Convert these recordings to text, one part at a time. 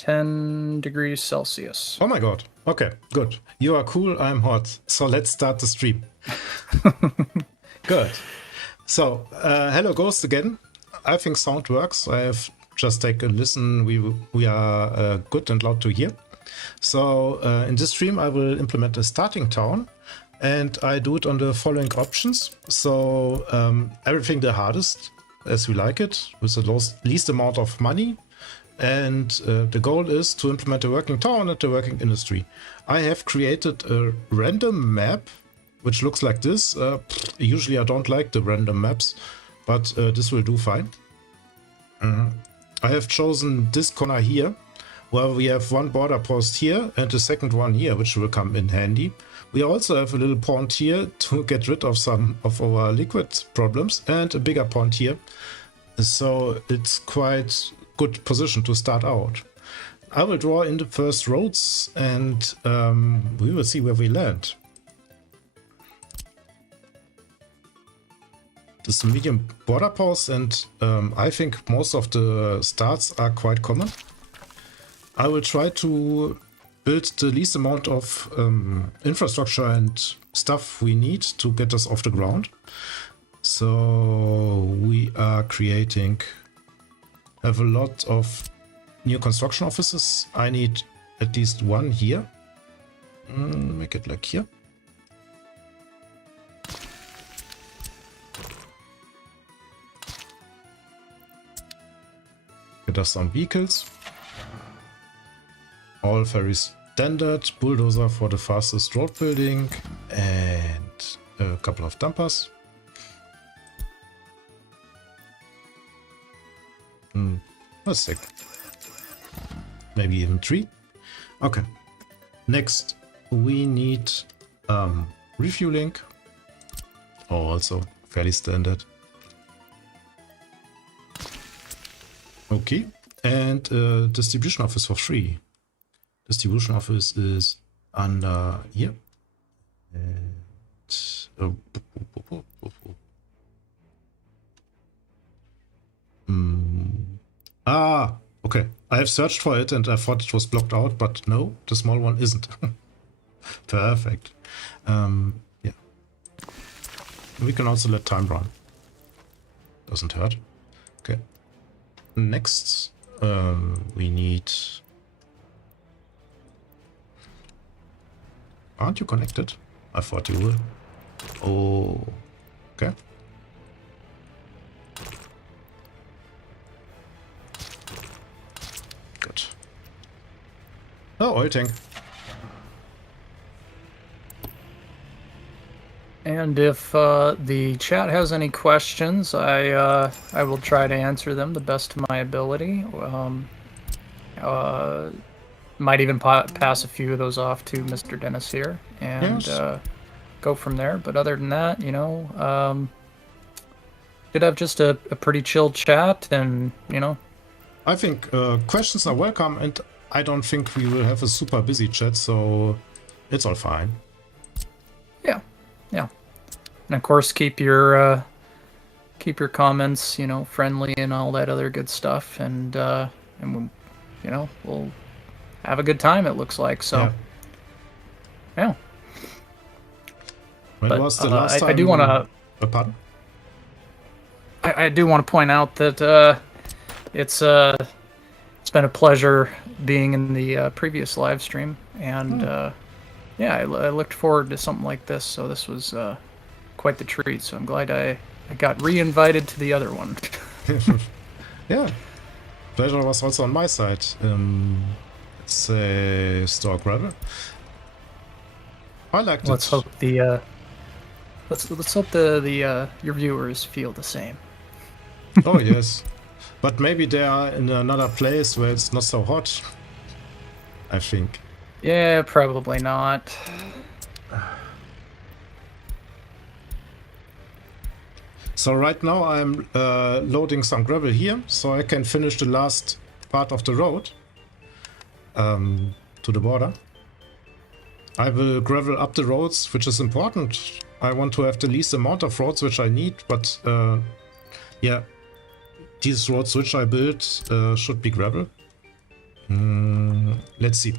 10 degrees Celsius. Oh my god. Okay, good. You are cool, I'm hot. So let's start the stream. Good. So, hello Ghost again. I think sound works. I have just taken a listen. We are good and loud to hear. So in this stream I will implement a starting town, and I do it on the following options. So everything the hardest as we like it, with the least amount of money. And the goal is to implement a working town and a working industry. I have created a random map which looks like this. Usually I don't like the random maps, but this will do fine. I have chosen this corner here, where we have one border post here and the second one here, which will come in handy. We also have a little pond here to get rid of some of our liquid problems, and a bigger pond here. So it's quite good position to start out. I will draw in the first roads, and we will see where we land. This is a medium border post, and I think most of the starts are quite common. I will try to build the least amount of infrastructure and stuff we need to get us off the ground. So we are have a lot of new construction offices. I need at least one here. Make it like here. Get us some vehicles. All very standard. Bulldozer for the fastest road building, and a couple of dumpers. Let's see. Maybe even 3. Okay. Next, we need refueling. Also fairly standard. Okay. And distribution office for free. Distribution office is under here. And, okay. I have searched for it and I thought it was blocked out, but no, the small one isn't. Perfect. Yeah. We can also let time run. Doesn't hurt. Okay. Next, we need... Aren't you connected? I thought you were. Oh, okay. Good. Oh, oil tank. And if the chat has any questions, I will try to answer them the best of my ability. Might even pass a few of those off to Mr. Dennis here, and yes. Go from there. But other than that, you know, should have just a pretty chill chat, and you know. I think questions are welcome, and I don't think we will have a super busy chat, so it's all fine. Yeah, yeah, and of course keep your comments, you know, friendly and all that other good stuff, and we'll, you know, we'll have a good time, it looks like. So yeah. When was the last time? I do want to pardon? I do want to point out that it's been a pleasure being in the previous live stream, and yeah, I looked forward to something like this, so this was quite the treat. So I'm glad I got re-invited to the other one. Yeah, pleasure was also on my side. Let's say store gravel. I liked it. Let's hope the let's hope the your viewers feel the same. Oh yes, but maybe they are in another place where it's not so hot, I think. Yeah, probably not. So right now I'm loading some gravel here, so I can finish the last part of the road to the border. I will gravel up the roads, which is important. I want to have the least amount of roads which I need, but yeah, these roads which I built should be gravel. Let's see.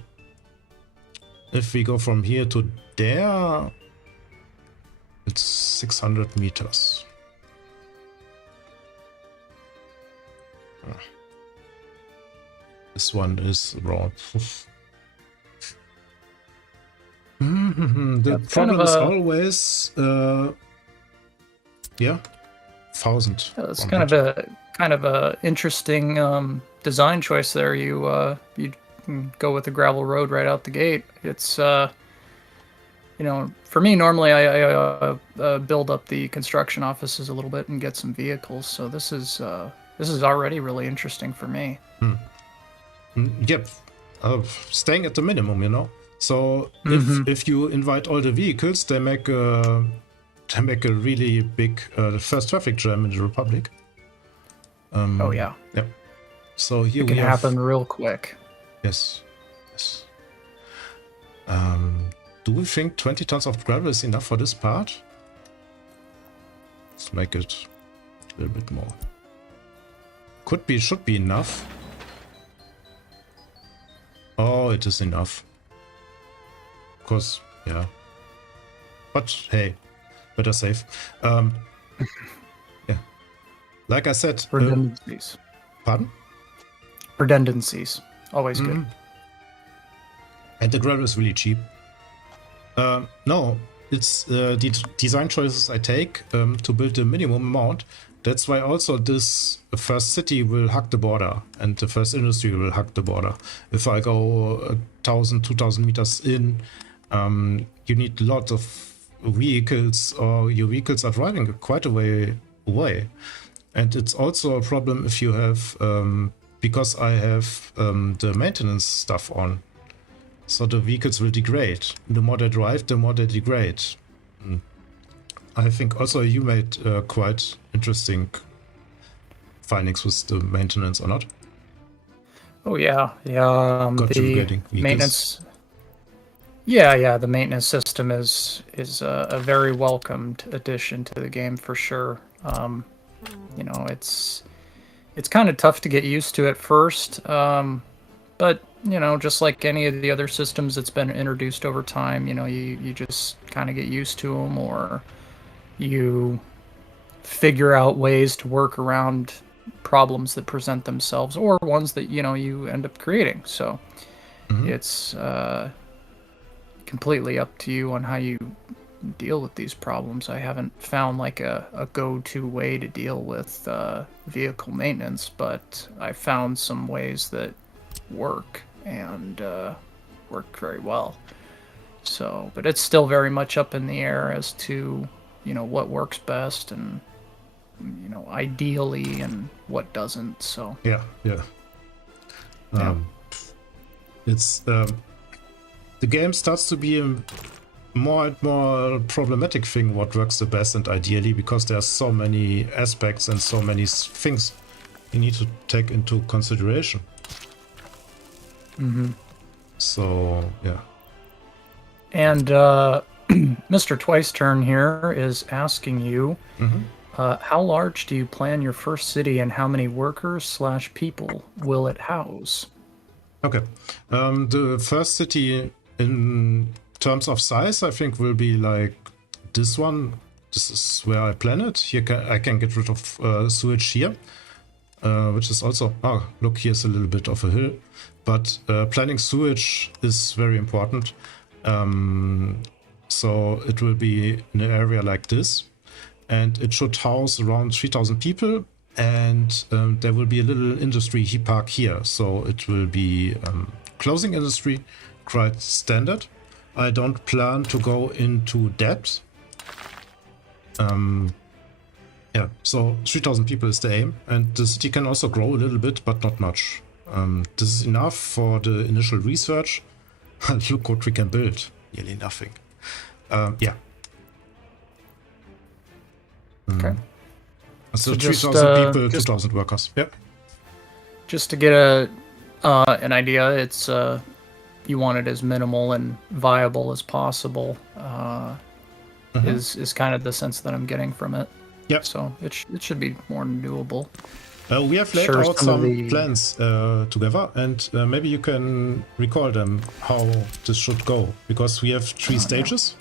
If we go from here to there, it's 600 meters. This one is around. The That's kind problem of is a- always, 1,000. It's kind of a interesting design choice there. You can go with the gravel road right out the gate. It's for me normally I build up the construction offices a little bit and get some vehicles. So this is already really interesting for me. Yep, staying at the minimum, you know. So if you invite all the vehicles, they make a really big first traffic jam in the Republic. Oh yeah. Yep. So here It we can have, happen real quick. Yes. Do we think 20 tons of gravel is enough for this part? Let's make it a little bit more. Should be enough. Oh, it is enough. Of course, yeah. But hey, better safe. Yeah. Like I said. Redundancies. Pardon? Redundancies. Always good. And the gravel is really cheap. No, it's the design choices I take to build the minimum amount. That's why also this first city will hug the border and the first industry will hug the border. If I go 1,000, 2,000 meters in, you need lots of vehicles, or your vehicles are driving quite a way away. And it's also a problem if you have, because I have the maintenance stuff on. So the vehicles will degrade. The more they drive, the more they degrade. I think also you made quite interesting findings with the maintenance, or not? Oh yeah. Got you The getting vehicles. maintenance. Yeah. The maintenance system is a very welcomed addition to the game for sure. It's kind of tough to get used to at first, but just like any of the other systems that's been introduced over time, you just kind of get used to them, or you figure out ways to work around problems that present themselves, or ones that you end up creating. So it's completely up to you on how you deal with these problems. I haven't found like a go-to way to deal with vehicle maintenance, but I found some ways that work and work very well. So, but it's still very much up in the air as to what works best, and ideally, and what doesn't. So Yeah. It's the game starts to be a more and more problematic thing, what works the best and ideally, because there are so many aspects and so many things you need to take into consideration. So yeah. And Mr. Twice Turn here is asking you, how large do you plan your first city, and how many workers/people will it house? Okay. The first city in terms of size, I think, will be like this one. This is where I plan it. Here I can get rid of sewage here, which is also... Oh, look, here's a little bit of a hill. But planning sewage is very important. So it will be in an area like this. And it should house around 3,000 people. And there will be a little industry park here. So it will be clothing industry, quite standard. I don't plan to go into depth. Yeah, so 3,000 people is the aim. And the city can also grow a little bit, but not much. This is enough for the initial research. Look what we can build. Nearly nothing. Yeah. Okay. So just, 3,000 people, 2,000 workers. Yep. Just to get an idea, it's you want it as minimal and viable as possible. Is kind of the sense that I'm getting from it. Yep. So it should be more than doable. We have laid Sure, out some of some the plans together, and maybe you can recall them how this should go, because we have three stages.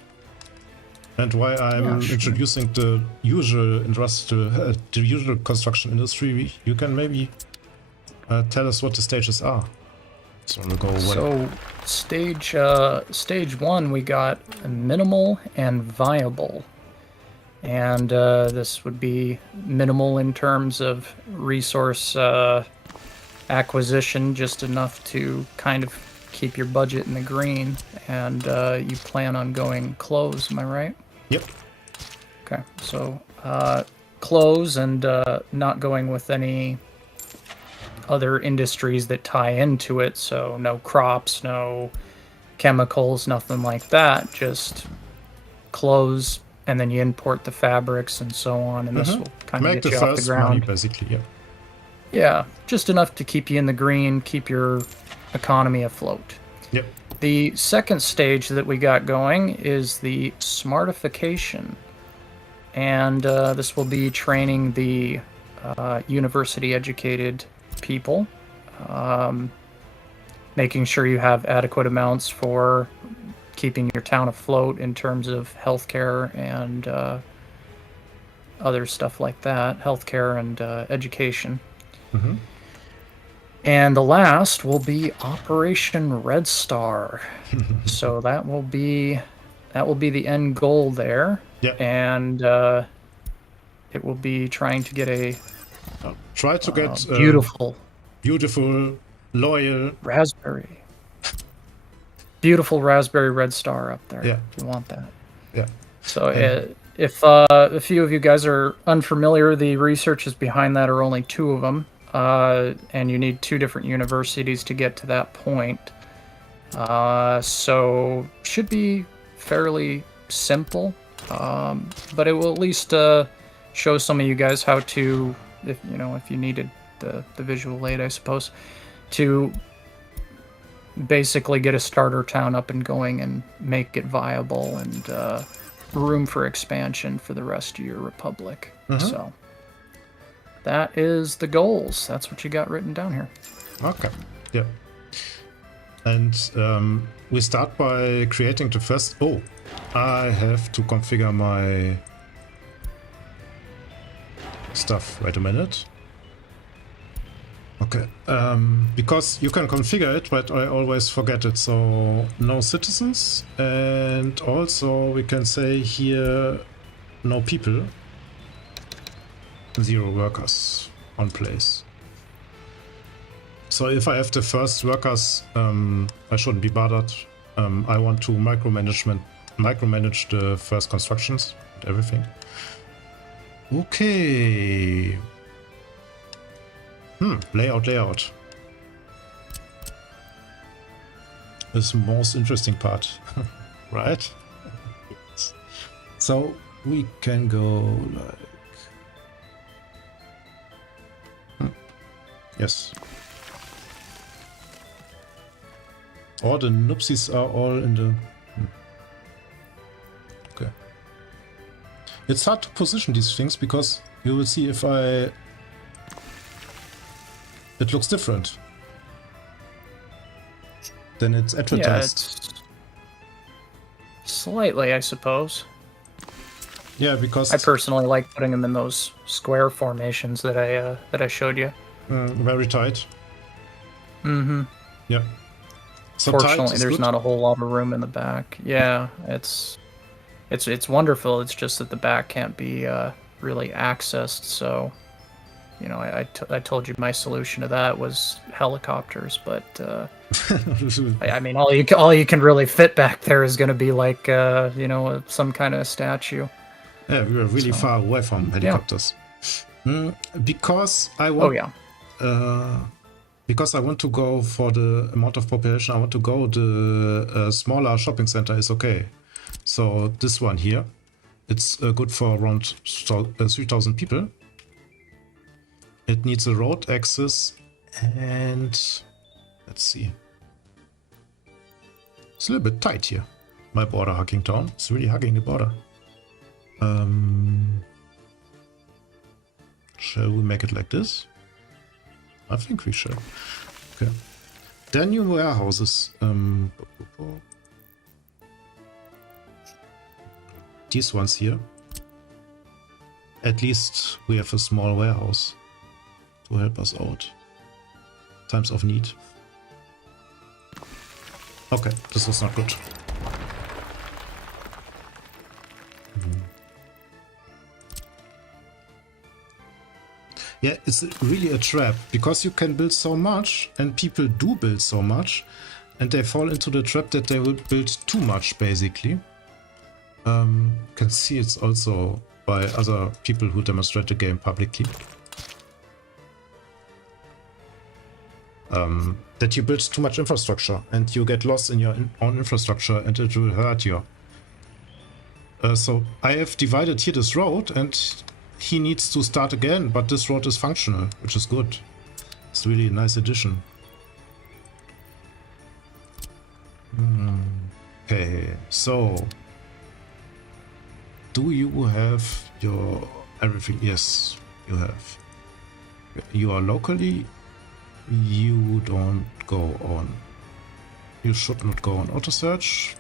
And why I'm sure. introducing the usual industrial, the usual construction industry, you can maybe tell us what the stages are. So we'll go away. So stage 1, we got minimal and viable. And this would be minimal in terms of resource acquisition, just enough to kind of keep your budget in the green. And you plan on going close, am I right? Yep. Okay, so close and not going with any other industries that tie into it. So no crops, no chemicals, nothing like that. Just close. And then you import the fabrics and so on, and this will kind of make get the you off the first ground. money, basically, yeah. Yeah, just enough to keep you in the green, keep your economy afloat. Yep. The second stage that we got going is the Smartification, and this will be training the university-educated people, making sure you have adequate amounts for keeping your town afloat in terms of healthcare and other stuff like that, healthcare and education. And the last will be Operation Red Star. So that will be the end goal there. Yeah. And it will be trying to get a try to get beautiful, loyal beautiful raspberry red star up there. Yeah. If you want that. Yeah. So if a few of you guys are unfamiliar, the researchers behind that are only 2 of them, and you need 2 different universities to get to that point. So should be fairly simple, but it will at least show some of you guys how to, if you needed the visual aid, I suppose, to basically get a starter town up and going and make it viable and room for expansion for the rest of your republic. So that is the goals. That's what you got written down here. Okay. Yeah. And we start by creating the first... Oh, I have to configure my stuff. Wait a minute. Okay, because you can configure it, but I always forget it. So no citizens, and also we can say here no people, 0 workers on place. So if I have the first workers, I shouldn't be bothered. I want to micromanage the first constructions and everything. Okay. Layout. This is the most interesting part, right? So we can go like... Yes. All the noopsies are all in the... Okay. It's hard to position these things because you will see if I... It looks different. Then it's advertised. Yeah, it's slightly, I suppose. Yeah, because I personally like putting them in those square formations that I showed you. Very tight. Mm-hmm. Yeah. So fortunately, there's not a whole lot of room in the back. Yeah, it's wonderful. It's just that the back can't be really accessed. So, I told you my solution to that was helicopters, but I mean, all you can really fit back there is going to be like some kind of statue. Yeah, we are really far away from helicopters. Yeah. Because I want. Oh yeah. Because I want to go for the amount of population, I want to go the smaller shopping center is okay. So this one here, it's good for around 3,000 people. It needs a road access, and let's see. It's a little bit tight here. My border hugging town. It's really hugging the border. Shall we make it like this? I think we should. Okay. There are new warehouses. These ones here. At least we have a small warehouse to help us out. Times of need. Okay, this was not good. Yeah, it's really a trap, because you can build so much, and people do build so much, and they fall into the trap that they will build too much, basically. You can see it's also by other people who demonstrate the game publicly. That you build too much infrastructure, and you get lost in your own infrastructure, and it will hurt you. So I have divided here this road, and he needs to start again, but this road is functional, which is good. It's really a nice addition. Okay, so do you have your everything? Yes, you have. You are locally. You don't go on. You should not go on auto search.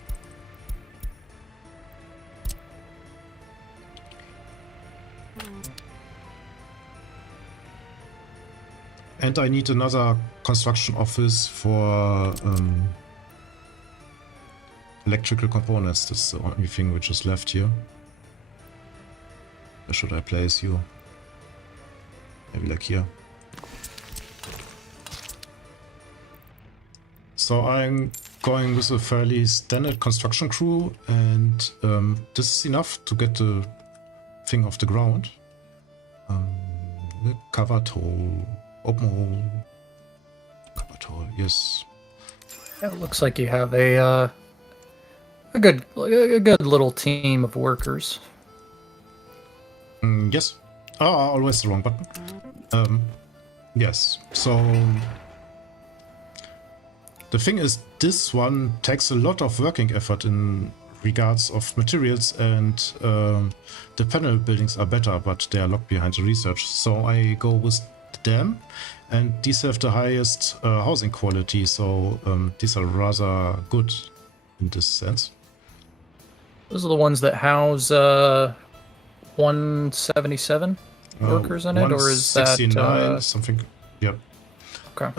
And I need another construction office for electrical components. That's the only thing which is left here. Where should I place you? Maybe like here. So I'm going with a fairly standard construction crew, and this is enough to get the thing off the ground. The covered hole. Open hole. Covered hole, yes. It looks like you have a good little team of workers. Yes. Oh, always the wrong button. Yes. So the thing is, this one takes a lot of working effort in regards of materials, and the panel buildings are better, but they are locked behind the research. So I go with them, and these have the highest housing quality, so these are rather good in this sense. Those are the ones that house 177 workers in it, or is that 169 something? Yep. Okay.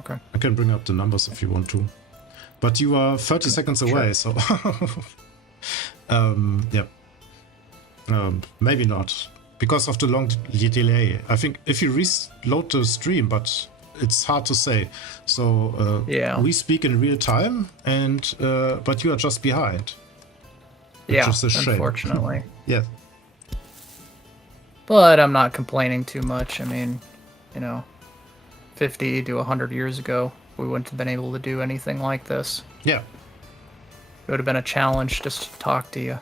Okay. I can bring up the numbers if you want to, but you are 30 seconds away, so yep. Maybe not. Because of the long delay. I think if you reload the stream, but it's hard to say. So yeah, we speak in real time, and but you are just behind. Yeah, is a shame. Unfortunately. Yeah. But I'm not complaining too much. I mean, 50 to 100 years ago, we wouldn't have been able to do anything like this. Yeah. It would have been a challenge just to talk to you.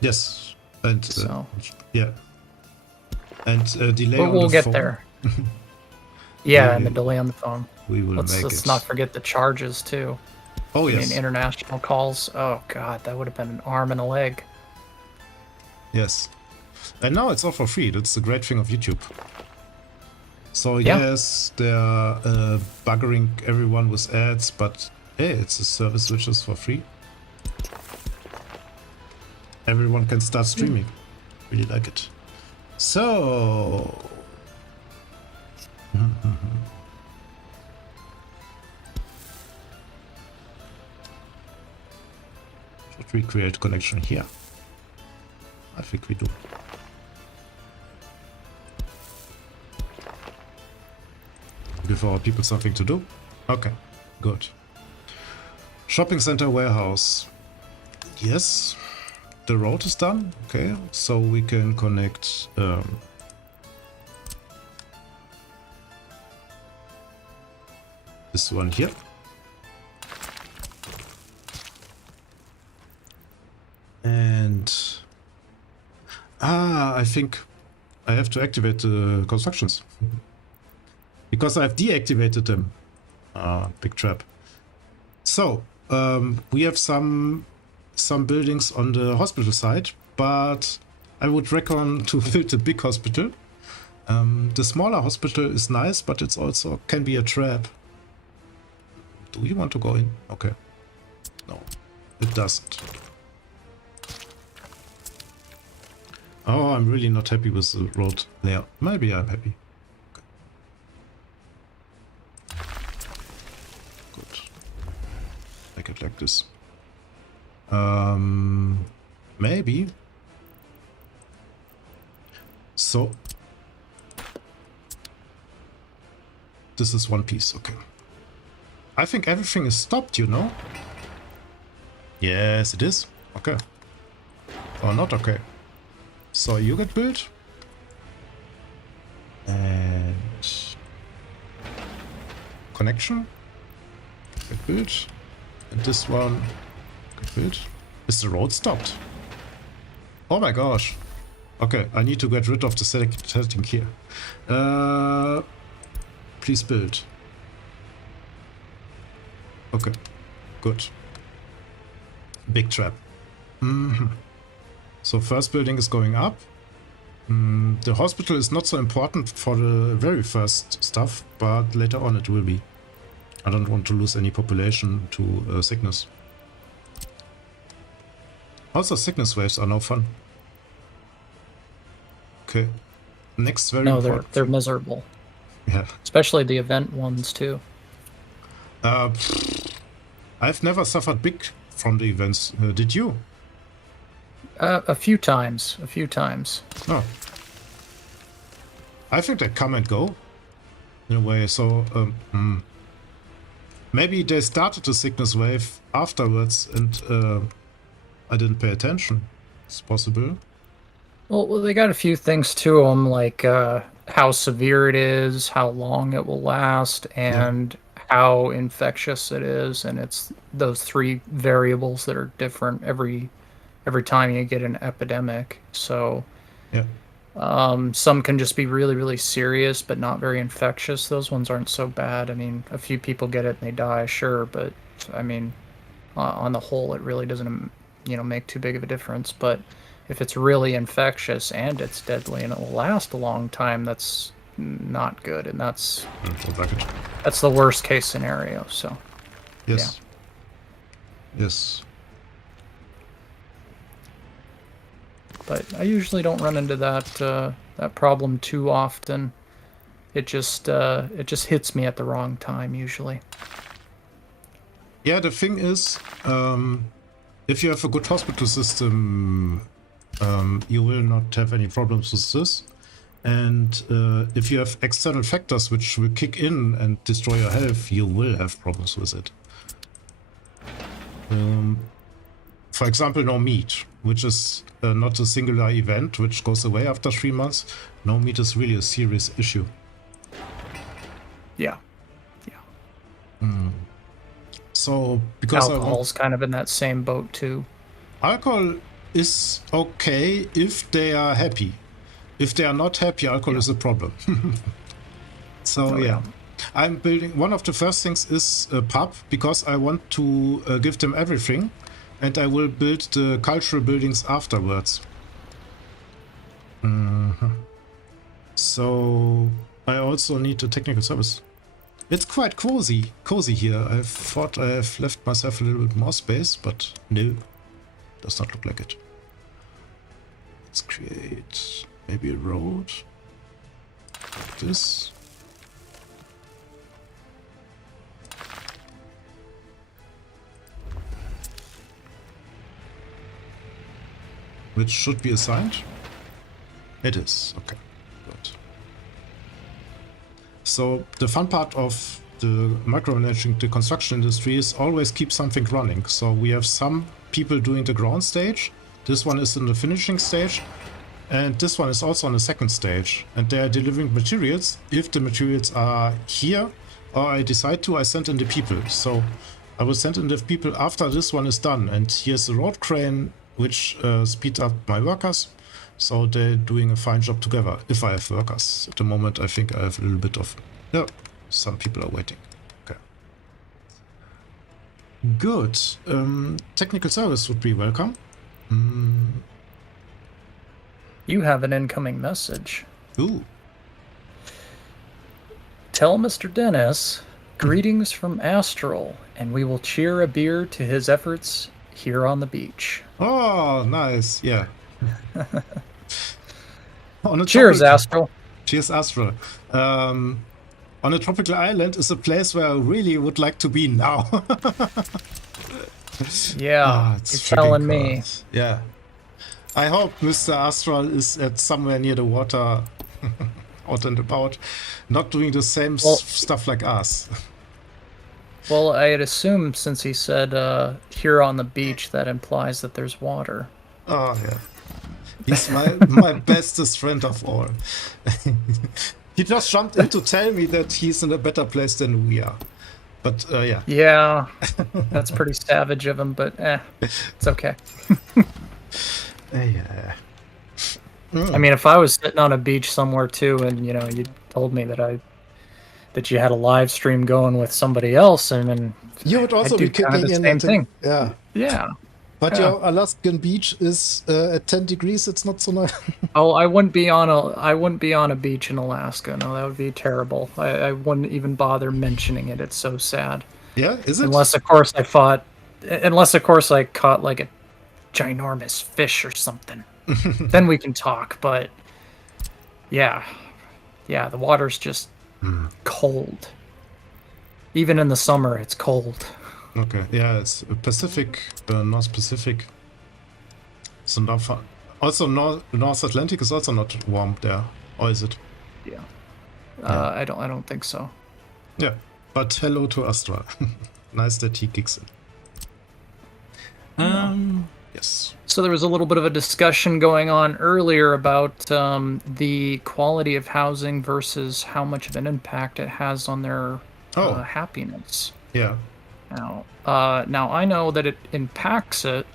Yes. And so. Yeah. And delay but on we'll the get phone. there. Yeah, and the delay on the phone. We will let's it. not forget the charges too. Oh yes. I mean, international calls. Oh god, that would have been an arm and a leg. Yes. And now it's all for free. That's the great thing of YouTube. So yeah. Yes, they are buggering everyone with ads, but hey, it's a service which is for free. Everyone can start streaming. Really like it. So should we create connection here? I think we do. Give our people something to do. Okay, good. Shopping center warehouse. Yes. The road is done. Okay, so we can connect this one here. And I think I have to activate the constructions because I've deactivated them. Big trap. So we have some buildings on the hospital side, but I would reckon to build a big hospital The smaller hospital is nice, but it's also can be a trap. Do you want to go in? Okay. No, it doesn't. Oh, I'm really not happy with the road layout. Maybe I'm happy. Okay. Good. Make it like this. Maybe. So. This is one piece, okay. I think everything is stopped, you know? Yes, it is. Okay. Or not okay. So you get built. And connection. Get built. And this one get built. Is the road stopped? Oh my gosh. Okay, I need to get rid of the setting here. Please build. Okay, good. Big trap. So first building is going up. The hospital is not so important for the very first stuff, but later on it will be. I don't want to lose any population to sickness. Also sickness waves are no fun. Okay. Next very important. They're miserable. Yeah. Especially the event ones too. I've never suffered big from the events. Did you? A few times. Oh. I think they come and go in a way. So maybe they started the sickness wave afterwards, and I didn't pay attention. It's possible. Well, they got a few things to them, like how severe it is, how long it will last, and how infectious it is. And it's those three variables that are different every time you get an epidemic. So yeah. Some can just be really, really serious, but not very infectious. Those ones aren't so bad. I mean, a few people get it and they die, sure, but I mean, on the whole, it really doesn't, make too big of a difference. But if it's really infectious and it's deadly and it will last a long time, that's not good, and that's the worst case scenario. So yes, yes. But I usually don't run into that problem too often. It just hits me at the wrong time usually. Yeah, the thing is, if you have a good hospital system, you will not have any problems with this. And if you have external factors which will kick in and destroy your health, you will have problems with it. For example, no meat, which is not a singular event which goes away after 3 months. No meat is really a serious issue. Yeah. So, because alcohol's kind of in that same boat too. Alcohol is okay if they are happy. If they are not happy, alcohol is a problem. So yeah. I'm building, one of the first things is a pub, because I want to give them everything, and I will build the cultural buildings afterwards. So I also need a technical service. It's quite cozy here. I thought I have left myself a little bit more space, but no, does not look like it. Let's create maybe a road like this. Which should be assigned. It is, okay, good. So the fun part of the micromanaging the construction industry is always keep something running. So we have some people doing the ground stage. This one is in the finishing stage. And this one is also on the second stage. And they are delivering materials. If the materials are here, or I decide to, I send in the people. So I will send in the people after this one is done. And here's the road crane, which speeds up my workers. So they're doing a fine job together, if I have workers. At the moment, I think I have a little bit of... Yeah, some people are waiting. Okay. Good. Technical service would be welcome. You have an incoming message. Ooh. Tell Mr. Dennis greetings from Astral, and we will cheer a beer to his efforts here on the beach. Oh, nice. Yeah. Cheers, Astral. Cheers, Astral. On a tropical island is a place where I really would like to be now. Yeah, it's you're telling me. cold. Yeah. I hope Mr. Astral is at somewhere near the water, out and about, not doing the same stuff like us. Well, I'd assume since he said here on the beach, that implies that there's water. Oh, yeah. He's my bestest friend of all. He just jumped in to tell me that he's in a better place than we are. But, yeah. Yeah, that's pretty savage of him, but it's okay. Yeah. I mean, if I was sitting on a beach somewhere too, and you told me that you had a live stream going with somebody else, and then you would also be kicking in same thing. Yeah. Yeah. But your Alaskan beach is at 10 degrees. It's not so nice. Oh, I wouldn't be on a beach in Alaska. No, that would be terrible. I wouldn't even bother mentioning it. It's so sad. Yeah, is it? Unless of course I caught like a ginormous fish or something. Then we can talk. But yeah, the water's just cold. Even in the summer, it's cold. Okay, yeah, it's Pacific, North Pacific. So also North Atlantic is also not warm there, or is it? Yeah. I don't think so. Yeah, but hello to Astra. Nice that he kicks in. Yes. So there was a little bit of a discussion going on earlier about the quality of housing versus how much of an impact it has on their happiness. Yeah. Now I know that it impacts it,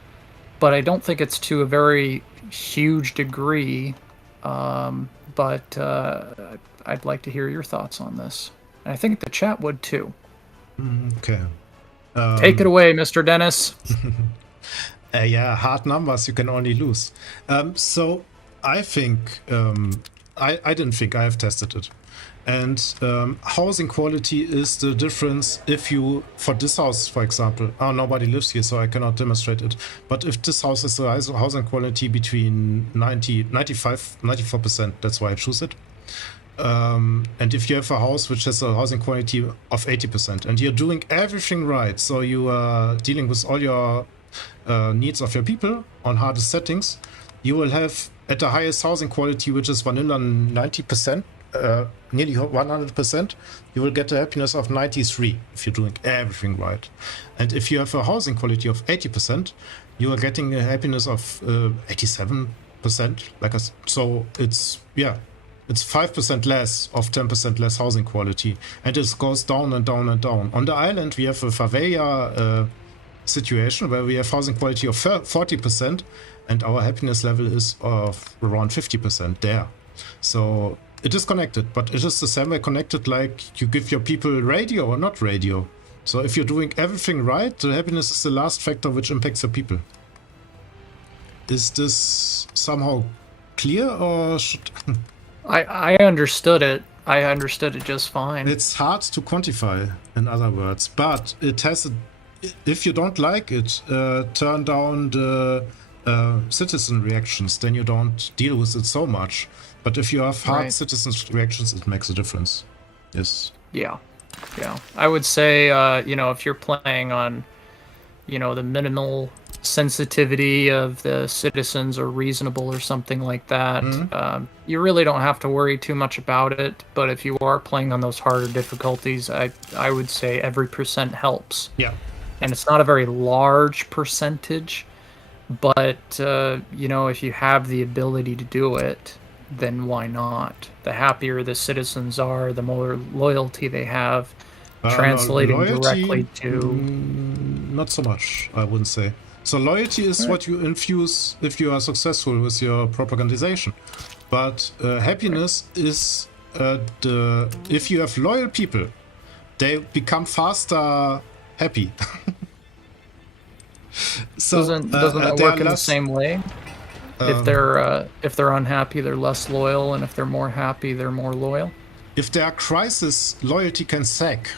but I don't think it's to a very huge degree. But I'd like to hear your thoughts on this. And I think the chat would too. Okay. Take it away, Mr. Dennis. Yeah, hard numbers you can only lose. So I think I didn't think I have tested it. And housing quality is the difference if you, for this house, for example, nobody lives here, so I cannot demonstrate it. But if this house has a housing quality between 94%, that's why I choose it. And if you have a house which has a housing quality of 80%, and you're doing everything right, so you are dealing with all your needs of your people on hardest settings, you will have at the highest housing quality, which is vanilla 90%, nearly 100%, you will get a happiness of 93 if you're doing everything right. And if you have a housing quality of 80%, you are getting a happiness of 87%. So it's 5% less of 10% less housing quality, and it goes down and down and down. On the island, we have a favela situation where we have housing quality of 40%, and our happiness level is of around 50% there. So it is connected, but it is the same way connected like you give your people radio or not radio. So if you're doing everything right, the happiness is the last factor which impacts your people. Is this somehow clear, or should... I understood it. I understood it just fine. It's hard to quantify, in other words, but it has if you don't like it, turn down the citizen reactions, then you don't deal with it so much. But if you have hard citizen reactions, it makes a difference. Yes. Yeah. I would say, if you're playing on, the minimal sensitivity of the citizens or reasonable or something like that, you really don't have to worry too much about it. But if you are playing on those harder difficulties, I would say every percent helps. Yeah. And it's not a very large percentage, but, if you have the ability to do it, then why not? The happier the citizens are, the more loyalty they have, translating directly to... Not so much, I wouldn't say. So loyalty is what you infuse if you are successful with your propagandization. But happiness is if you have loyal people, they become faster happy. So doesn't that work in the same way? If they're unhappy, they're less loyal, and if they're more happy, they're more loyal. if there are crises, loyalty can sag.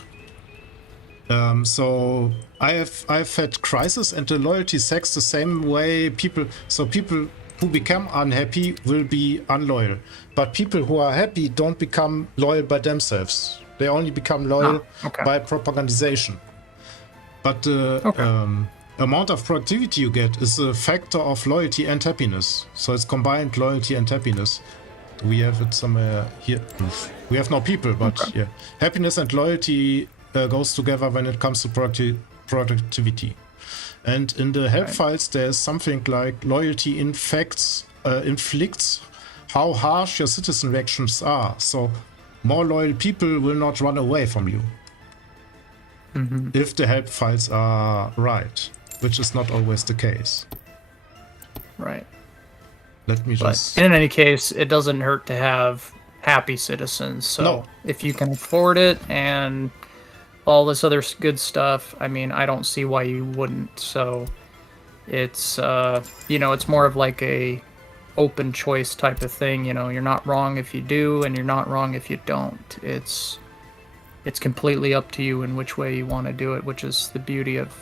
So I've had crisis, and the loyalty sags the same way people who become unhappy will be unloyal, but people who are happy don't become loyal by themselves. They only become loyal by propagandization. But the amount of productivity you get is a factor of loyalty and happiness. So it's combined loyalty and happiness. We have it somewhere here. We have no people, but yeah, happiness and loyalty goes together when it comes to productivity. And in the help files, there's something like loyalty inflicts how harsh your citizen reactions are. So more loyal people will not run away from you if the help files are right, which is not always the case. Right. Let me just... But in any case, it doesn't hurt to have happy citizens. So if you can afford it and all this other good stuff, I mean, I don't see why you wouldn't. So it's, it's more of like a open choice type of thing. You're not wrong if you do, and you're not wrong if you don't. It's completely up to you in which way you want to do it, which is the beauty of,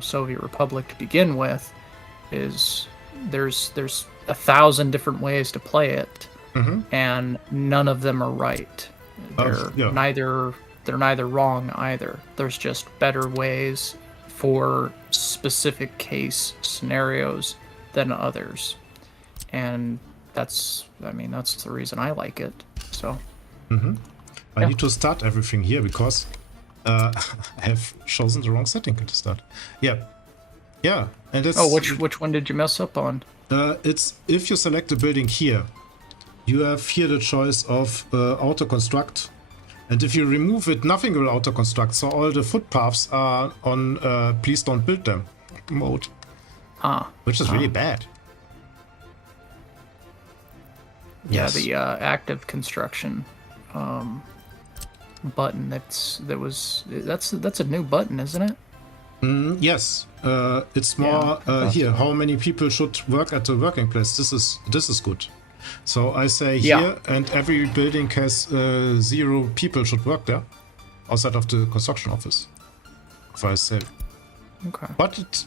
Soviet Republic to begin with, is there's 1,000 different ways to play it, and none of them are right. They're neither wrong either. There's just better ways for specific case scenarios than others. And that's the reason I like it. So I need to start everything here because I have chosen the wrong setting to start. Yeah. And it's which one did you mess up on? It's if you select the building here, you have here the choice of auto construct. And if you remove it, nothing will auto-construct, so all the footpaths are on please don't build them mode. Which is really bad. Yeah, the active construction button, that's a new button, isn't it? Yes. It's more here, how many people should work at the working place. This is good. So I say here, and every building has 0 people should work there, outside of the construction office. If I say, but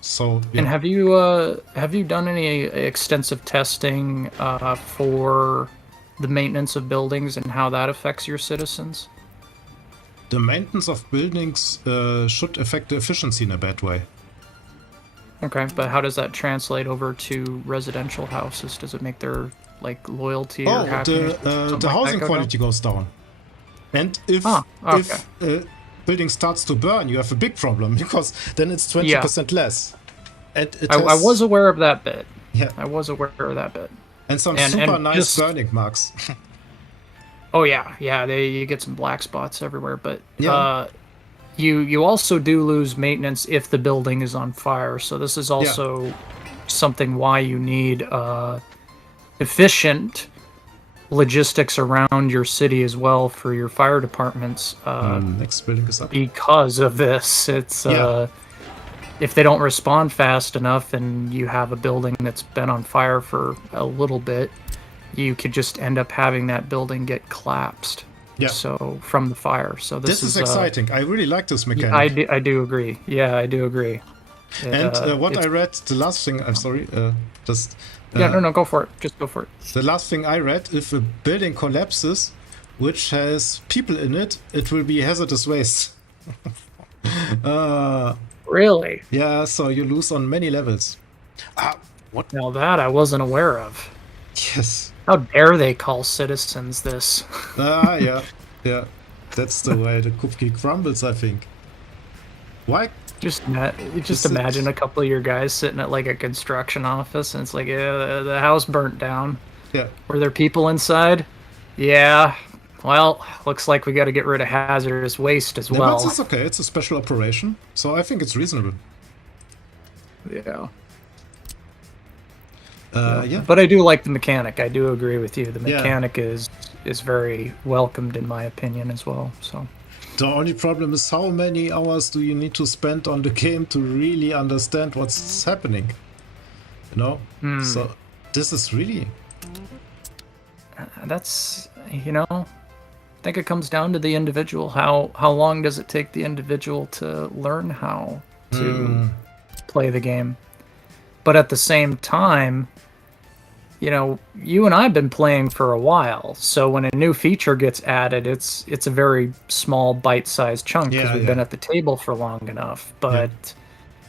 So and have you done any extensive testing for the maintenance of buildings and how that affects your citizens? The maintenance of buildings should affect the efficiency in a bad way. Okay, but how does that translate over to residential houses? Does it make their loyalty or happiness? The housing quality goes down. And if building starts to burn, you have a big problem because then it's 20% less. And I was aware of that bit. Yeah, I was aware of that bit. And some super nice burning marks. Oh yeah, you get some black spots everywhere, but you also do lose maintenance if the building is on fire. So this is also something why you need efficient logistics around your city as well for your fire departments. Next building is up. Because of this, it's if they don't respond fast enough and you have a building that's been on fire for a little bit, you could just end up having that building get collapsed. Yeah. So from the fire. So this is exciting. I really like this mechanic. I do agree. Yeah, I do agree. And what I read, the last thing, I'm sorry, no, go for it. Just go for it. The last thing I read, if a building collapses, which has people in it, it will be hazardous waste. Really? Yeah, so you lose on many levels. What? Now that I wasn't aware of. Yes. How dare they call citizens this? Yeah. That's the way the cookie crumbles, I think. Why? Just imagine a couple of your guys sitting at a construction office, and it's like, the house burnt down. Yeah. Were there people inside? Yeah. Well, looks like we got to get rid of hazardous waste as well. But it's okay. It's a special operation, so I think it's reasonable. Yeah. Yeah. But I do like the mechanic. I do agree with you. The mechanic is very welcomed in my opinion as well. So the only problem is how many hours do you need to spend on the game to really understand what's happening? So this is really... that's, I think it comes down to the individual. How long does it take the individual to learn how to play the game? But at the same time, you and I have been playing for a while, so when a new feature gets added, it's a very small bite-sized chunk because we've been at the table for long enough. But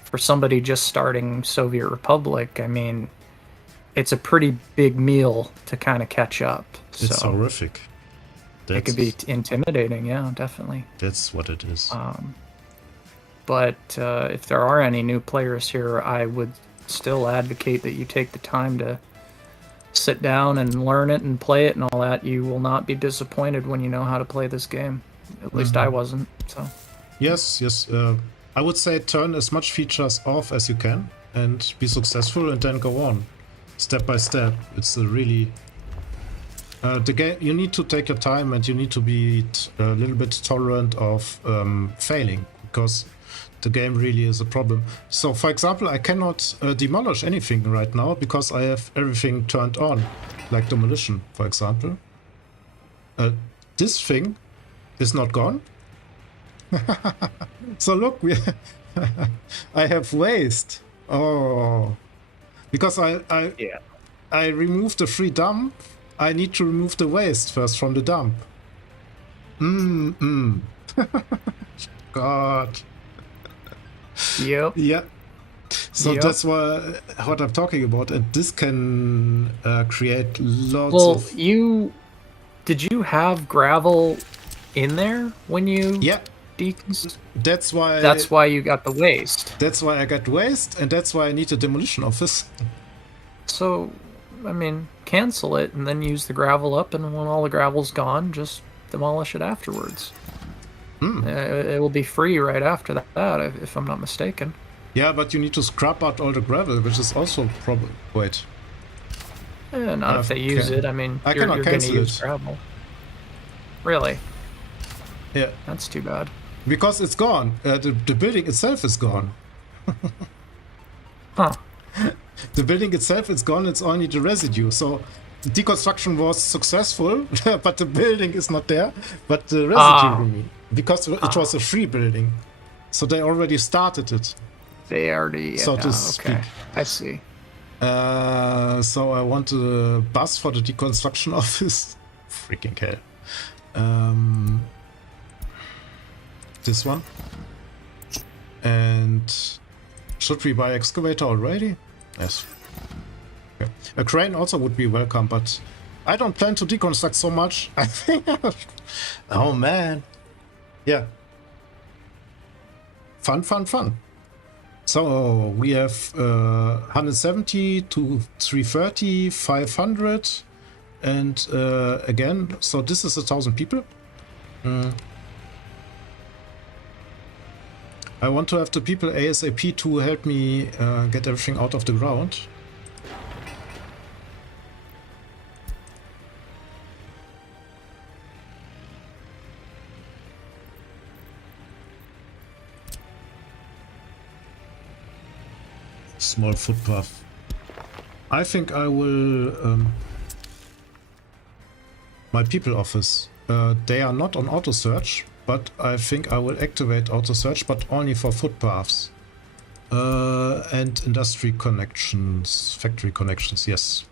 for somebody just starting Soviet Republic, I mean, it's a pretty big meal to kind of catch up. It's horrific. It could be intimidating, yeah, definitely. That's what it is. But if there are any new players here, I would still advocate that you take the time to sit down and learn it and play it and all that. You will not be disappointed when you know how to play this game. At least I wasn't. So. Yes. I would say turn as much features off as you can and be successful, and then go on, step by step. It's a really the game. You need to take your time, and you need to be a little bit tolerant of failing, because the game really is a problem. So, for example, I cannot demolish anything right now because I have everything turned on, like demolition, for example. This thing is not gone. So look, I have waste. Oh, because I removed the free dump. I need to remove the waste first from the dump. God. Yep. Yeah. So that's what I'm talking about, and this can create lots of... Did you have gravel in there when you... Yeah. That's why you got the waste. That's why I got waste, and that's why I need a demolition office. So, I mean, cancel it and then use the gravel up, and when all the gravel's gone, just demolish it afterwards. It will be free right after that, if I'm not mistaken. Yeah, but you need to scrap out all the gravel, which is also a problem. Wait. Not if they use it. I mean, you're going to use gravel. Really? Yeah. That's too bad. Because it's gone. The building itself is gone. Huh. The building itself is gone. It's only the residue. So deconstruction was successful, but the building is not there. But the residue remains. Because it was a free building. So they already started it. They already... so to speak. Okay. I see. So I want a bus for the deconstruction office. Freaking hell. This one. And should we buy excavator already? Yes. Okay. A crane also would be welcome, but I don't plan to deconstruct so much. I think... Oh man. Yeah. Fun. So we have 170 to 330, 500, and again, so this is 1,000 people. I want to have the people ASAP to help me get everything out of the ground. Small footpath. I think I will... my people office. They are not on auto search, but I think I will activate auto search, but only for footpaths. And industry connections, factory connections, yes.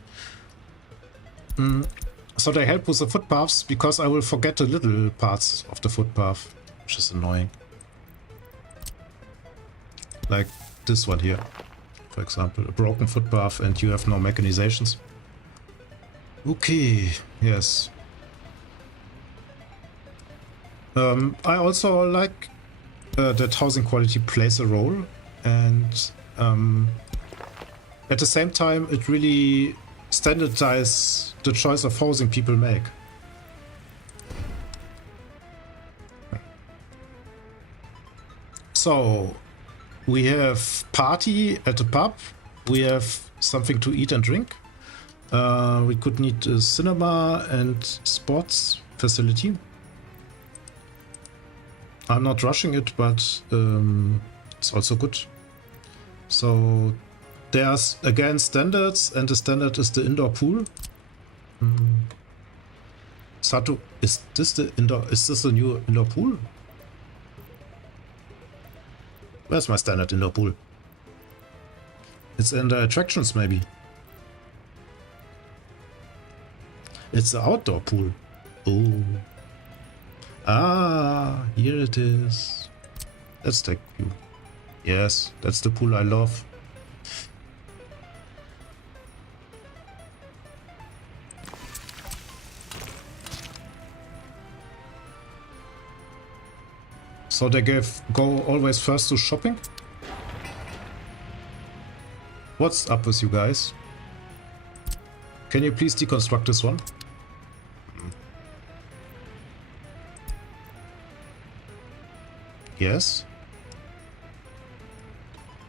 So they help with the footpaths, because I will forget the little parts of the footpath, which is annoying. Like this one here. For example, a broken footpath and you have no mechanizations. Okay, yes. I also like that housing quality plays a role, and at the same time it really standardizes the choice of housing people make. So we have party at the pub, we have something to eat and drink, we could need a cinema and sports facility. I'm not rushing it, but it's also good. So there's again standards, and the standard is the indoor pool. Sato, is this the indoor? Is this the new indoor pool? Where's my standard indoor pool? It's in the attractions, maybe. It's the outdoor pool. Oh. Ah, here it is. Let's take you. Yes, that's the pool I love. So they go always first to shopping? What's up with you guys? Can you please deconstruct this one? Yes?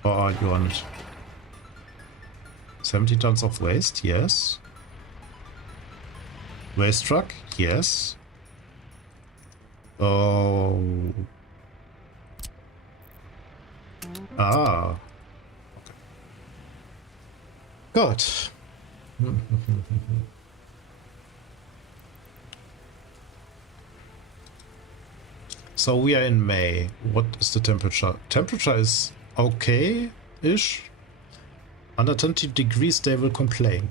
Or are you on it? 70 tons of waste? Yes. Waste truck? Yes. Oh. Ah. Good. So we are in May. What is the temperature? Temperature is okay-ish. Under 20 degrees they will complain.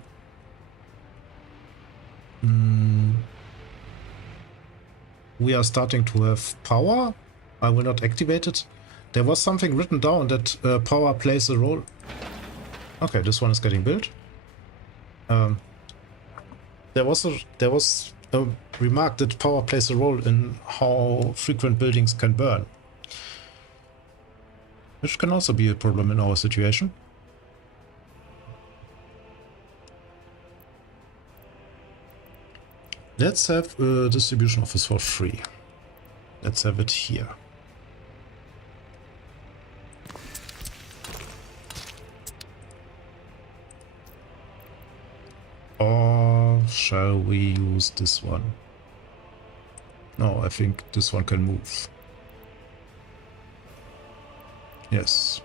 We are starting to have power. I will not activate it. There was something written down that power plays a role. Okay, this one is getting built. There was a remark that power plays a role in how frequent buildings can burn, which can also be a problem in our situation. Let's have a distribution office for free. Let's have it here. Or shall we use this one? No, I think this one can move. Yes.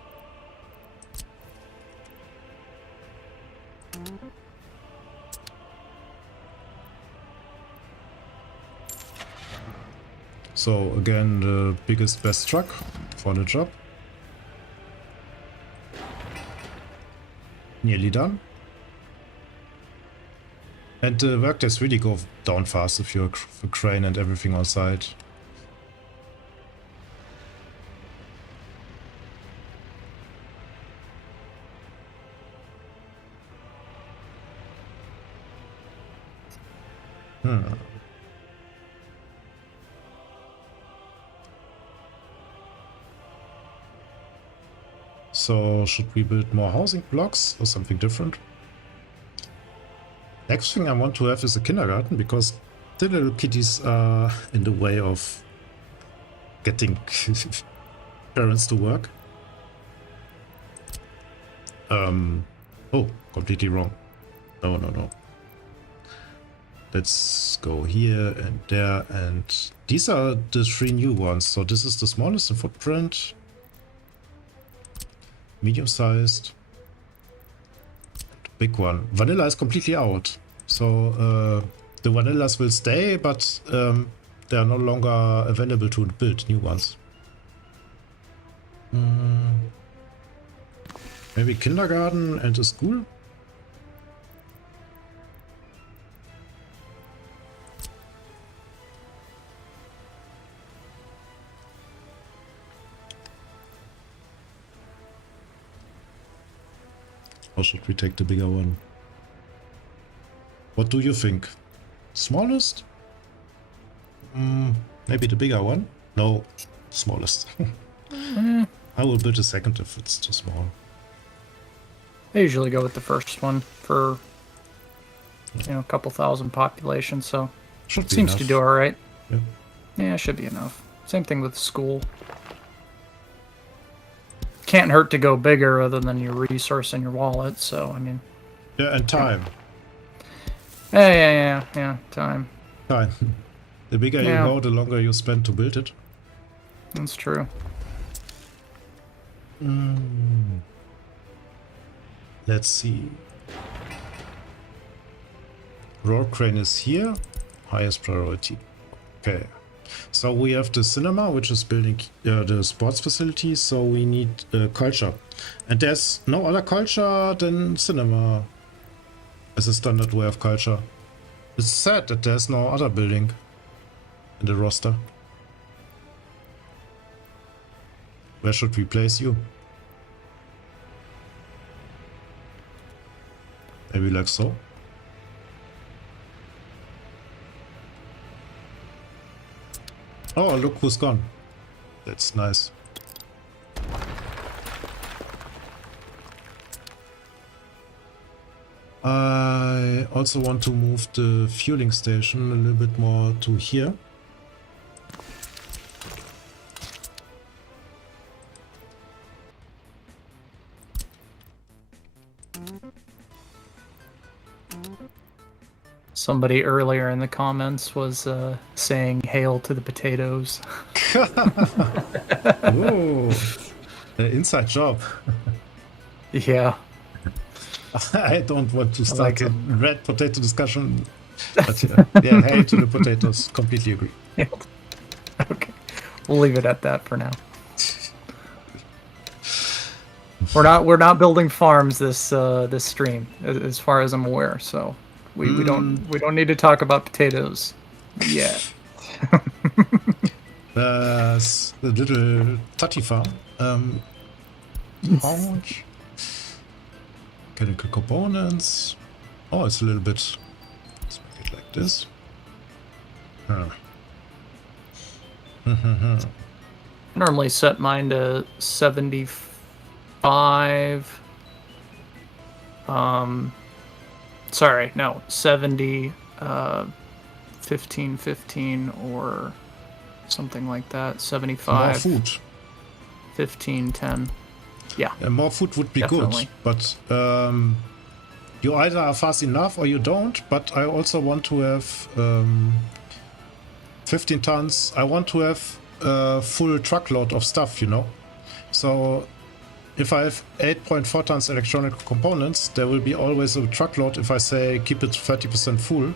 So again, the biggest, best truck for the job. Nearly done. And the workdays really go down fast if you're a crane and everything on site. So should we build more housing blocks or something different? Next thing I want to have is a kindergarten, because the little kitties are in the way of getting parents to work. Oh, completely wrong. No. Let's go here and there, and these are the 3 new ones. So this is the smallest in footprint, medium-sized, big one. Vanilla is completely out. So the vanillas will stay, but they are no longer available to build new ones. Maybe kindergarten and a school? Or should we take the bigger one? What do you think? Smallest? Maybe the bigger one? No, smallest. I will build a second if it's too small. I usually go with the first one for, a couple thousand population, so Should seems enough. to do all right. Yeah. Yeah, it should be enough. Same thing with school. Can't hurt to go bigger other than your resource and your wallet, so, I mean... Yeah, and time. Yeah, time. Time. The bigger you go, the longer you spend to build it. That's true. Let's see. Roar crane is here. highest priority. Okay. So we have the cinema, which is building the sports facility. So we need culture. And there's no other culture than cinema as a standard way of culture. It's sad that there's no other building in the roster. Where should we place you? Maybe like so? Oh, look who's gone. That's nice. I also want to move the fueling station a little bit more to here. Somebody earlier in the comments was saying "Hail to the potatoes." Ooh, inside job. Yeah. I don't want to start like a it. red potato discussion. But yeah, hail to the potatoes. Completely agree. Yeah. Okay. We'll leave it at that for now. We're not building farms this stream, as far as I'm aware. So we don't need to talk about potatoes yet. There's the little Tati farm. Orange. Chemical components. Oh, it's a little bit. Let's make it like this. Normally set mine to 75. Sorry, no, 70, 15, 15, or something like that. 75. More food. 15, 10. Yeah. More food would be Definitely. good, but you either are fast enough or you don't. But I also want to have 15 tons. I want to have a full truckload of stuff, you know. So if I have 8.4 tons electronic components, there will be always a truckload if I say keep it 30% full.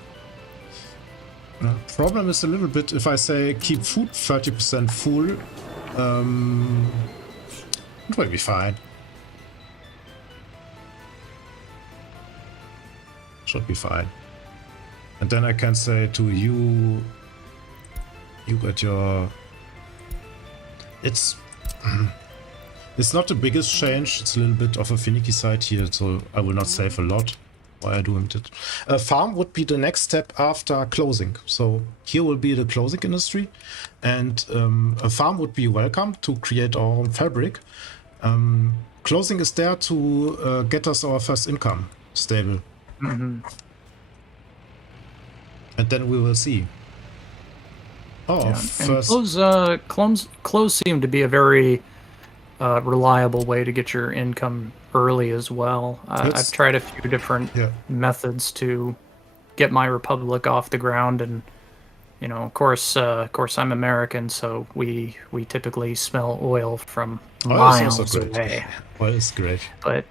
Problem is a little bit if I say keep food 30% full. It will be fine. Should be fine. And then I can say to you, you got your... It's not the biggest change. It's a little bit of a finicky side here, so I will not save a lot while I doing it. A farm would be the next step after closing. So here will be the closing industry, and a farm would be welcome to create our own fabric. Closing is there to get us our first income stable. Mm-hmm. And then we will see. Oh, Yeah. first... Close seem to be a very reliable way to get your income early as well. I've tried a few different methods to get my republic off the ground, and you know, of course, I'm American, so we typically smell oil from miles away. Oil is great. But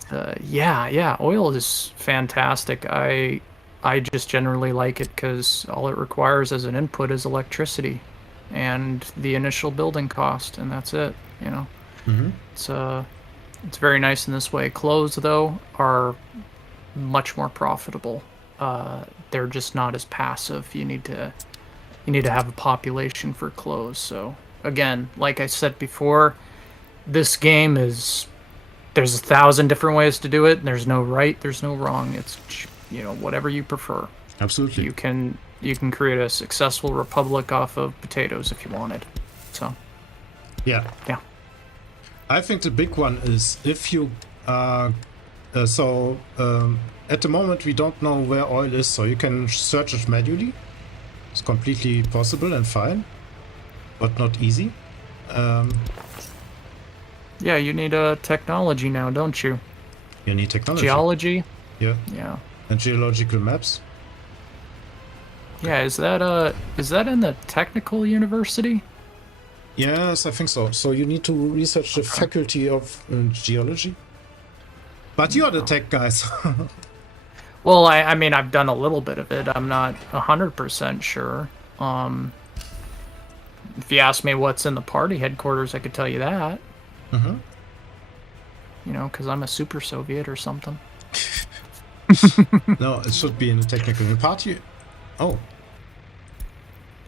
yeah, oil is fantastic. I just generally like it because all it requires as an input is electricity and the initial building cost, and that's it. You know, it's very nice in this way. Clothes, though, are much more profitable. They're just not as passive. You need to have a population for clothes. So again, like I said before, this game is, there's 1,000 different ways to do it, and there's no right, there's no wrong. It's, you know, whatever you prefer. Absolutely. You can create a successful republic off of potatoes if you wanted. So yeah. I think the big one is if you at the moment we don't know where oil is, so you can search it manually. It's completely possible and fine, but not easy. Yeah, you need a technology now, don't you? You need technology. Geology? Yeah. Yeah. And geological maps. Yeah, is that in the technical university? Yes, I think so. So you need to research the faculty of geology. But you are the tech guys. Well, I mean, I've done a little bit of it. I'm not 100% sure. If you ask me what's in the party headquarters, I could tell you that. Mm-hmm. You know, because I'm a super Soviet or something. No, it should be in the technical party. Oh,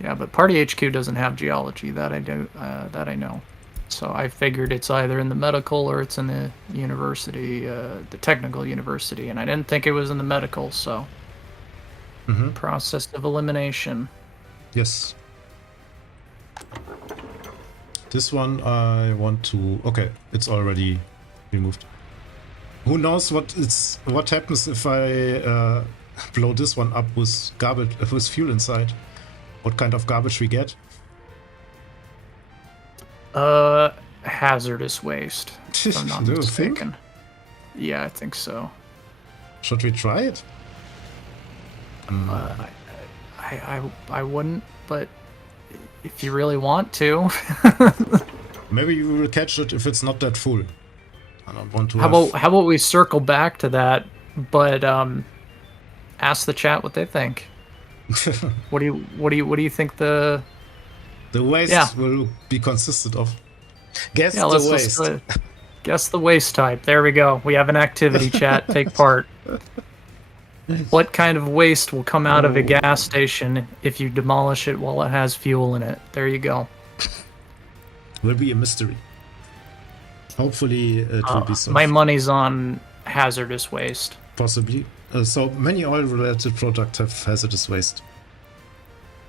Yeah, but Party HQ doesn't have geology. That I do. That I know. So I figured it's either in the medical or it's in the university, the technical university, and I didn't think it was in the medical. So process of elimination. yes. This one I want to. Okay, it's already removed. Who knows what happens if I blow this one up with garbage with fuel inside? What kind of garbage we get? Hazardous waste. If I'm not Do you mistaken. think? Yeah, I think so. Should we try it? I wouldn't, but if you really want to. Maybe you will catch it if it's not that full. I don't want to. How about we circle back to that, but ask the chat what they think. What do you think the waste will be consisted of? Guess the let's waste. Guess the waste type. There we go. We have an activity chat. Take part. What kind of waste will come out of a gas station if you demolish it while it has fuel in it? There you go. Will be a mystery. Hopefully it will be solved. My money's on hazardous waste. Possibly. So many oil-related products have hazardous waste.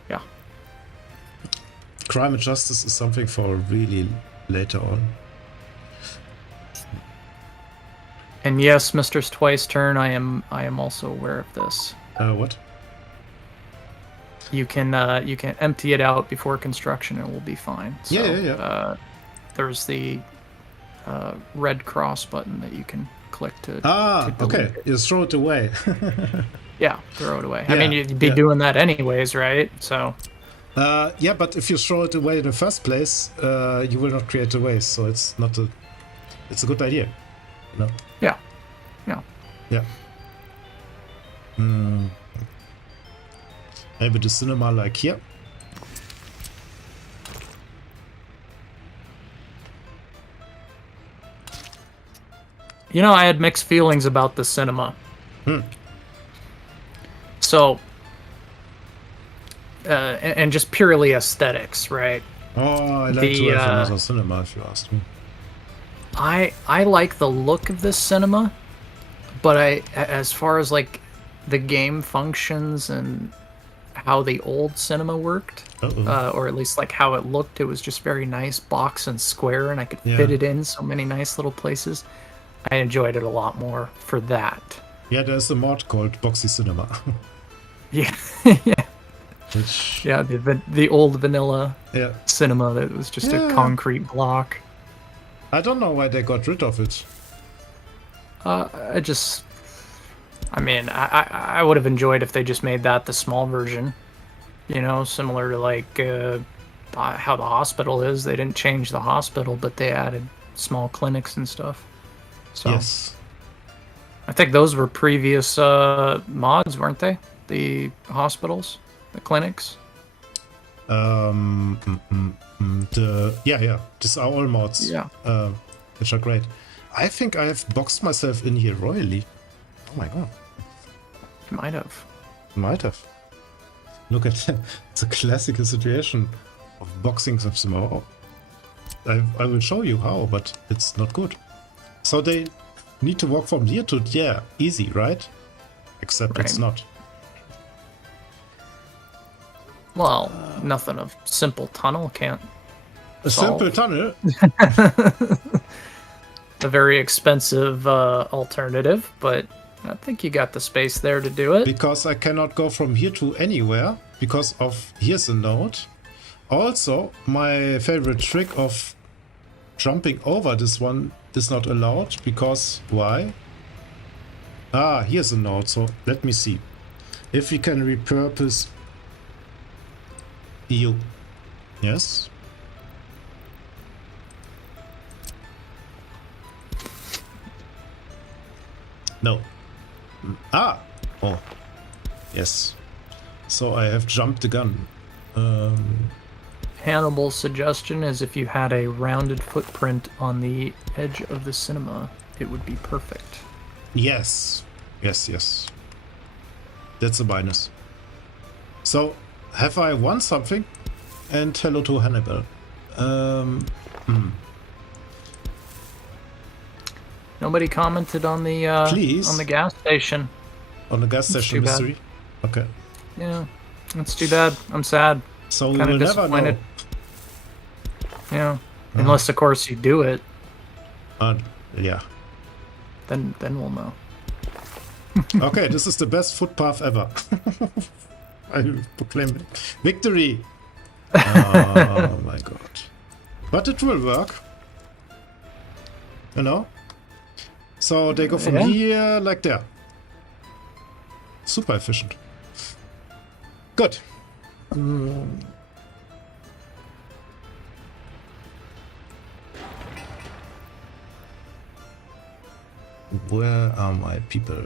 Yeah. Crime and justice is something for really later on. And yes, Mr. Twice Turn, I am also aware of this. What? You can empty it out before construction and it will be fine. So, yeah. There's the red cross button that you can click to. Okay. It. You throw it away. Yeah, throw it away. Yeah, I mean, you'd be doing that anyways, right? So. Yeah, but if you throw it away in the first place, you will not create a waste. So it's not a. It's a good idea. No. Yeah. Yeah. Maybe the cinema like here. You know, I had mixed feelings about the cinema. So, and just purely aesthetics, right? Oh, I like to have another cinema, if you ask me. I like the look of this cinema, but as far as like the game functions and how the old cinema worked, or at least like how it looked, it was just very nice, box and square, and I could fit it in so many nice little places. I enjoyed it a lot more for that. Yeah, there's a mod called Boxy Cinema. Yeah, Which... yeah, the old vanilla cinema that was just a concrete block. I don't know why they got rid of it. I mean, I would have enjoyed if they just made that the small version. You know, similar to like how the hospital is. They didn't change the hospital, but they added small clinics and stuff. So, yes. I think those were previous mods, weren't they? The hospitals, the clinics. These are all mods. Yeah. Which are great. I think I have boxed myself in here royally. Oh my god. You might have. Might have. Look at that. It's a classical situation of boxing of small. I will show you how, but it's not good. So they need to walk from here to there. Easy, right? Except it's not. Well, nothing of simple tunnel can't solve. Simple tunnel? A very expensive alternative, but I think you got the space there to do it. Because I cannot go from here to anywhere, because of here's a node. Also, my favorite trick of jumping over this one is not allowed, because why? Here's a node, so let me see. If we can repurpose you. Yes. No. Oh, yes. So I have jumped the gun. Hannibal's suggestion is if you had a rounded footprint on the edge of the cinema, it would be perfect. Yes. Yes, yes. That's a minus. So, have I won something? And hello to Hannibal. Nobody commented on the Please. on the gas station. On the gas station too bad. mystery? Okay. Yeah, that's too bad. I'm sad. So we Kinda will never know. disappointed. Yeah, unless of course you do it, Yeah. then we'll know. Okay, this is the best footpath ever. I proclaim it. Victory! Oh my god. But it will work. You know? So they go from here like there. Super efficient. Good. Where are my people?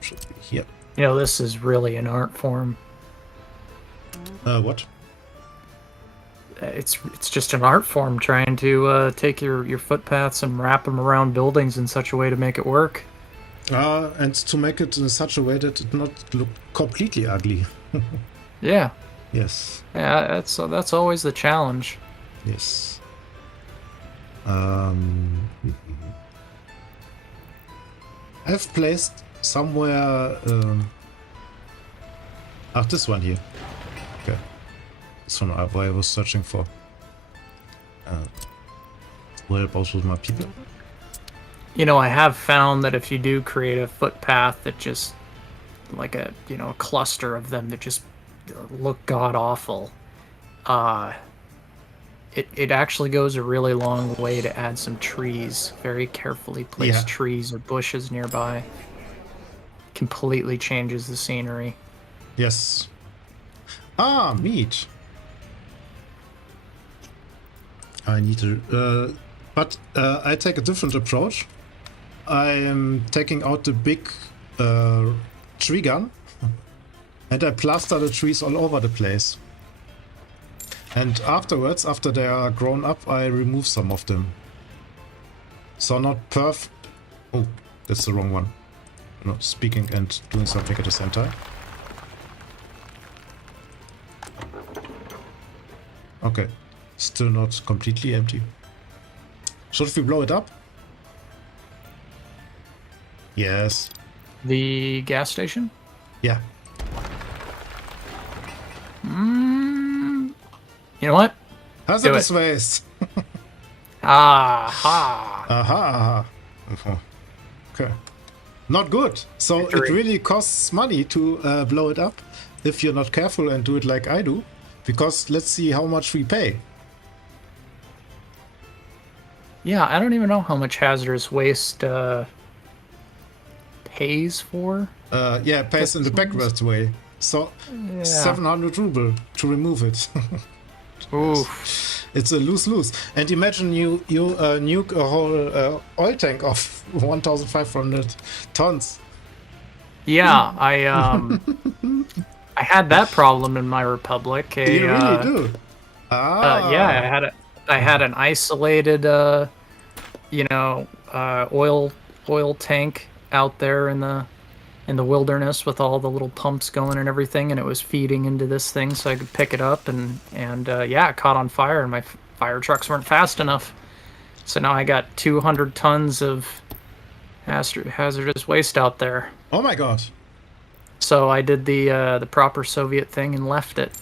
Should be here. You know, this is really an art form. What? It's just an art form trying to take your footpaths and wrap them around buildings in such a way to make it work. And to make it in such a way that it not look completely ugly. Yeah. Yes. Yeah, that's always the challenge. Yes. I've placed somewhere. This one here. Okay. This one what I was searching for. Where about with my people? You know, I have found that if you do create a footpath that just like a a cluster of them that just look god awful, it actually goes a really long way to add some trees, very carefully placed trees or bushes nearby. Completely changes the scenery. Yes. Meat. I need to. But I take a different approach. I am taking out the big tree gun and I plaster the trees all over the place. And afterwards, after they are grown up, I remove some of them. So not perf... Oh, that's the wrong one. No, speaking and doing something at the same time. Okay, still not completely empty. Should we blow it up? Yes. The gas station? Yeah. You know what? Hazardous waste. Aha. Aha. Okay. Not good. So Victory. it really costs money to blow it up if you're not careful and do it like I do. Because let's see how much we pay. Yeah, I don't even know how much hazardous waste pays for. Yeah, pays in the backwards way. So 700 ruble to remove it. Oof. It's a lose-lose. And imagine you nuke a whole oil tank of 1,500 tons. Yeah, I had that problem in my republic. You really do. Yeah, I had an isolated oil tank out there in the wilderness with all the little pumps going and everything, and it was feeding into this thing so I could pick it up, and it caught on fire, and my fire trucks weren't fast enough. So now I got 200 tons of hazardous waste out there. Oh my god. So I did the proper Soviet thing and left it.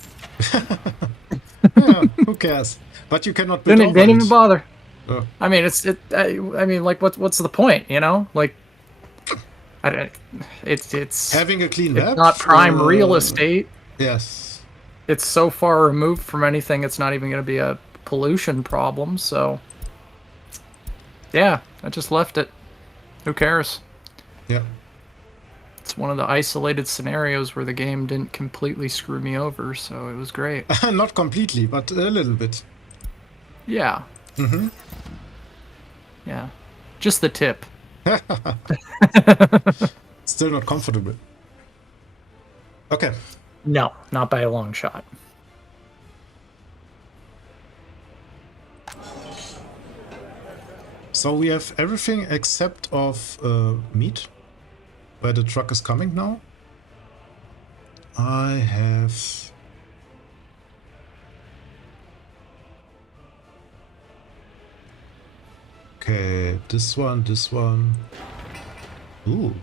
Yeah, who cares? But you cannot build over Didn't it. even bother. Oh. I mean, like, what's the point? You know, like, it's Having a clean it's map. not prime real estate. Yes. It's so far removed from anything. It's not even going to be a pollution problem. So, yeah, I just left it. Who cares? Yeah. It's one of the isolated scenarios where the game didn't completely screw me over, so it was great. Not completely, but a little bit. Yeah. Mm-hmm. Yeah. Just the tip. Still not comfortable. Okay. No, not by a long shot. So we have everything except of meat, where the truck is coming now. I have... Okay, this one, this one. Ooh.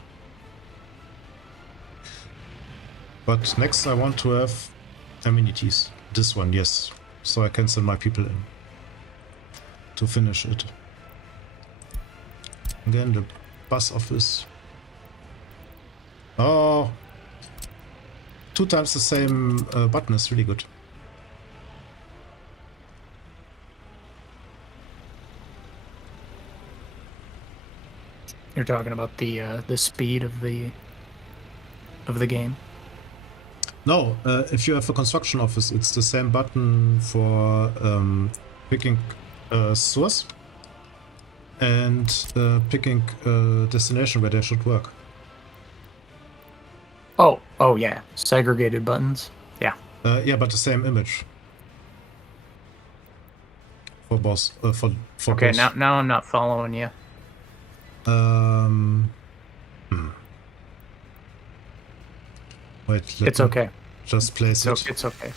But next I want to have amenities. This one, yes. So I can send my people in to finish it. Again, the bus office. Oh, 2 times the same button is really good. You're talking about the speed of the game. No, if you have a construction office, it's the same button for picking source and picking destination where they should work. Oh yeah, segregated buttons. Yeah. Yeah, but the same image for both. For Okay, both. now I'm not following you. Wait, It's okay. Just place it. It's okay.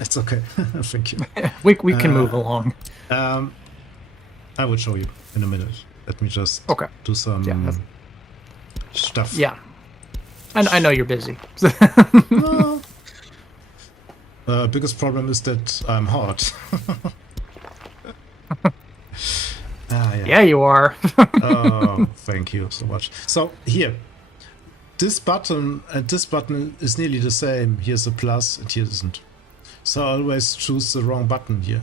It's okay. Thank you. we can move along. I will show you in a minute. Let me just do some stuff. Yeah. I know you're busy. Biggest problem is that I'm hot. Yeah, you are. Oh, thank you so much. So here, this button and this button is nearly the same. Here's a plus and here isn't. So I always choose the wrong button here.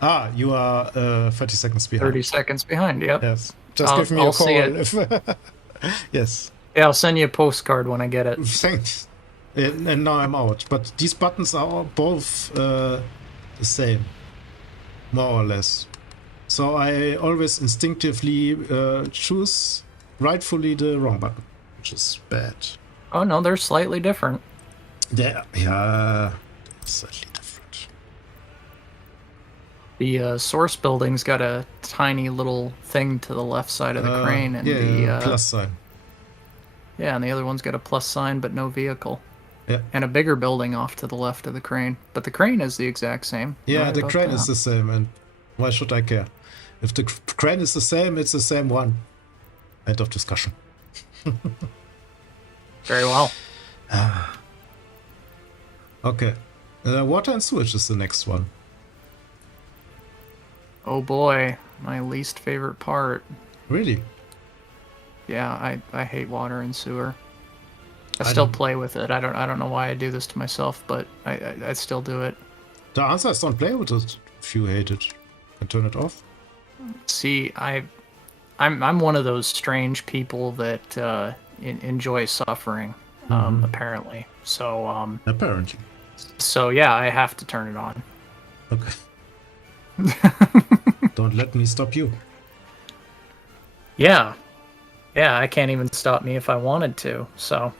Ah, you are 30 seconds behind. 30 seconds behind, yep. Yes. Just give me a call. If yes. Yeah, I'll send you a postcard when I get it. Thanks. And now I'm out. But these buttons are both the same, more or less. So I always instinctively choose rightfully the wrong button, which is bad. Oh no, they're slightly different. Yeah, slightly different. The source building's got a tiny little thing to the left side of the crane, and the plus sign. Yeah, and the other one's got a plus sign but no vehicle. Yeah. And a bigger building off to the left of the crane, but the crane is the exact same. Yeah, the crane is the same, and why should I care? If the crane is the same, it's the same one. End of discussion. Very well. Okay. Water and sewage is the next one. Oh boy, my least favorite part. Really? Yeah, I hate water and sewer. I still play with it. I don't know why I do this to myself, but I still do it. The answer is don't play with it if you hate it. And turn it off. See, I'm one of those strange people that enjoy suffering, apparently. So apparently. So yeah, I have to turn it on. Okay. Don't let me stop you. Yeah. Yeah, I can't even stop me if I wanted to, so.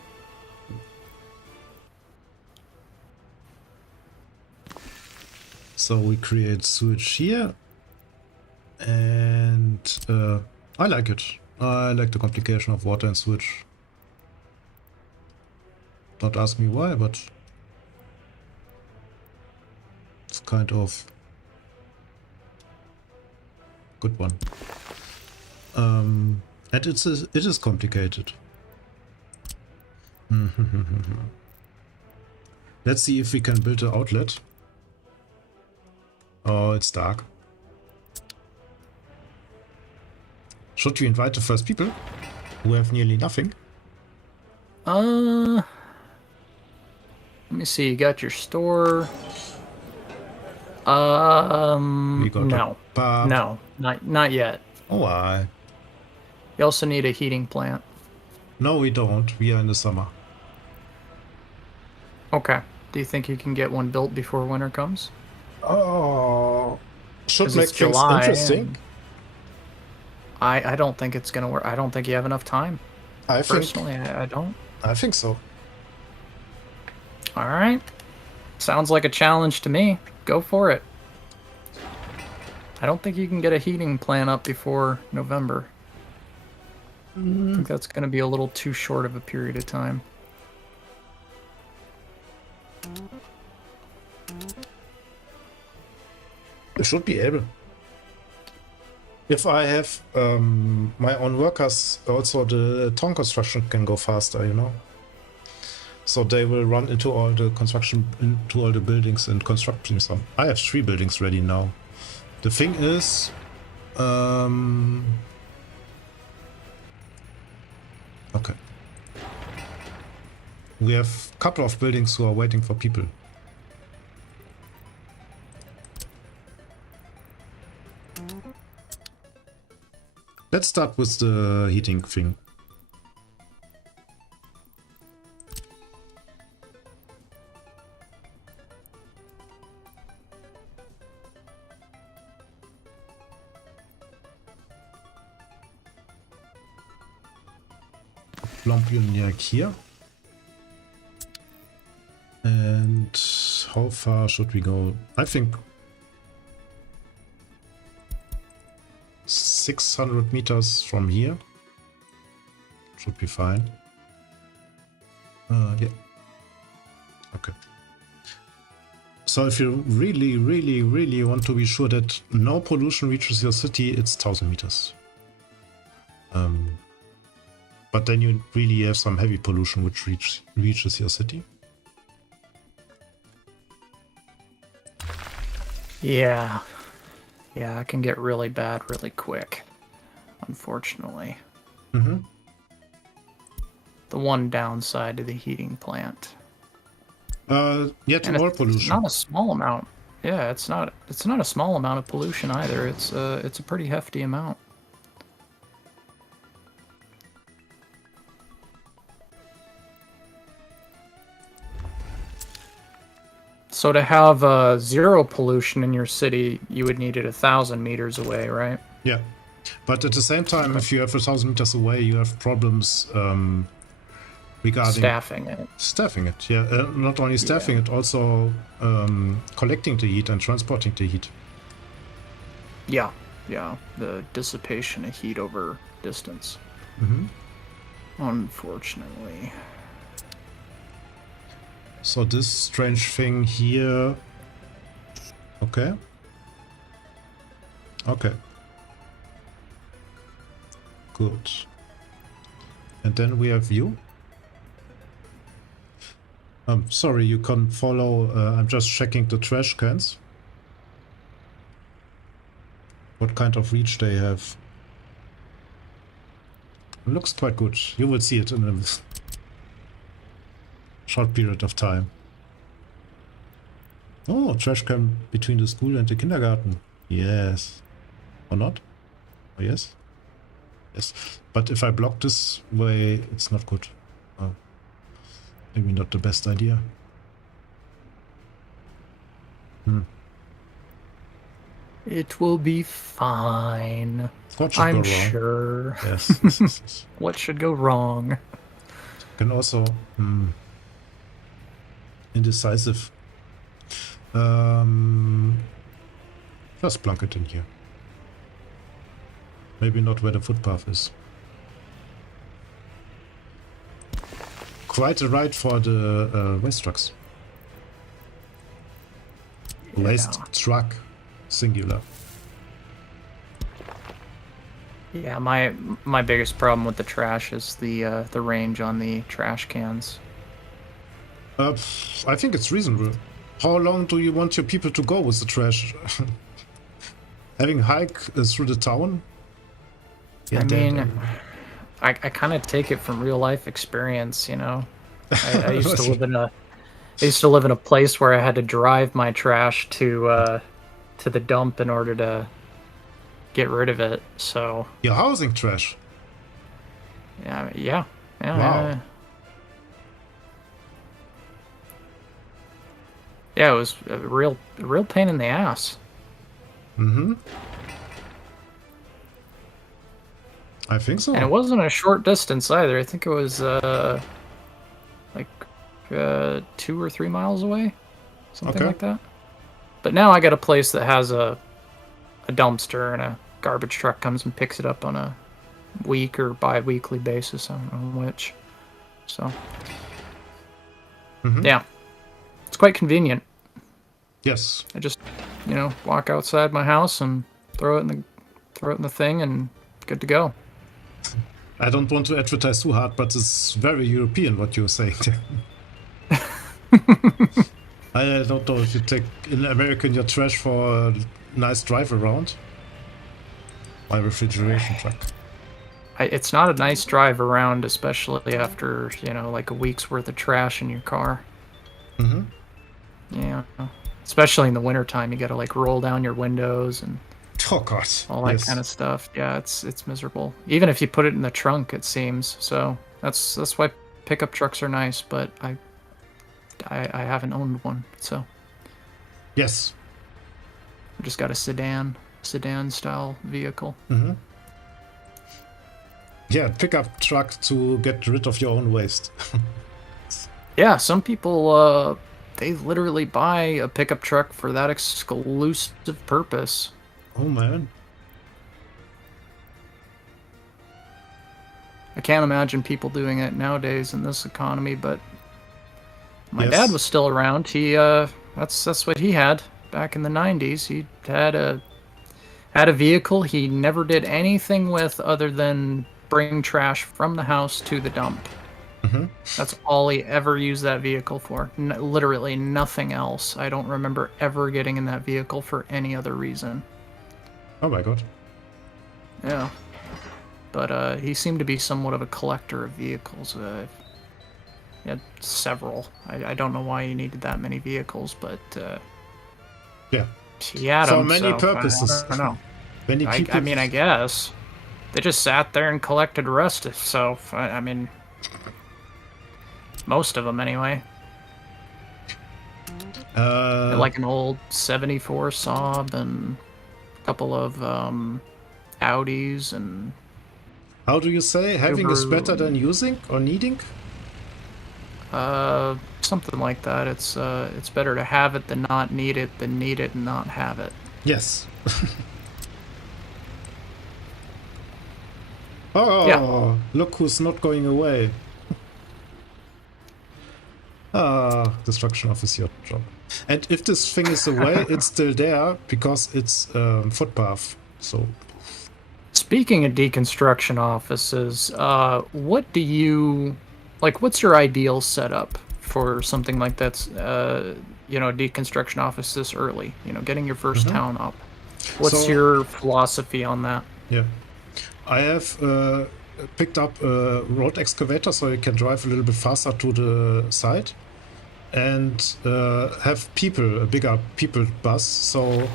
So we create sewage here. And I like it. I like the complication of water and sewage. Don't ask me why, but it's kind of good one. And it is complicated. Let's see if we can build an outlet. Oh, it's dark. Should we invite the first people who have nearly nothing? Let me see. You got your store. No, not yet. Oh, why? You also need a heating plant. No, we don't. We are in the summer. Okay. Do you think you can get one built before winter comes? Oh, should make things July interesting. I don't think it's gonna work. I don't think you have enough time. Personally, I don't. I think so. All right. Sounds like a challenge to me. Go for it. I don't think you can get a heating plant up before November. I think that's going to be a little too short of a period of time. You should be able. If I have my own workers, also the town construction can go faster, you know. So they will run into all the construction, into all the buildings and construct them. I have 3 buildings ready now. The thing is, okay. We have a couple of buildings who are waiting for people. Let's start with the heating thing. Lampioniak here. And how far should we go? I think 600 meters from here should be fine. Yeah. Okay. So if you really want to be sure that no pollution reaches your city, it's 1000 meters. But then you really have some heavy pollution which reaches your city. Yeah. Yeah, it can get really bad really quick, unfortunately. Mm-hmm. The one downside to the heating plant. Yet more pollution. It's not a small amount. Yeah, it's not a small amount of pollution either. It's a pretty hefty amount. So to have zero pollution in your city, you would need it 1,000 meters away, right? Yeah, but at the same time, if you have 1,000 meters away, you have problems regarding staffing it. Staffing it, yeah. Not only staffing it, also collecting the heat and transporting the heat. Yeah, yeah. The dissipation of heat over distance. Mm-hmm. Unfortunately. So this strange thing here. Okay. Okay. Good. And then we have you. I'm sorry, you can't follow. I'm just checking the trash cans. What kind of reach they have. It looks quite good. You will see it in a short period of time. Oh, trash can between the school and the kindergarten. Yes. Or not? Oh, yes? Yes. But if I block this way, it's not good. Oh. Maybe not the best idea. It will be fine. What should go I'm wrong? sure. Yes. Yes, yes, yes. What should go wrong? Can also indecisive. Just plug it in here. Maybe not where the footpath is. Quite a ride for the waste trucks. Waste truck, singular. Yeah, my biggest problem with the trash is the range on the trash cans. I think it's reasonable. How long do you want your people to go with the trash? Having hike through the town? Yeah, I mean, I kind of take it from real life experience, you know. I used to live in a place where I had to drive my trash to the dump in order to get rid of it. So your housing trash. Yeah. Wow. Yeah, it was a real pain in the ass. Mm-hmm. I think so. And it wasn't a short distance either. I think it was like 2 or 3 miles away, something Okay. like that. But now I got a place that has a dumpster, and a garbage truck comes and picks it up on a week or bi-weekly basis. I don't know which. So, yeah, it's quite convenient. Yes. I just, walk outside my house and throw it in the thing, and good to go. I don't want to advertise too hard, but it's very European what you're saying there. I don't know if you take in America your trash for a nice drive around. My refrigeration truck. It's not a nice drive around, especially after, like a week's worth of trash in your car. Yeah. Especially in the wintertime, you gotta like roll down your windows and Oh god. all that kind of stuff. Yeah, it's miserable. Even if you put it in the trunk, it seems. So that's why pickup trucks are nice, but I haven't owned one, so yes, I just got a sedan style vehicle. Yeah, pickup truck to get rid of your own waste. Yeah, some people they literally buy a pickup truck for that exclusive purpose. Oh man. I can't imagine people doing it nowadays in this economy, but my Yes. dad was still around. He that's what he had back in the 90s. He had a vehicle he never did anything with other than bring trash from the house to the dump. That's all he ever used that vehicle for. Literally nothing else. I don't remember ever getting in that vehicle for any other reason. Oh my god. Yeah. But he seemed to be somewhat of a collector of vehicles. He had several. I don't know why he needed that many vehicles, but Yeah. he had For them. many So purposes. I don't know. Many people. I mean, I guess they just sat there and collected rust. So I mean, most of them anyway. Like an old '74 Saab and a couple of Audis and. How do you say? Having is better than using or needing? Something like that. It's better to have it than not need it than need it and not have it. Yes. Oh, Yeah. look who's not going away. Destruction office, your job. And if this thing is away, it's still there because it's footpath. So. Speaking of deconstruction offices, what do you like? What's your ideal setup for something like that's a deconstruction office this early? Getting your first town up. What's your philosophy on that? Yeah, I have picked up a road excavator so you can drive a little bit faster to the side, and have a bigger people bus. So.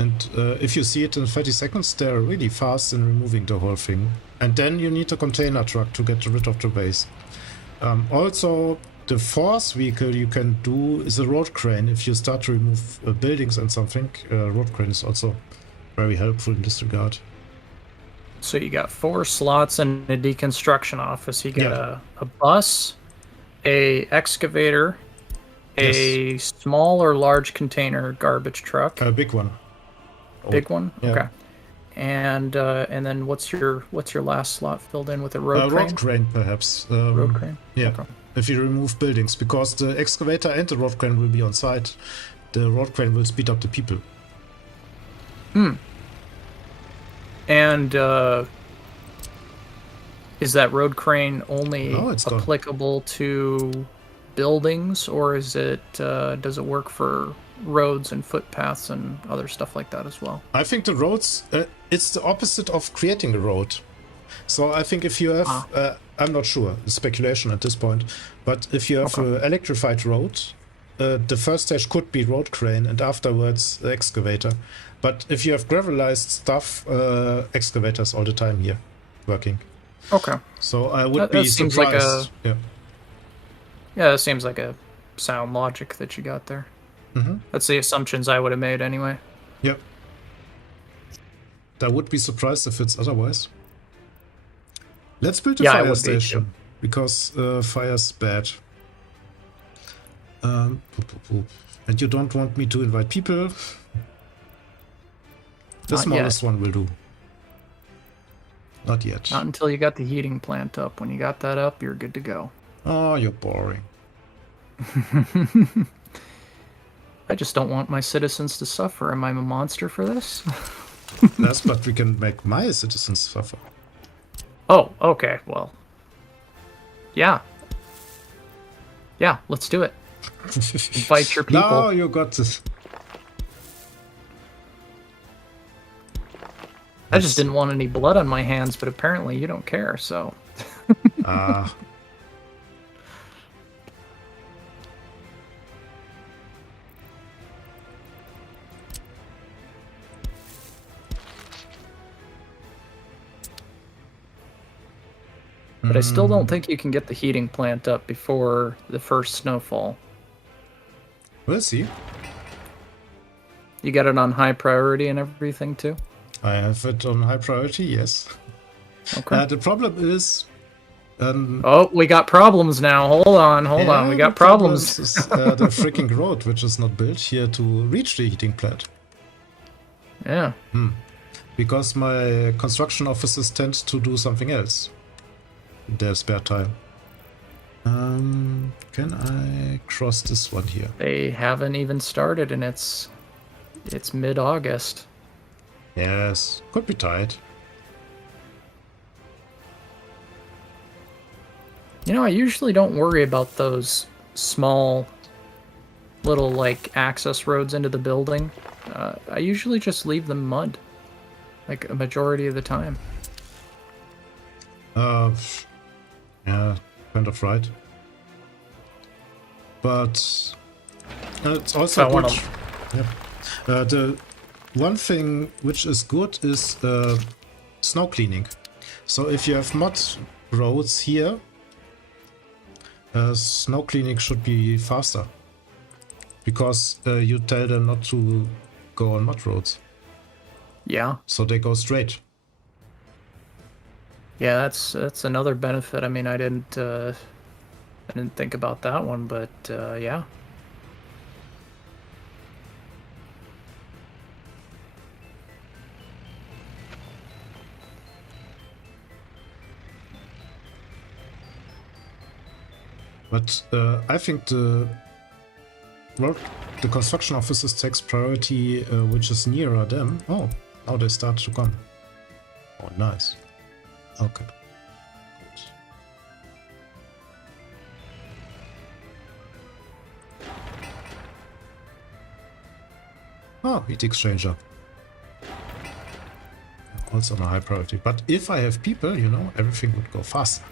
And if you see it in 30 seconds, they're really fast in removing the whole thing. And then you need a container truck to get rid of the waste. Also, the fourth vehicle you can do is a road crane. If you start to remove buildings and something, road crane is also very helpful in this regard. So you got 4 slots in a deconstruction office. You got a bus, a excavator, a small or large container garbage truck. A big one. Big one? Yeah. Okay. And then what's your last slot filled in with a road crane? Road crane, perhaps. Road crane? Yeah. Okay. If you remove buildings, because the excavator and the road crane will be on site. The road crane will speed up the people. And is that road crane only applicable to buildings, or is it does it work for roads and footpaths and other stuff like that as well? I think the roads, it's the opposite of creating a road. So I think if you have, I'm not sure, it's speculation at this point, but if you have an electrified road, the first stage could be road crane and afterwards excavator. But if you have gravelized stuff, excavators all the time here working. Okay. So I would be seems surprised. Yeah, that seems like a sound logic that you got there. That's the assumptions I would have made anyway. Yep. I would be surprised if it's otherwise. Let's build a fire station, because fire's bad. And you don't want me to invite people? The Not smallest yet. one will do. Not yet. Not until you got the heating plant up. When you got that up, you're good to go. Oh, you're boring. I just don't want my citizens to suffer. Am I a monster for this? Yes, but we can make my citizens suffer. Oh, okay, well. Yeah. Yeah, let's do it. Invite your people. No, you got this. I just didn't want any blood on my hands, but apparently you don't care, so... Ah. But I still don't think you can get the heating plant up before the first snowfall. We'll see. You got it on high priority and everything, too? I have it on high priority, yes. Okay. The problem is... Oh, we got problems now. Hold on. We got problems. Is, the freaking road, which is not built here to reach the heating plant. Yeah. Because my construction officers tend to do something else in their spare time. Can I cross this one here? They haven't even started, and it's mid-August. Yes, could be tight. You know, I usually don't worry about those small little, like, access roads into the building. I usually just leave them mud, like, a majority of the time. Yeah, kind of right. But it's also good. Yep. The one thing which is good is snow cleaning. So if you have mud roads here, snow cleaning should be faster. Because you tell them not to go on mud roads. Yeah. So they go straight. Yeah, that's another benefit. I mean, I didn't think about that one, but yeah. But I think the construction offices takes priority, which is nearer them. Oh, now they start to come. Oh, nice. Okay. Good. Oh, heat exchanger. Also on a high priority. But if I have people, you know, everything would go faster.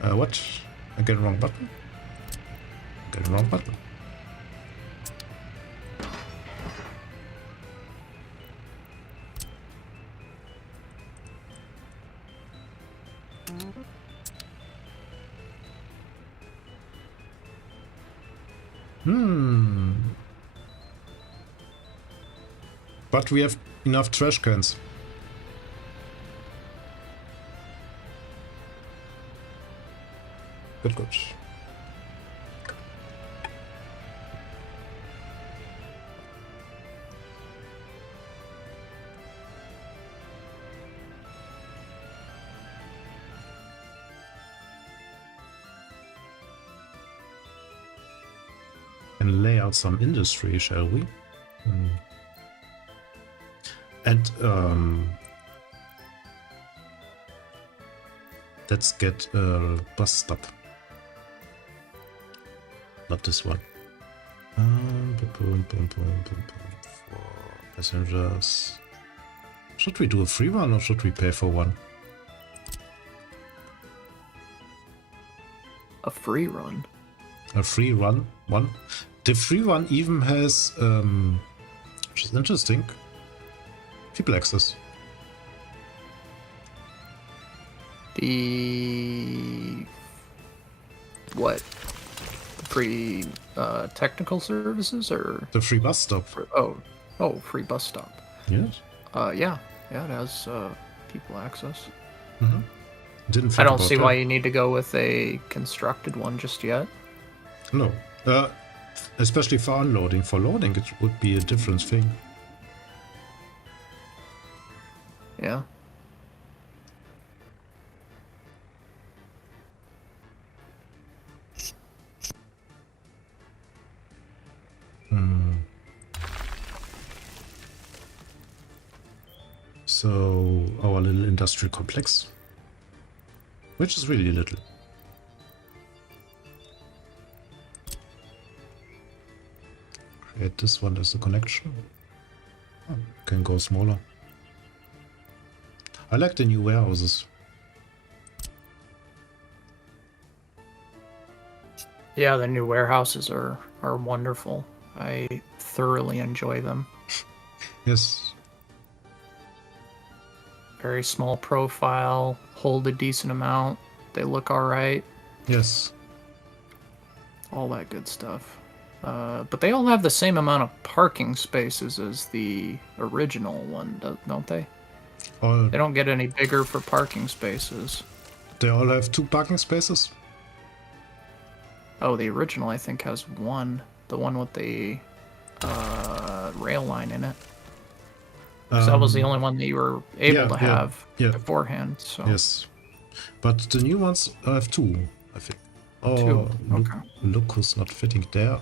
What? I get the wrong button? Get the wrong button. But we have enough trash cans. Good, good. And lay out some industry, shall we? And let's get a bus stop. Not this one. For passengers. Should we do a free one or should we pay for one? A free run. A free run? One? The free one even has, which is interesting, people access. The... what? Free technical services or The free bus stop. Free bus stop. Yes. Yeah, it has people access. Didn't think I don't about see that. why you need to go with a constructed one just yet. No. Especially for unloading. For loading, it would be a different thing. Yeah. So, our little industrial complex, which is really little. Create this one as a connection. Oh, can go smaller. I like the new warehouses. Yeah, the new warehouses are wonderful. I thoroughly enjoy them. Yes. Very small profile, hold a decent amount. They look all right. Yes. All that good stuff. But they all have the same amount of parking spaces as the original one, don't they? They don't get any bigger for parking spaces. They all have 2 parking spaces? Oh, the original, I think, has 1. The one with the rail line in it. 'Cause that was the only one that you were able to have beforehand. So. Yes. But the new ones have 2, I think. Oh, 2. Okay. Look who's not fitting there.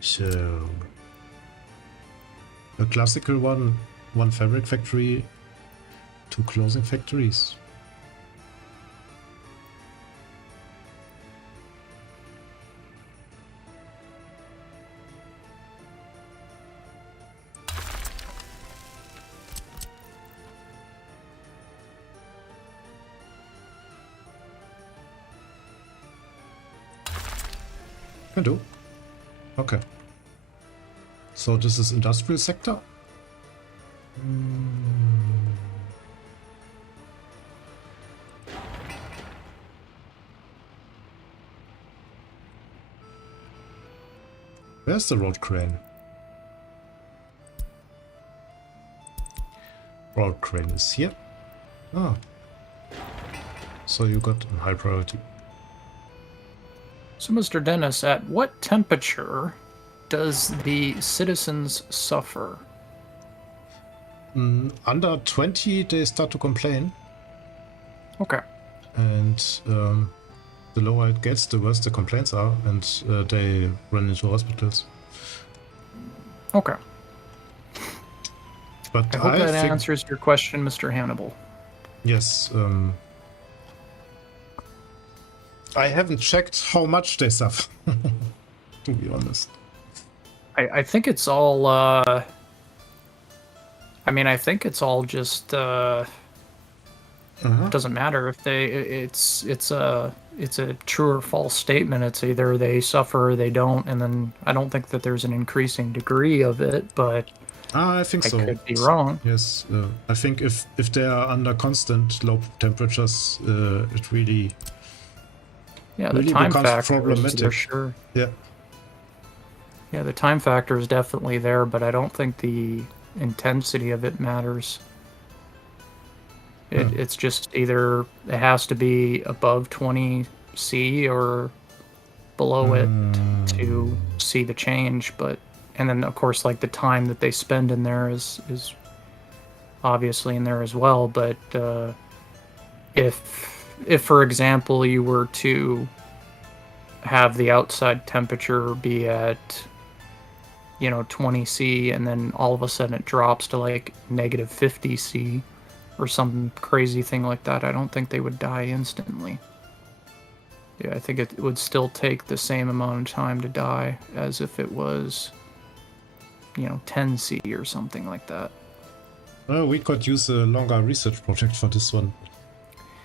So, a classical one fabric factory, 2 clothing factories. Can do. Okay. So this is industrial sector. Where's the road crane? Road crane is here. Ah. So you got a high priority. So, Mr. Dennis, at what temperature does the citizens suffer? Under 20, they start to complain. Okay. And the lower it gets, the worse the complaints are, and they run into hospitals. Okay. But I hope that think, answers your question, Mr. Hannibal. Yes. I haven't checked how much they suffer, to be honest. I think it's all. I mean, I think it's all just. Doesn't matter if they. It's a true or false statement. It's either they suffer or they don't, and then I don't think that there's an increasing degree of it, but. I think so. I could be wrong. Yes, I think if they are under constant low temperatures, it really. Yeah, the really time becomes factor problematic. is for sure. Yeah. Yeah, the time factor is definitely there, but I don't think the intensity of it matters. It's just either it has to be above 20 C or below it to see the change, and then of course like the time that they spend in there is obviously in there as well, but if for example you were to have the outside temperature be at 20 C and then all of a sudden it drops to like negative 50 C or some crazy thing like that, I don't think they would die instantly. Yeah, I think it would still take the same amount of time to die as if it was 10 C or something like that. Well, we could use a longer research project for this one.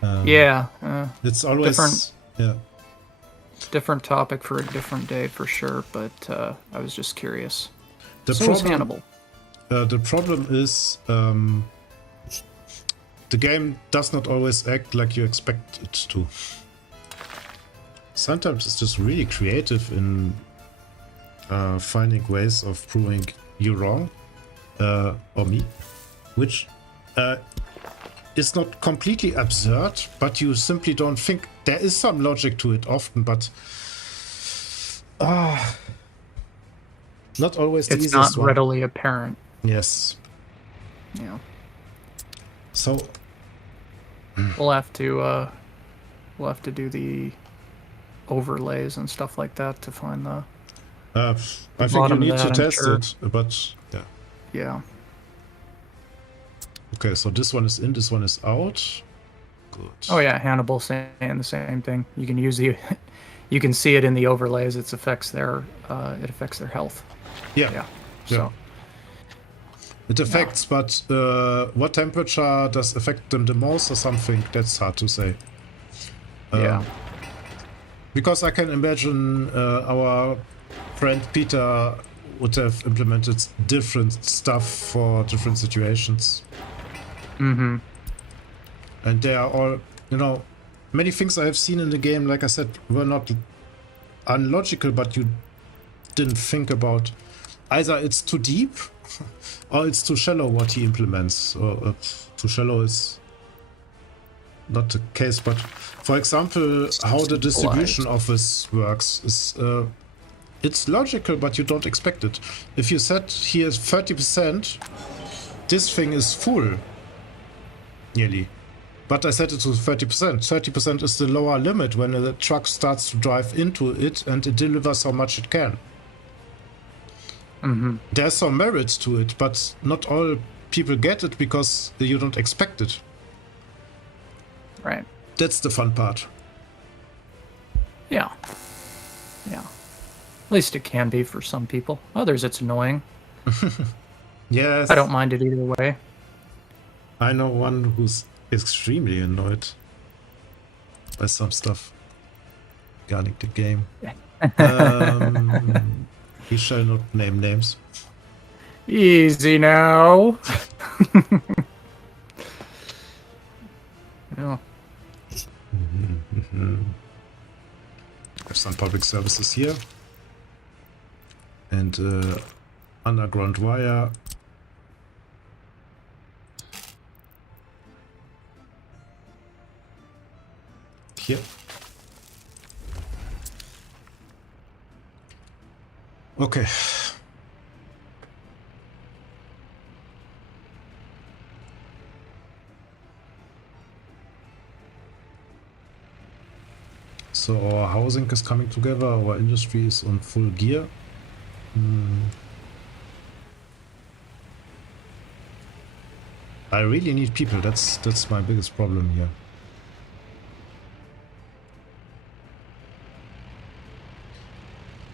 It's always different. Yeah. Different topic for a different day for sure, but I was just curious. The Hannibal. The problem is the game does not always act like you expect it to. sometimes it's just really creative in finding ways of proving you wrong, or me, which is not completely absurd, but you simply don't think there is some logic to it often, but not always the It's easiest not one. readily apparent. Yes. Yeah. So We'll have to do the overlays and stuff like that to find the I think you bottom of need to that, I'm test sure. it, but yeah. yeah. Okay, so this one is in, this one is out. Good. Oh yeah, Hannibal saying the same thing. You can use the you can see it in the overlays. It affects their health. Yeah. Yeah. Yeah. So It affects, but what temperature does affect them the most or something? That's hard to say. yeah. Because I can imagine our friend Peter would have implemented different stuff for different situations. Mm-hmm. And they are all, many things I have seen in the game, like I said, were not unlogical, but you didn't think about either it's too deep or it's too shallow what he implements. Or too shallow is not the case, but for example, how the distribution office works is it's logical, but you don't expect it. If you set here 30%, this thing is full, nearly. But I set it to 30%. 30% is the lower limit when the truck starts to drive into it and it delivers how much it can. Mm-hmm. There's some merit to it, but not all people get it because you don't expect it. Right. That's the fun part. Yeah. Yeah. At least it can be for some people. Others, it's annoying. Yes. I don't mind it either way. I know one who's extremely annoyed by some stuff regarding the game. He shall not name names. Easy now. Yeah. There's some public services here. And underground wire. Here. Okay. So our housing is coming together, our industry is on full gear. I really need people, that's my biggest problem here.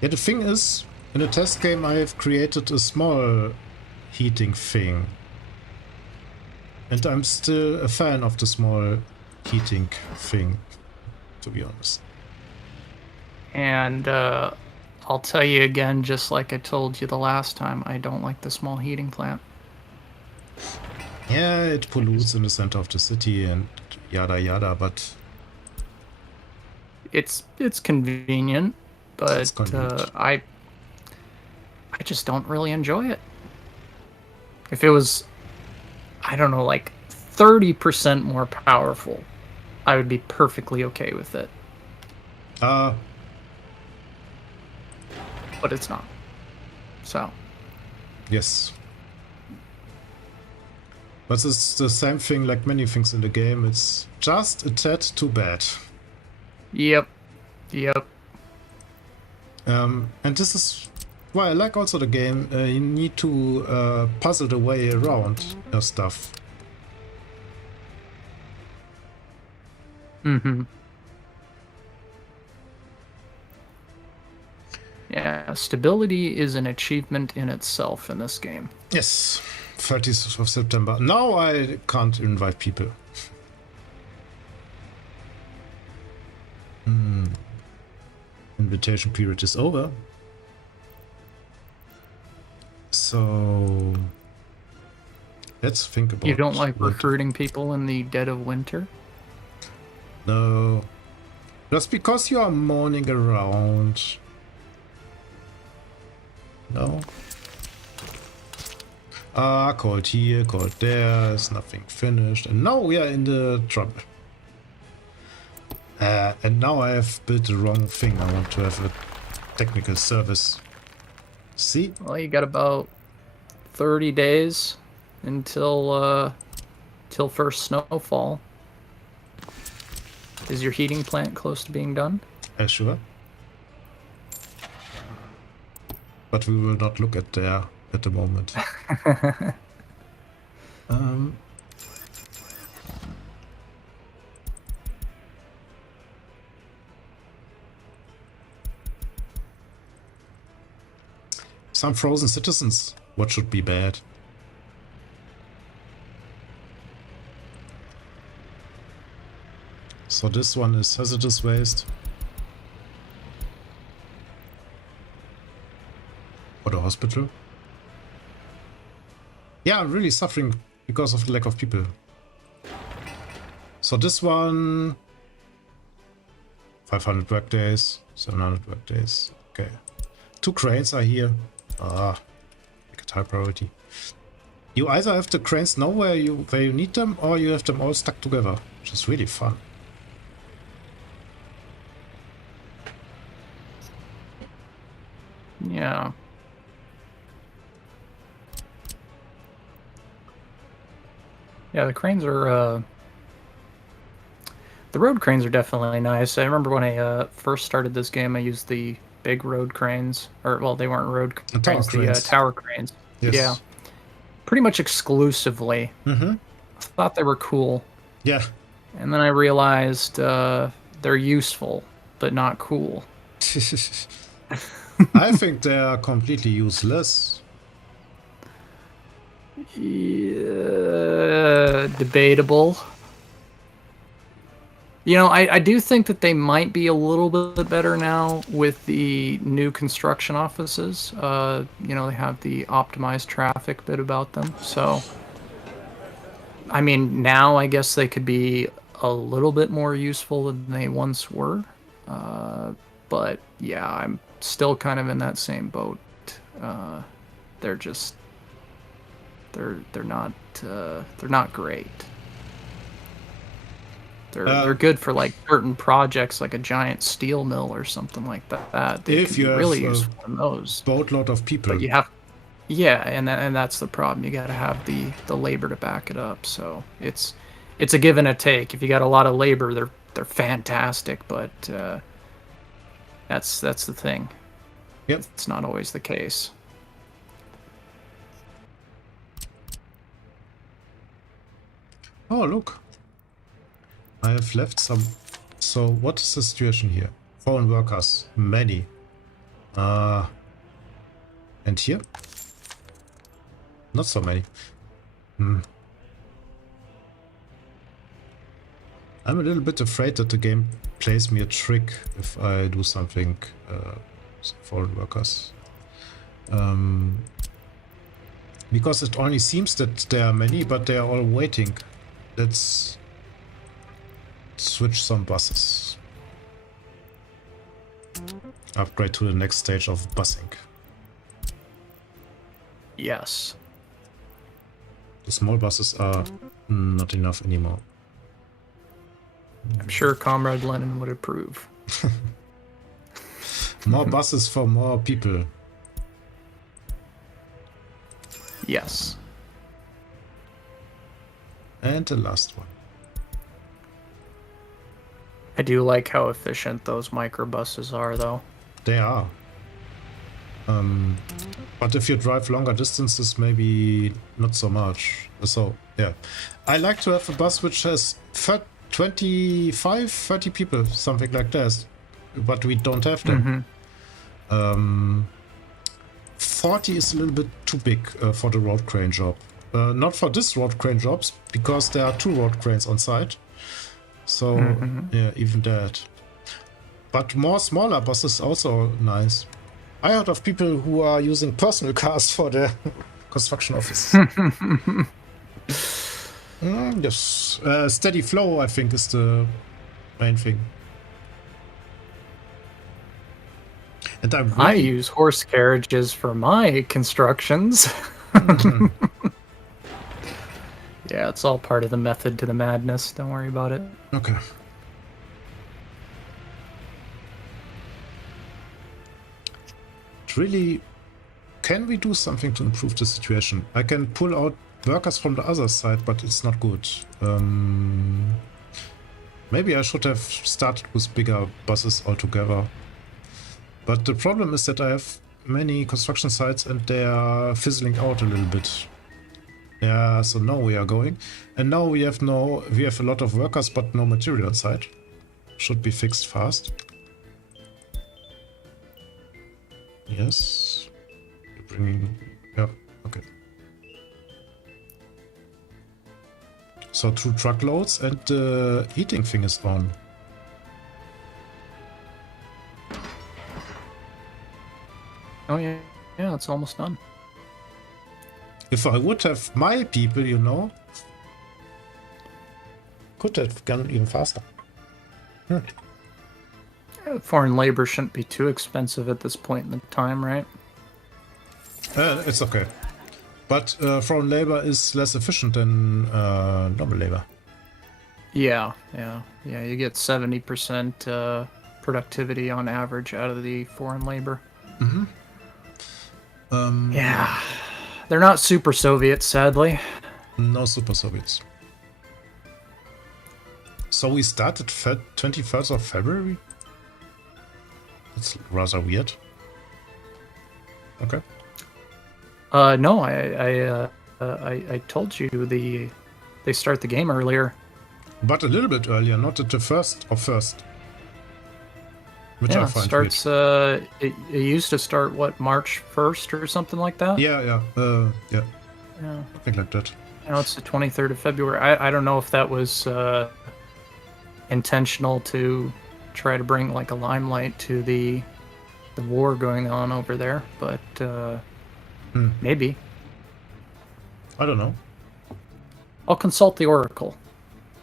Yeah, the thing is, in a test game I have created a small heating thing. And I'm still a fan of the small heating thing, to be honest. And I'll tell you again, just like I told you the last time, I don't like the small heating plant. Yeah, it pollutes in the center of the city and yada yada, but... It's convenient, but It's convenient. I just don't really enjoy it. If it was, I don't know, like 30% more powerful, I would be perfectly okay with it. But it's not. So. Yes. But it's the same thing like many things in the game. It's just a tad too bad. Yep. Yep. And this is why I like also the game. You need to puzzle the way around your stuff. Mm-hmm. Yeah, stability is an achievement in itself in this game. Yes, 30th of September. Now I can't invite people. Invitation period is over. So let's think about... You don't like recruiting people in the dead of winter? No. Just because you are moaning around. No? Ah, cold here, cold there, is nothing finished. And now we are in the trouble. And now I have built the wrong thing. I want to have a technical service. See? Well, you got about 30 days until till first snowfall. Is your heating plant close to being done? Sure. But we will not look at there at the moment. Some frozen citizens. What should be bad? So this one is hazardous waste. For the hospital. Yeah, I'm really suffering because of the lack of people. So this one... 500 work days, 700 work days. Okay. 2 cranes are here. Ah, make it high priority. You either have the cranes know where you need them, or you have them all stuck together, which is really fun. Yeah. Yeah, the cranes are, the road cranes are definitely nice. I remember when I first started this game, I used the big road cranes. Or, well, they weren't road cranes, the tower cranes. Yes. Yeah. Pretty much exclusively. Mm-hmm. I thought they were cool. Yeah. And then I realized they're useful, but not cool. I think they are completely useless. Yeah, debatable. You know, I do think that they might be a little bit better now with the new construction offices. You know, they have the optimized traffic bit about them. So, I mean, now I guess they could be a little bit more useful than they once were. But yeah, I'm still kind of in that same boat. They're just they're not great. They're good for like certain projects, like a giant steel mill or something like that. They If you have really useful in those. Boatload of people. But you have, yeah, and that's the problem. You got to have the labor to back it up. So it's a give and a take. If you got a lot of labor, they're fantastic. But that's the thing. Yep. It's not always the case. Oh, look. I have left some... So, what is the situation here? Foreign workers. Many. And here? Not so many. I'm a little bit afraid that the game plays me a trick if I do something foreign workers. Because it only seems that there are many, but they are all waiting. Let's switch some buses. Upgrade to the next stage of busing. Yes. The small buses are not enough anymore. I'm sure Comrade Lenin would approve. More buses for more people. Yes. And the last one. I do like how efficient those microbuses are, though. They are. But if you drive longer distances, maybe not so much. So, yeah. I like to have a bus which has 25, 30 people, something like that. But we don't have them. 40 is a little bit too big for the road crane job. Not for this road crane jobs, because there are 2 road cranes on site. So, yeah, even that. But more smaller buses also nice. I heard of people who are using personal cars for the construction office. Yes. Steady flow, I think, is the main thing. And I'm I really... use horse carriages for my constructions. Yeah, it's all part of the method to the madness. Don't worry about it. Okay. Really, can we do something to improve the situation? I can pull out workers from the other side, but it's not good. Maybe I should have started with bigger buses altogether. But the problem is that I have many construction sites and they are fizzling out a little bit. Yeah, so now we are going. And now we have a lot of workers but no material inside. Should be fixed fast. Yes. Bringing... Yeah, okay. So 2 truckloads and the heating thing is on. Oh yeah, yeah, it's almost done. If I would have my people, you know, could have gone even faster. Foreign labor shouldn't be too expensive at this point in the time, right? It's okay. But foreign labor is less efficient than normal labor. Yeah. You get 70% productivity on average out of the foreign labor. Mm-hmm. Yeah. They're not super Soviets, sadly. No super Soviets. So we started 21st of February? That's rather weird. Okay. No, I told you they start the game earlier. But a little bit earlier, not at the 1st of 1st. Which Yeah, I it find starts. It used to start what, March 1st or something like that. Yeah. Yeah. Something like that. Now it's the 23rd of February. I don't know if that was intentional to try to bring like a limelight to the war going on over there, but maybe. I don't know. I'll consult the Oracle.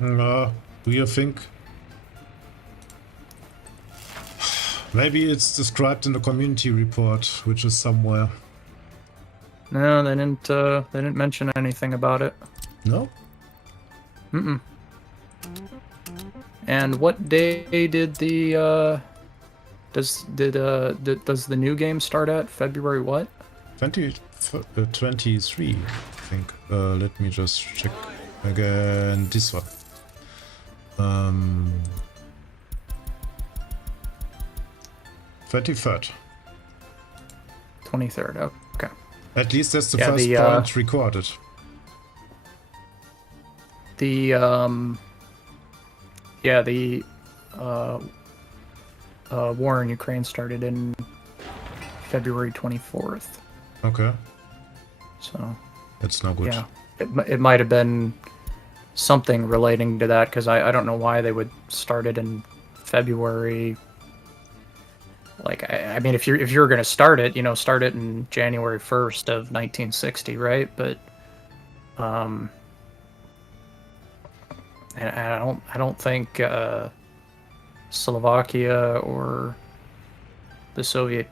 Do you think? Maybe it's described in the community report, which is somewhere. No, they didn't mention anything about it. No? Mm-mm. And what day did the does the new game start at? February what? 23, I think. Let me just check again. This one. 23rd. 23rd. Okay. At least that's the first point recorded. The war in Ukraine started in February 24th. Okay. So that's no good. Yeah, it might have been something relating to that, because I don't know why they would start it in February. Like, I mean, if you're going to start it, start it in January 1st of 1960, right? But and I don't think Slovakia or the Soviet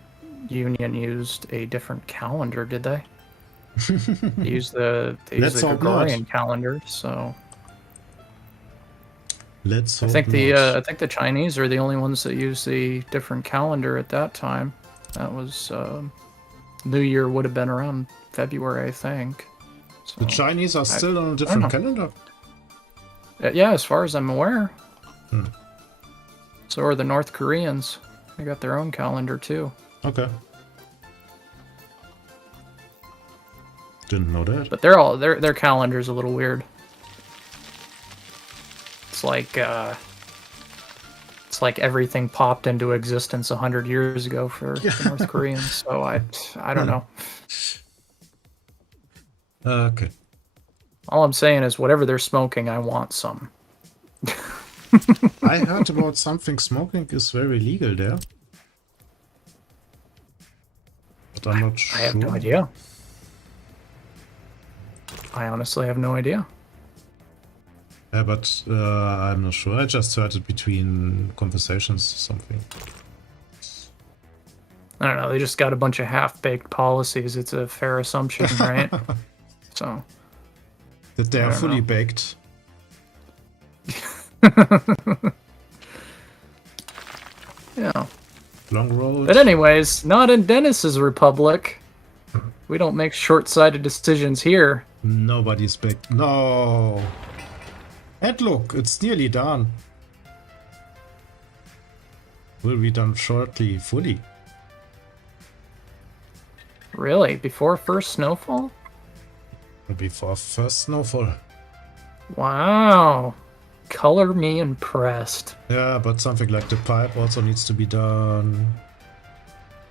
Union used a different calendar, did they? They used the Gregorian calendar, so let's hope I think the Chinese are the only ones that use the different calendar at that time. That was New Year would have been around February, I think. So, the Chinese are still on a different calendar? Yeah, as far as I'm aware. So are the North Koreans. They got their own calendar too. Okay. Didn't know that. But their calendar's a little weird. It's like everything popped into existence 100 years ago for the North Koreans. So I don't know. Okay. All I'm saying is, whatever they're smoking, I want some. I heard about something smoking is very legal there. But I'm not sure. I have no idea. I honestly have no idea. Yeah, but I'm not sure. I just heard it between conversations or something. don't know. They just got a bunch of half-baked policies. It's a fair assumption, right? So That they I are don't fully know. baked. Yeah. Long road. But anyways, not in Dennis's republic. We don't make short-sighted decisions here. Nobody's baked. No. And look, it's nearly done. Will be done shortly, fully. Really? Before first snowfall? Before first snowfall. Wow. Color me impressed. Yeah, but something like the pipe also needs to be done.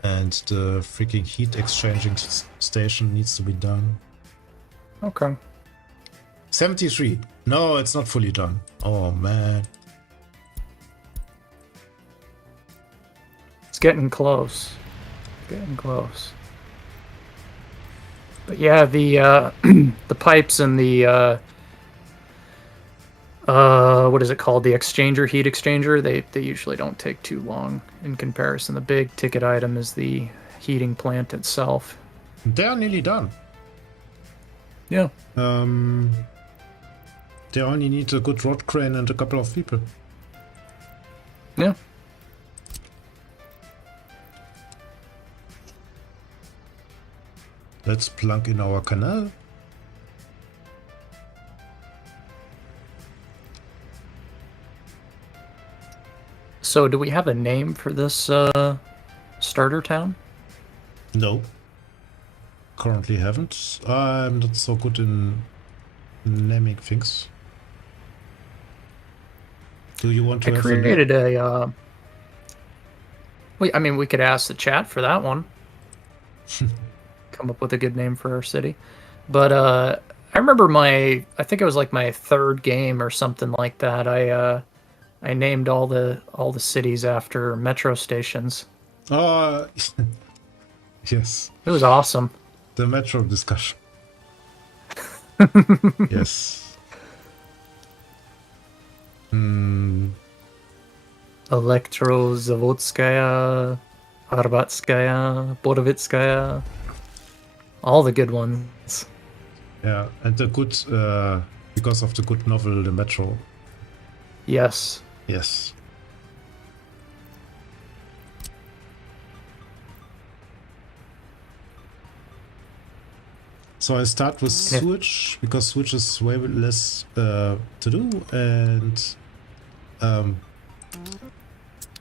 And the freaking heat exchanging station needs to be done. Okay. 73. No, it's not fully done. Oh, man. It's getting close. Getting close. But yeah, the the pipes and the what is it called? The exchanger, heat exchanger, they usually don't take too long in comparison. The big ticket item is the heating plant itself. They are nearly done. Yeah. They only need a good rod crane and a couple of people. Yeah. Let's plunk in our canal. So do we have a name for this starter town? No. Currently haven't. I'm not so good in naming things. Do you want to I have created a I mean, we could ask the chat for that one. Come up with a good name for our city. But I remember I think it was like my third game or something like that. I named all the cities after metro stations. Yes. It was awesome. The metro discussion. Yes. Elektrozavodskaya, Arbatskaya, Borovitskaya. All the good ones. Yeah, and the good, because of the good novel, The Metro. Yes. Yes. So I start with sewage, because sewage is way less to do, and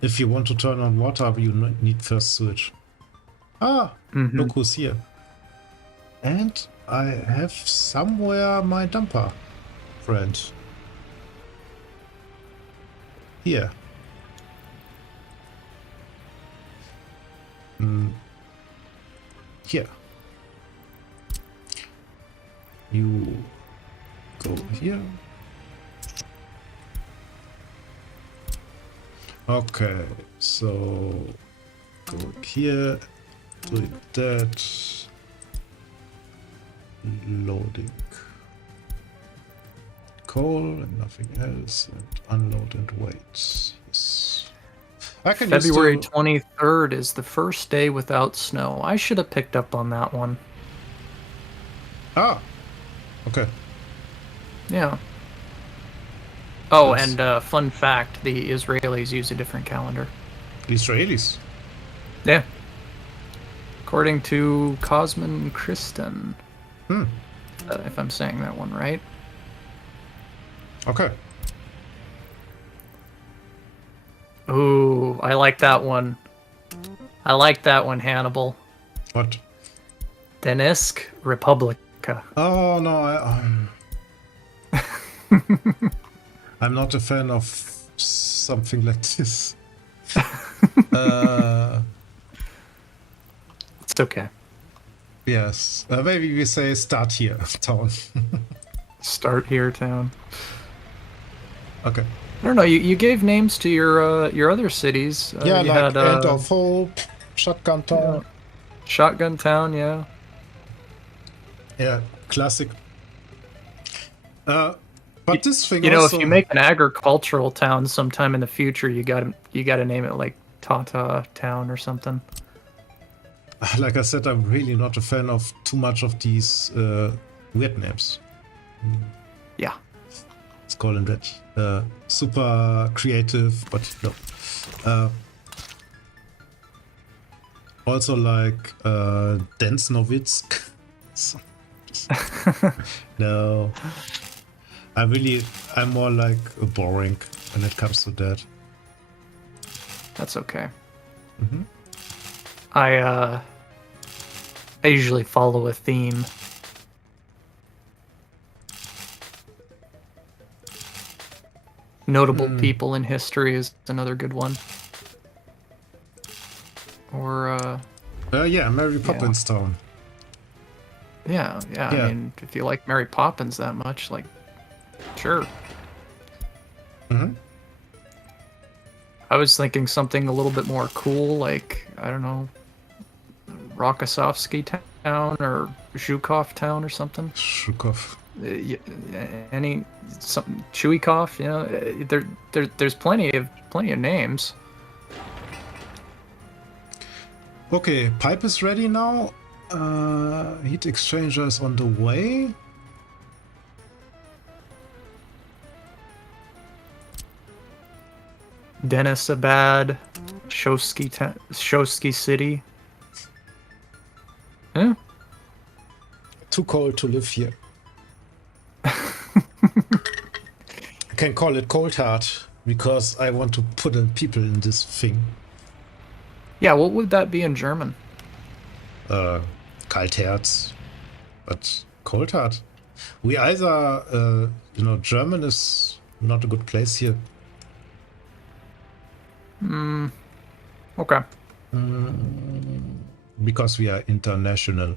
if you want to turn on water, you need first sewage. Look who's here. And I have somewhere my dumper friend. Here. Here. You go here. Okay, so go here, do that. Loading coal and nothing else, and unload and wait. Yes. I can February 23rd is the first day without snow. I should have picked up on that one. Ah, okay. Yeah. Oh, Yes. and fun fact, the Israelis use a different calendar. Israelis. Yeah. According to Cosmin Kristen. If I'm saying that one right. Okay. Ooh, I like that one. I like that one, Hannibal. What? Denisk Republica. Oh no, I'm not a fan of something like this. It's okay. Yes. Maybe we say start here, town. Start here, town. Okay. I don't know. You gave names to your other cities. Yeah, you like had, End of Hope, Shotgun Town. Yeah. Shotgun Town, yeah. Yeah, classic. But this thing, You know, also, if you make an agricultural town sometime in the future, you gotta name it like Tata Town or something. Like I said, I'm really not a fan of too much of these weird names. Yeah. Let's call them that. Super creative, but no. Also like Densnovitsk. No. I'm more like boring when it comes to that. That's okay. Mm-hmm. I usually follow a theme. Notable people in history is another good one. Or yeah, Mary Poppins Town. Yeah. I mean, if you like Mary Poppins that much, like, sure. Mm-hmm. I was thinking something a little bit more cool, like, I don't know, Rokossovsky Town or Zhukov Town or something. Shukov. Something Chuikov, you know, there's plenty of names. Okay, pipe is ready now. Heat exchanger is on the way. Denisabad, Shosky City. Yeah. Too cold to live here. I can call it Cold Heart because I want to put in people in this thing. Yeah, what would that be in German? Kaltherz, but Cold Heart. We either, German is not a good place here. Okay. Because we are international.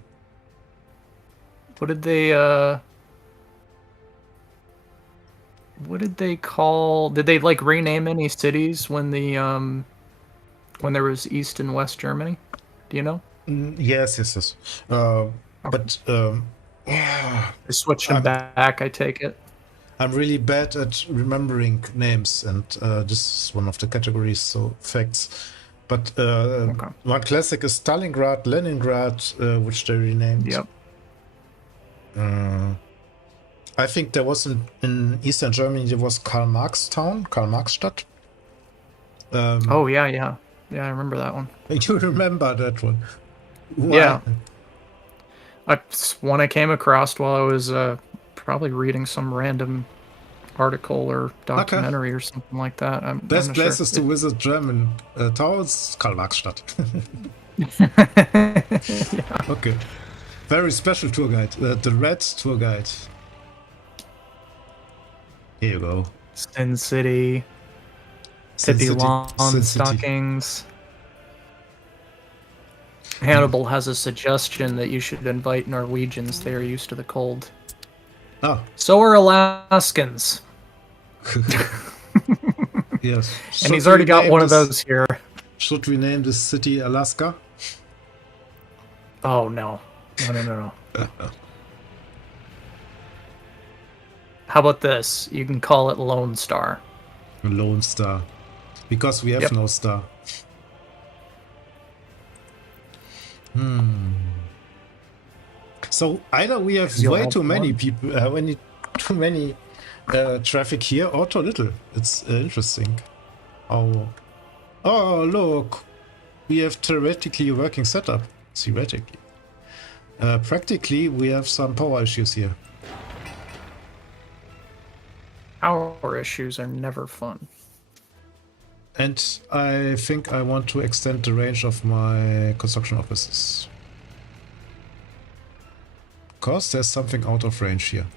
What did they call? Did they like rename any cities when when there was East and West Germany? Do you know? Yes. But They switched them back, I take it. I'm really bad at remembering names, and this is one of the categories, so facts. But one classic is Stalingrad, Leningrad, which they renamed. Yep. I think there was in Eastern Germany, there was Karl Marx town, Karl Marxstadt. Oh, yeah, I remember that one. You remember that one? Why? Yeah. It's one I came across while I was probably reading some random article or documentary or something like that. Best places to visit German towns, Karl Marxstadt. Yeah. Okay. Very special tour guide, the Red tour guide. Here you go. Sin City, Pippi Longstockings. Hannibal has a suggestion that you should invite Norwegians. They are used to the cold. Oh. So are Alaskans. Yes. And he's already got one of those here. Should we name this city Alaska? Oh, no. No. How about this? You can call it Lone Star. Lone Star. Because we have no star. So either we have way too many people, too many traffic here, or too little. It's interesting. Oh, look, we have theoretically a working setup. Theoretically, practically, we have some power issues here. Power issues are never fun. And I think I want to extend the range of my construction offices. Because there's something out of range here.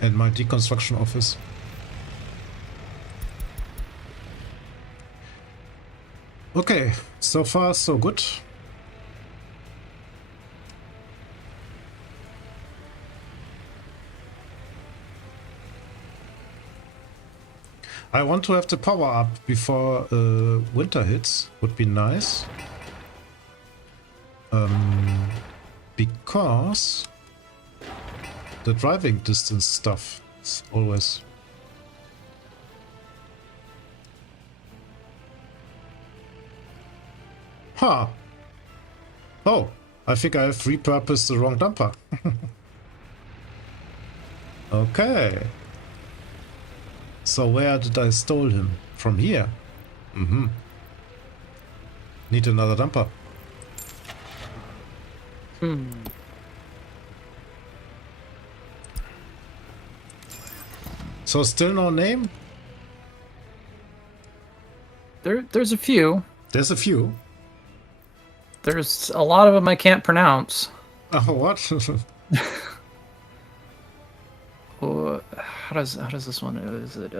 And my deconstruction office. Okay, so far so good. I want to have the power up before winter hits. Would be nice. Because the driving distance stuff is always... Huh. Oh, I think I have repurposed the wrong dumper. Okay. So where did I stole him? From here? Mm-hmm. Need another dumper. So still no name? There's a few. There's a few. There's a lot of them I can't pronounce. Oh, what? How does this one? Is it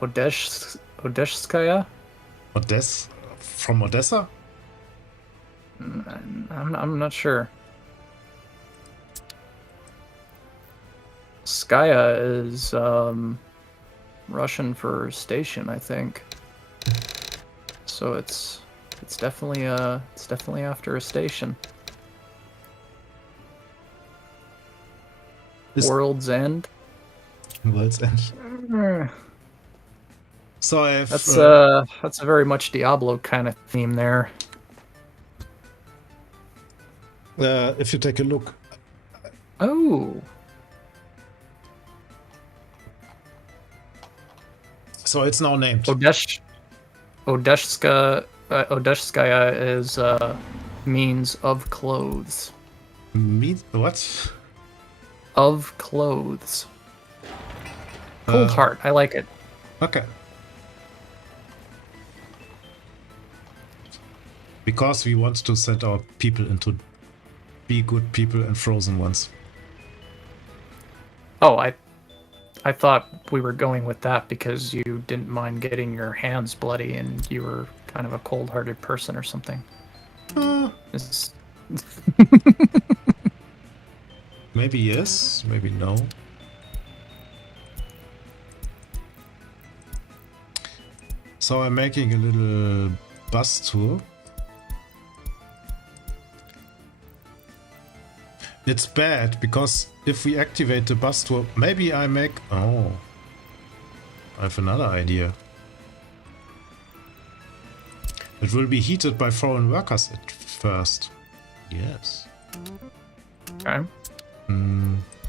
Odeshskaya? Odessa? From Odessa? I'm not sure. Skaya is Russian for station, I think. So it's definitely after a station. World's End. World's End. So I have, that's a very much Diablo kind of theme there. If you take a look. Oh. So it's now named. Odeshskaya is means of clothes. What? Of clothes. Cold Heart. I like it. Okay. Because we want to send our people into be good people and frozen ones. Oh, I thought we were going with that because you didn't mind getting your hands bloody and you were kind of a cold-hearted person or something. Maybe yes, maybe no. So I'm making a little bus tour. It's bad because if we activate the bus tour, maybe I make... Oh, I have another idea. It will be heated by foreign workers at first. Yes. Okay.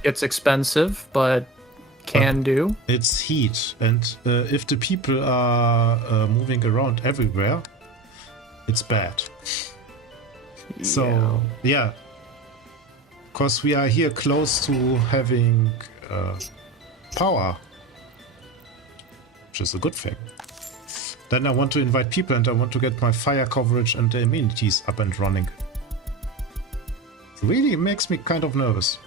It's expensive, but can do. It's heat, and if the people are moving around everywhere, it's bad. Yeah. So, yeah. Because we are here close to having power, which is a good thing. Then I want to invite people and I want to get my fire coverage and the amenities up and running. Really makes me kind of nervous.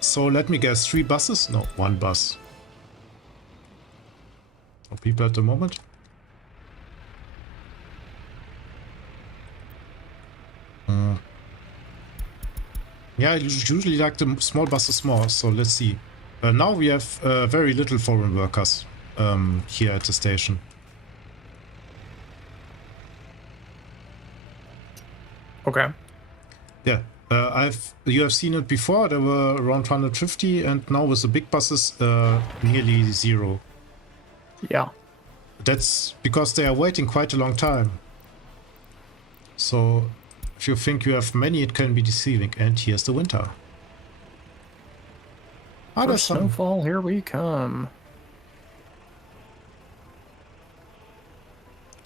So let me guess, 3 buses? No, 1 bus. No people at the moment? Yeah, I usually like the small buses more, so let's see. Now we have very little foreign workers here at the station. Okay. Yeah, you have seen it before. There were around 150, and now with the big buses, nearly 0. Yeah. That's because they are waiting quite a long time. So if you think you have many, it can be deceiving. And here's the winter. For snowfall, here we come.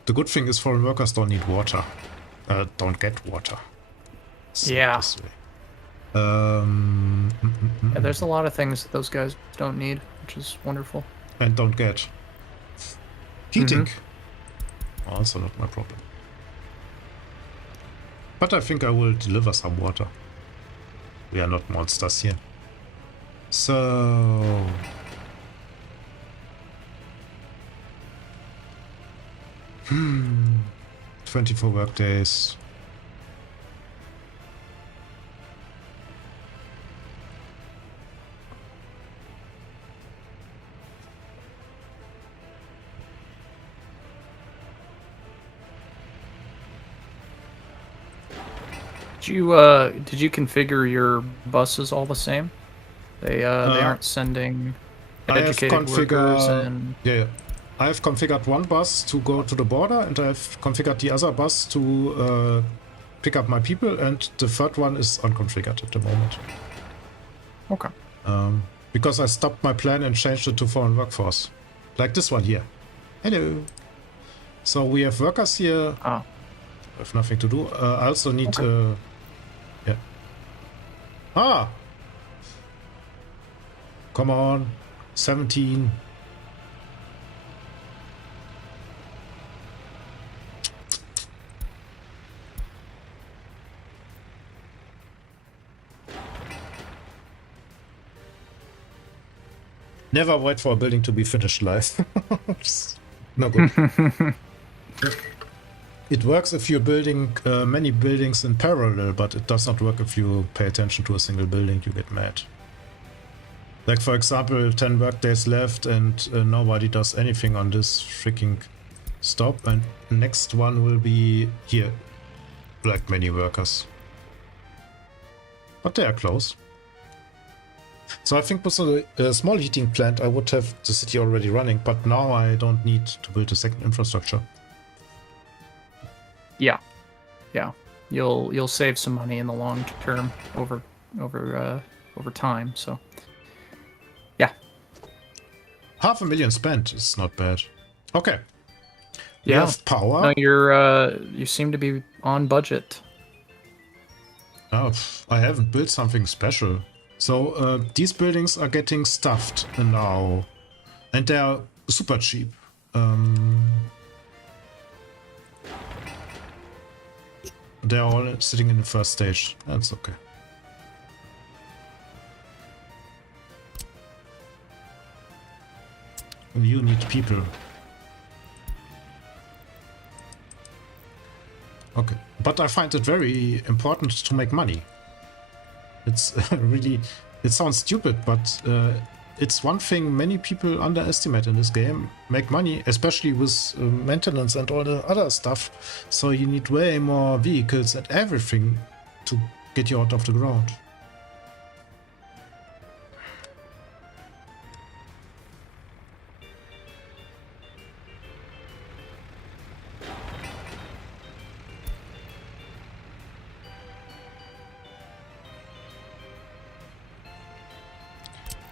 The good thing is foreign workers don't need water. Don't get water. So yeah. Yeah, there's a lot of things that those guys don't need, which is wonderful. And don't get. Heating. Also not my problem. But I think I will deliver some water. We are not monsters here. So... 24 work days. did you configure your buses all the same? They aren't sending educated workers and yeah. I have configured one bus to go to the border, and I've configured the other bus to pick up my people, and the third one is unconfigured at the moment. Okay. Because I stopped my plan and changed it to foreign workforce. Like this one here. Hello. So we have workers here. Oh. I have nothing to do. I also need... Okay. yeah. Ah! Come on. 17. Never wait for a building to be finished live. No good. It works if you're building many buildings in parallel, but it does not work if you pay attention to a single building. You get mad. Like, for example, 10 work days left and nobody does anything on this freaking stop, and next one will be here, like many workers. But they are close. So I think with a small heating plant I would have the city already running, but now I don't need to build a second infrastructure. Yeah. You'll save some money in the long term over time. So yeah. 500,000 spent is not bad. Okay. Yeah. You have power. No, you seem to be on budget. Oh, I haven't built something special. So these buildings are getting stuffed now, and they are super cheap. They're all sitting in the first stage. That's okay. You need people. Okay, but I find it very important to make money. It's really, it sounds stupid, but it's one thing many people underestimate in this game. Make money, especially with maintenance and all the other stuff. So you need way more vehicles and everything to get you out of the ground.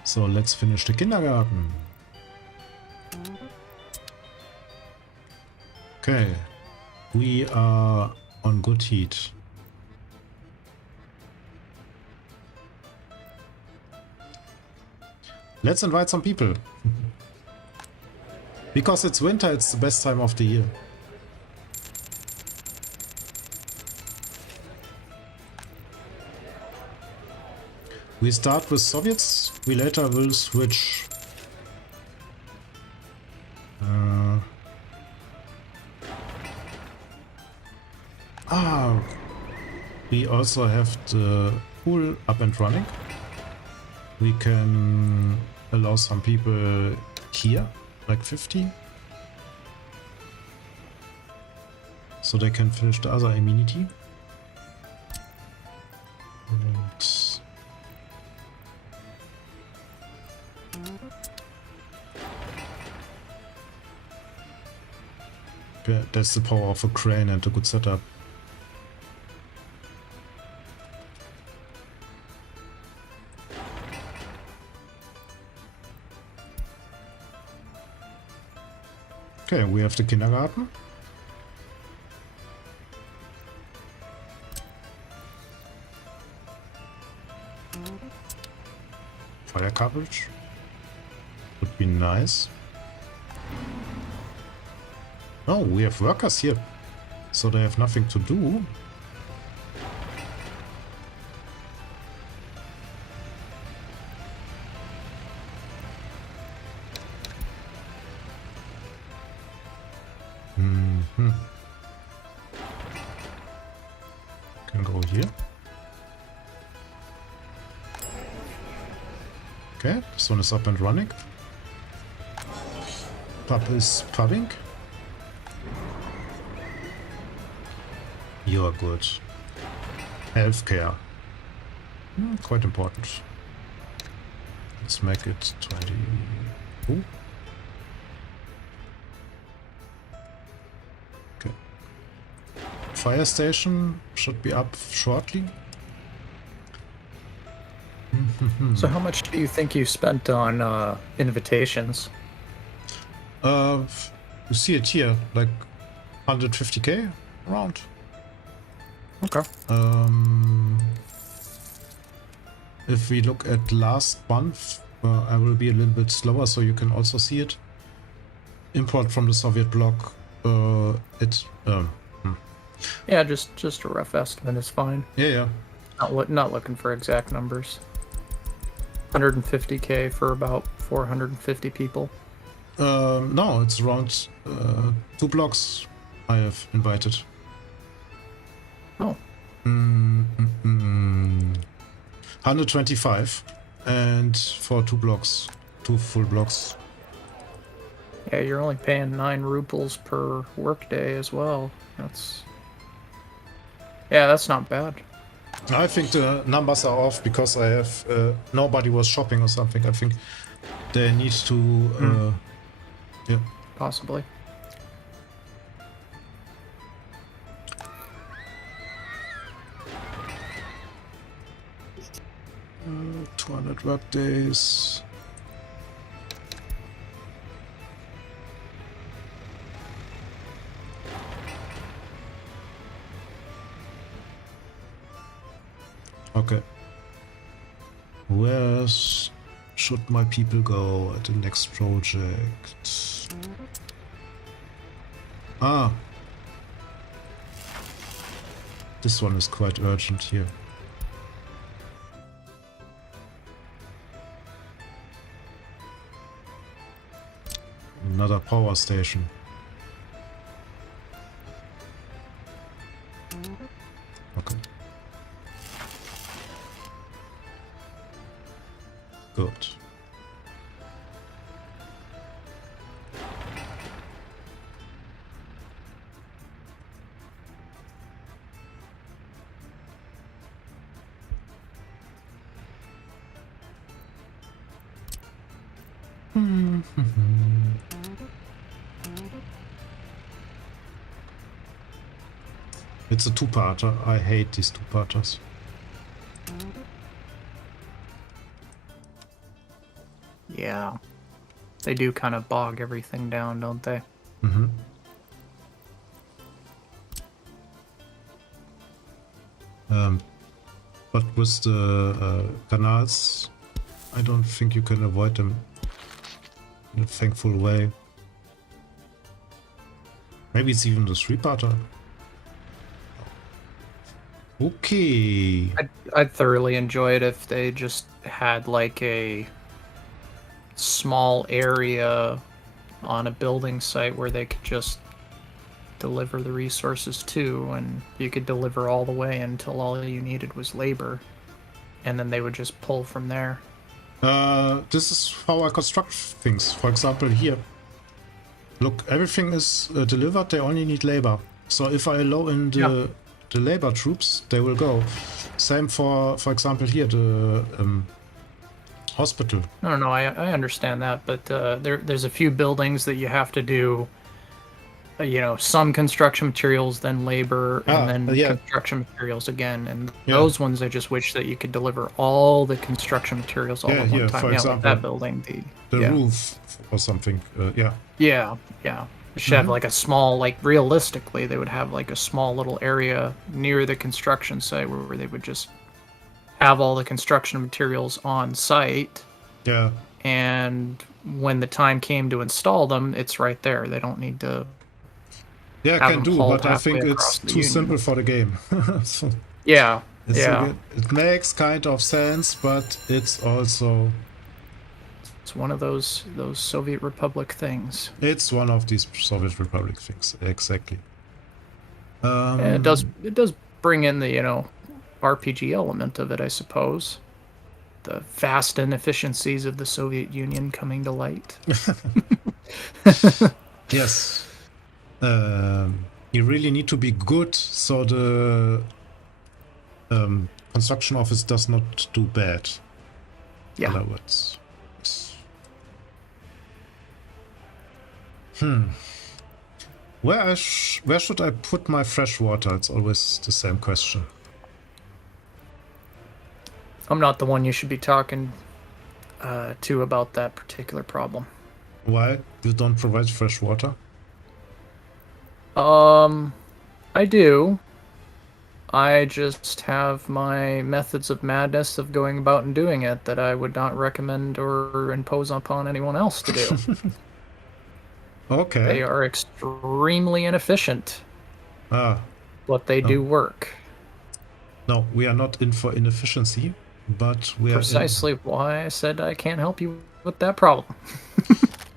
So let's finish the kindergarten. Okay, we are on good heat. Let's invite some people. Because it's winter, it's the best time of the year. We start with Soviets, we later will switch. We also have the pool up and running. We can allow some people here, like 50. So they can finish the other amenity. And yeah, that's the power of a crane and a good setup. Okay, we have the kindergarten. Fire coverage would be nice. Oh, we have workers here, so they have nothing to do. Can go here. Okay, this one is up and running. Pub is pubbing. You are good. healthcare. Quite important. Let's make it 20. Ooh. Okay. Fire station should be up shortly. So how much do you think you spent on invitations? You see it here, like 150k around. Okay. If we look at last month, I will be a little bit slower so you can also see it. Import from the Soviet bloc. Yeah, just a rough estimate is fine. Yeah. Not looking for exact numbers. 150k for about 450 people. No, it's around 2 blocks I have invited. Oh. 125, and for 2 blocks, 2 full blocks. Yeah, you're only paying 9 rubles per workday as well. That's not bad. I think the numbers are off because I have nobody was shopping or something. I think they need to yeah, possibly. uh, 200 work days. Okay. Where should my people go at the next project? Ah. This one is quite urgent here. Another power station. Okay. Good. It's a two-parter. I hate these two-parters. Yeah. They do kind of bog everything down, don't they? Mm-hmm. But with the canals, I don't think you can avoid them in a thankful way. Maybe it's even the three-parter. Okay. I'd thoroughly enjoy it if they just had like a small area on a building site where they could just deliver the resources to, and you could deliver all the way until all you needed was labor, and then they would just pull from there. This is how I construct things. For example, here. Look, everything is delivered, they only need labor. So if I allow in the labor troops, they will go. Same for example, here, the hospital. No, I understand that, but there's a few buildings that you have to do, some construction materials, then labor, and then construction materials again. And those ones, I just wish that you could deliver all the construction materials all at one time. For example, like that building, the roof or something. Yeah. They should have like a small, realistically, they would have like a small little area near the construction site where they would just have all the construction materials on site. Yeah. And when the time came to install them, it's right there. They don't need to. Yeah, I can do, but I think it's too simple for the game. So it makes kind of sense, but it's also. It's one of those Soviet Republic things. It's one of these Soviet Republic things, exactly. It does bring in the RPG element of it, I suppose. The vast inefficiencies of the Soviet Union coming to light. Yes. You really need to be good, so construction office does not do bad. Yeah. In other words. Yes. Where should I put my fresh water? It's always the same question. I'm not the one you should be talking to about that particular problem. Why? You don't provide fresh water? I do. I just have my methods of madness of going about and doing it that I would not recommend or impose upon anyone else to do. Okay. They are extremely inefficient, Ah. but they do work. No, we are not in for inefficiency, but we are Precisely why I said I can't help you with that problem.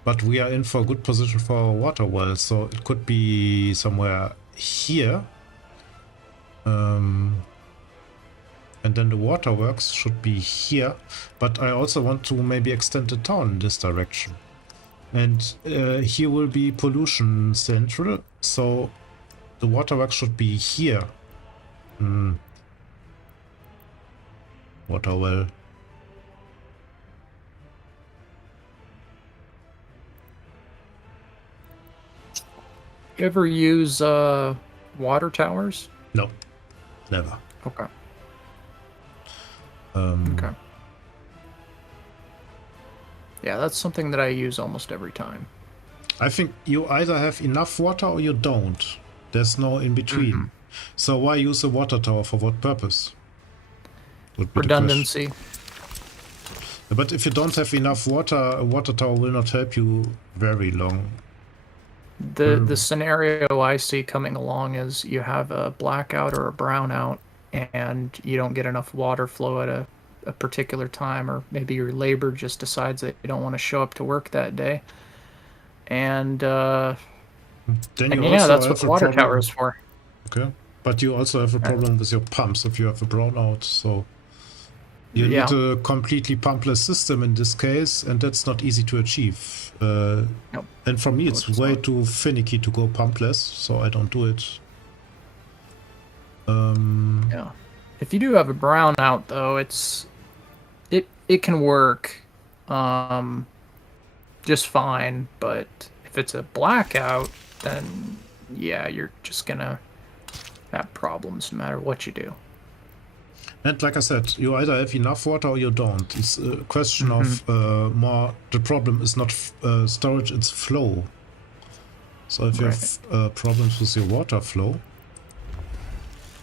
But we are in for a good position for our water well, so it could be somewhere here. And then the waterworks should be here. But I also want to maybe extend the town in this direction. And here will be pollution central, so the waterworks should be here. Water well. You ever use water towers? No, never. Okay. Okay. Yeah, that's something that I use almost every time. I think you either have enough water or you don't. There's no in between. So why use a water tower for what purpose? Would be redundancy. But if you don't have enough water, a water tower will not help you very long. The scenario I see coming along is you have a blackout or a brownout and you don't get enough water flow at a particular time, or maybe your labor just decides that you don't want to show up to work that day. And then you yeah, also that's have what the a water problem. tower is for. Okay. But you also have a problem with your pumps if you have a brownout, so you need a completely pumpless system in this case, and that's not easy to achieve. Nope. And for me, it's way too finicky to go pumpless, so I don't do it. Yeah. If you do have a brownout, though, it can work just fine. But if it's a blackout, then yeah, you're just gonna have problems no matter what you do. And like I said, you either have enough water or you don't. It's a question of more. The problem is not storage; it's flow. So if you have problems with your water flow,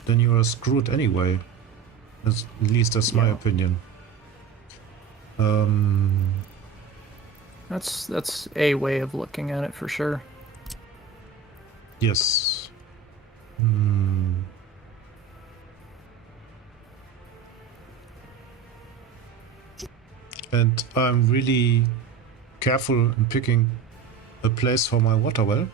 then you are screwed anyway. At least that's my opinion. That's a way of looking at it for sure. Yes. And I'm really careful in picking a place for my water well,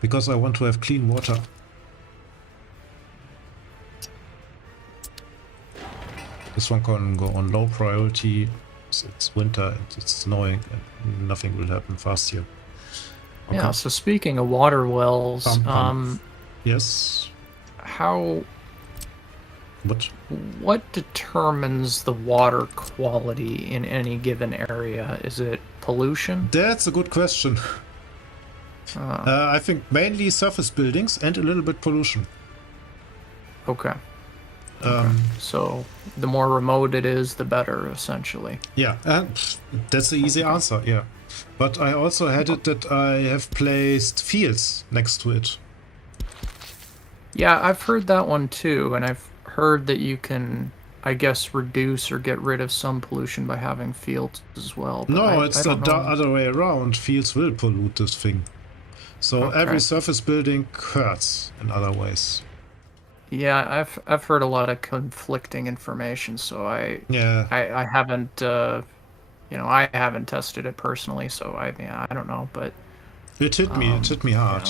because I want to have clean water. This one can go on low priority. It's winter and it's snowing and nothing will happen fast here. Okay. Yeah, so speaking of water wells, yes. What determines the water quality in any given area? Is it pollution? That's a good question. I think mainly surface buildings and a little bit pollution. Okay. So the more remote it is, the better, essentially. Yeah, that's the easy answer, yeah. But I also had it that I have placed fields next to it. Yeah, I've heard that one too, and I've heard that you can, I guess, reduce or get rid of some pollution by having fields as well. No, it's the other way around. Fields will pollute this thing. So every surface building hurts in other ways. Yeah, I've heard a lot of conflicting information, so I haven't I haven't tested it personally, so I don't know, but it hit me hard.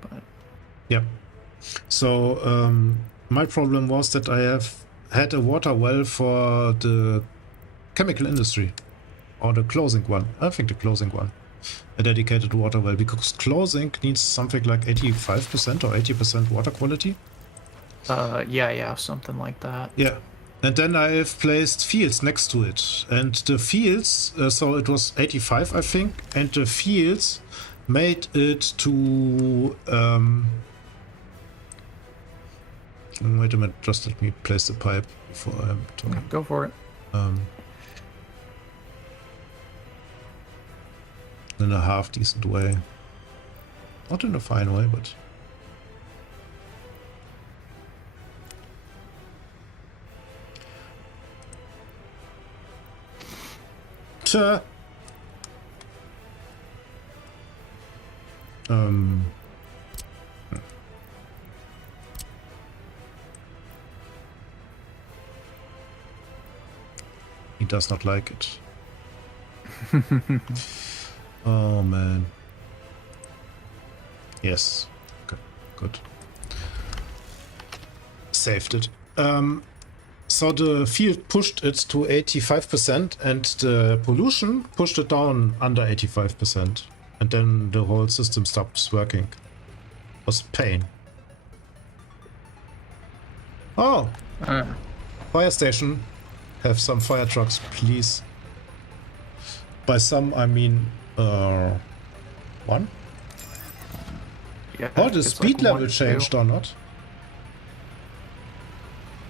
But yep. So my problem was that I have had a water well for the chemical industry, or the closing one. I think the closing one. a dedicated water well, because closing needs something like 85% or 80% water quality. Yeah, something like that. Yeah. And then I have placed fields next to it. And the fields, so it was 85, I think, and the fields made it to... wait a minute, just let me place the pipe before I'm talking. Go for it. In a half decent way. Not in a fine way, but... Tja. He does not like it. Oh man. Yes. Okay, good. Saved it. So the field pushed it to 85% and the pollution pushed it down under 85%. And then the whole system stops working. It was pain. Oh! Fire station. Have some fire trucks, please. By some, I mean... one? Yeah, Oh, the it's speed like level changed or not?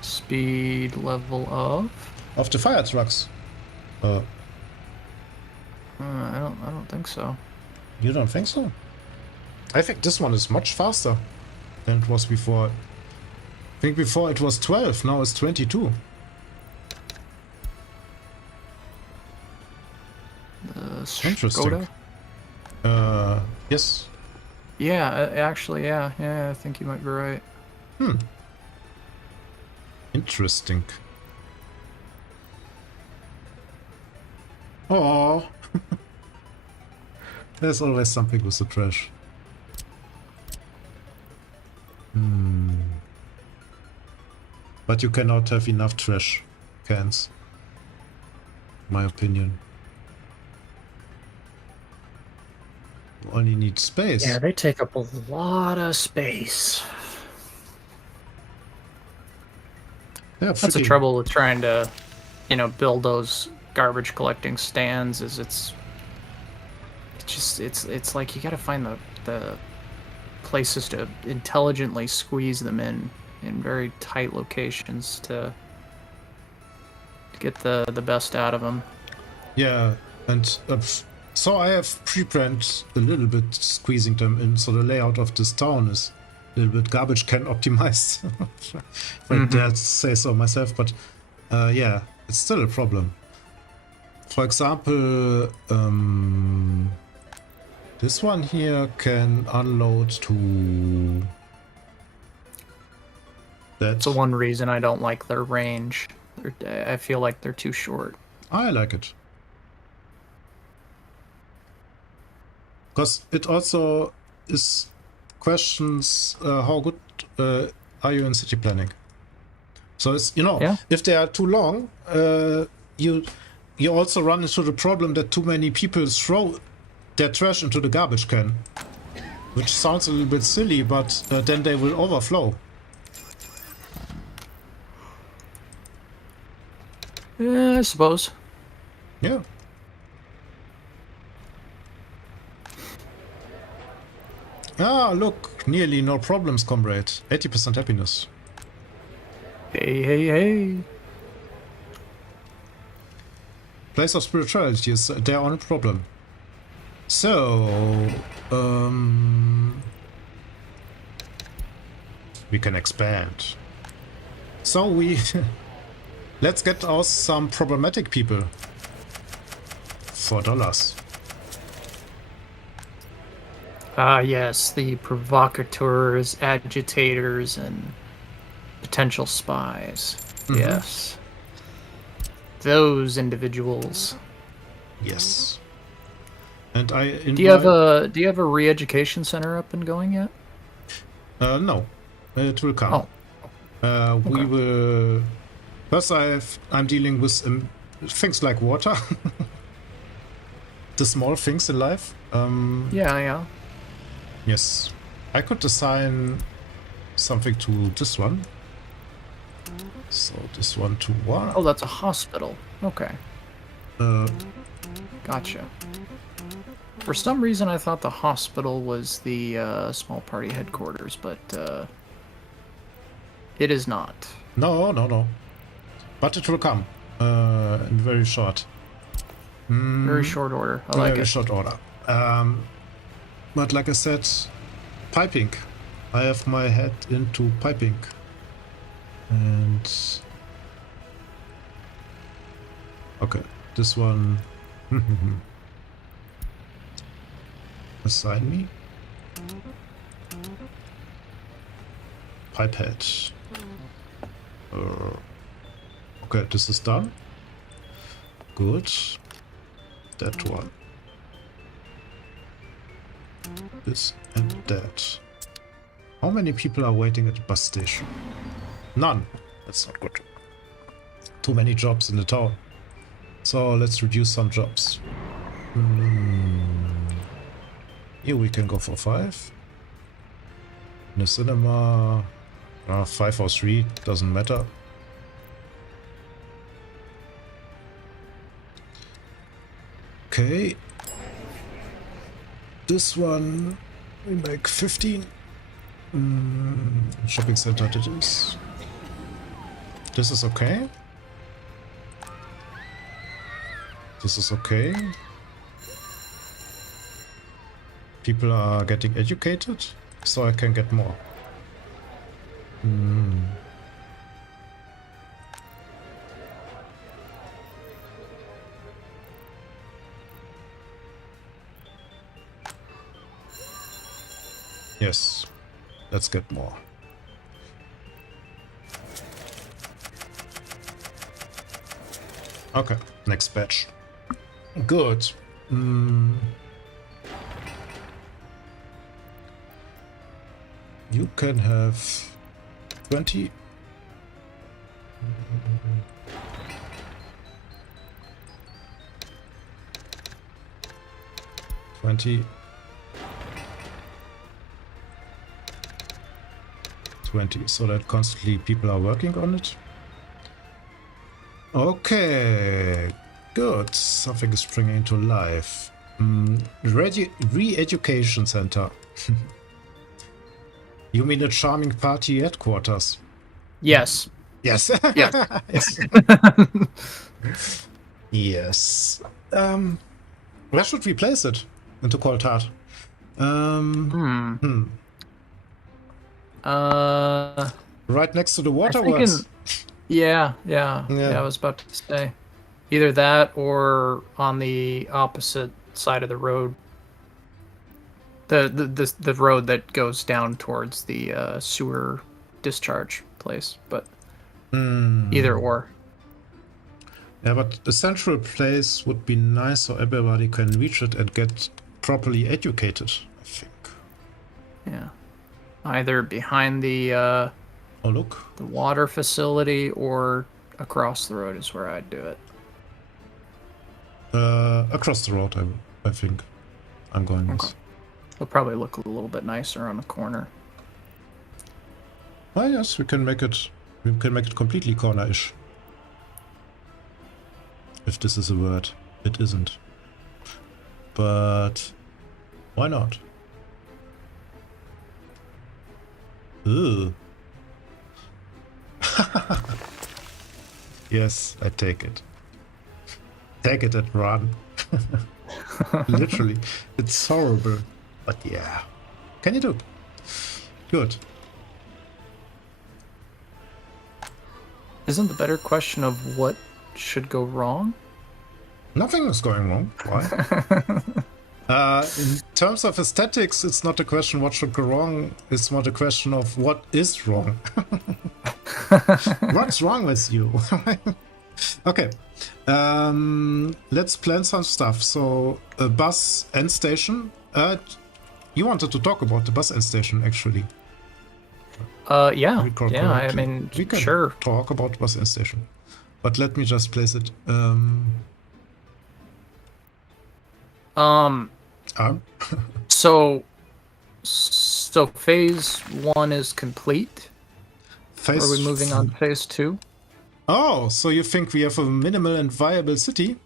Speed level Of the fire trucks. I don't think so. You don't think so? I think this one is much faster than it was before. I think before it was 12, now it's 22. Interesting. Skoda? Yes. Yeah, actually, yeah, I think you might be right. Interesting. Oh, there's always something with the trash. But you cannot have enough trash cans, in my opinion. You only need space. Yeah, they take up a lot of space. Yeah, that's the trouble with trying to, build those garbage collecting stands. Is it's like you got to find the places to intelligently squeeze them in very tight locations to get the best out of them. Yeah, and so I have pre-planned a little bit squeezing them in, so the layout of this town is a little bit garbage can optimized. If I dare to say so myself, but yeah, it's still a problem. For example, this one here can unload to that. That's the one reason I don't like their range. I feel like they're too short. I like it. Because it also is questions how good are you in city planning. So it's, if they are too long, you also run into the problem that too many people throw their trash into the garbage can. Which sounds a little bit silly, but then they will overflow. Yeah, I suppose. Yeah. Ah, look, nearly no problems, comrade. 80% happiness. Hey. Place of spirituality is their own problem. So, we can expand. So let's get out some problematic people for dollars. Ah, yes, the provocateurs, agitators, and potential spies. Yes. Those individuals. Yes. And do you have a re-education center up and going yet? No. It will come. Oh. Okay. We will. First, I'm dealing with things like water. The small things in life. Yeah. Yes. I could assign something to this one. So this one to one. Oh, that's a hospital. Okay. Uh, Gotcha. For some reason, I thought the hospital was the small party headquarters, but it is not. no. But it will come in very short. Very short order. I like Very it. short order. But like I said, piping. I have my head into piping. And... Okay, this one... Assign me. Pipe head. Okay, this is done. Good. That one. This and that. How many people are waiting at the bus station? None. That's not good. Too many jobs in the town. So let's reduce some jobs. Here we can go for 5. In the cinema, 5 or 3, doesn't matter. Okay. This one, we make 15. Shopping center it is. This is okay. This is okay. People are getting educated, so I can get more. Yes, let's get more. Okay, next batch. Good. You can have 20. 20. 20, so that constantly people are working on it. Okay, good. Something is springing into life. Re-education center. You mean a charming party headquarters? Yes. Yes. Yes. Yes. Where should we place it? Into Cold Heart. Right next to the waterworks. Yeah, I was about to say. Either that or on the opposite side of the road. The road that goes down towards the sewer discharge place, but either or. Yeah, but a central place would be nice so everybody can reach it and get properly educated, I think. Yeah. Either behind the oh, look. The water facility or across the road is where I'd do it. Across the road, I think. I'm going with. It'll probably look a little bit nicer on the corner. Oh yes, we can make it completely corner-ish. If this is a word. It isn't. But why not? Ooh. Yes, I take it. Take it and run. Literally. It's horrible. But yeah. Can you do? Good. Isn't the better question of what should go wrong? Nothing is going wrong. Why? In terms of aesthetics, it's not a question what should go wrong. It's more a question of what is wrong. What's wrong with you? Okay. Let's plan some stuff. So, a bus end station. You wanted to talk about the bus end station, actually. Yeah. Recall Yeah, I correctly. mean, We can sure. talk about bus end station. But let me just place it. So phase 1 is complete. Phase Are we moving on to phase 2? Oh, so you think we have a minimal and viable city?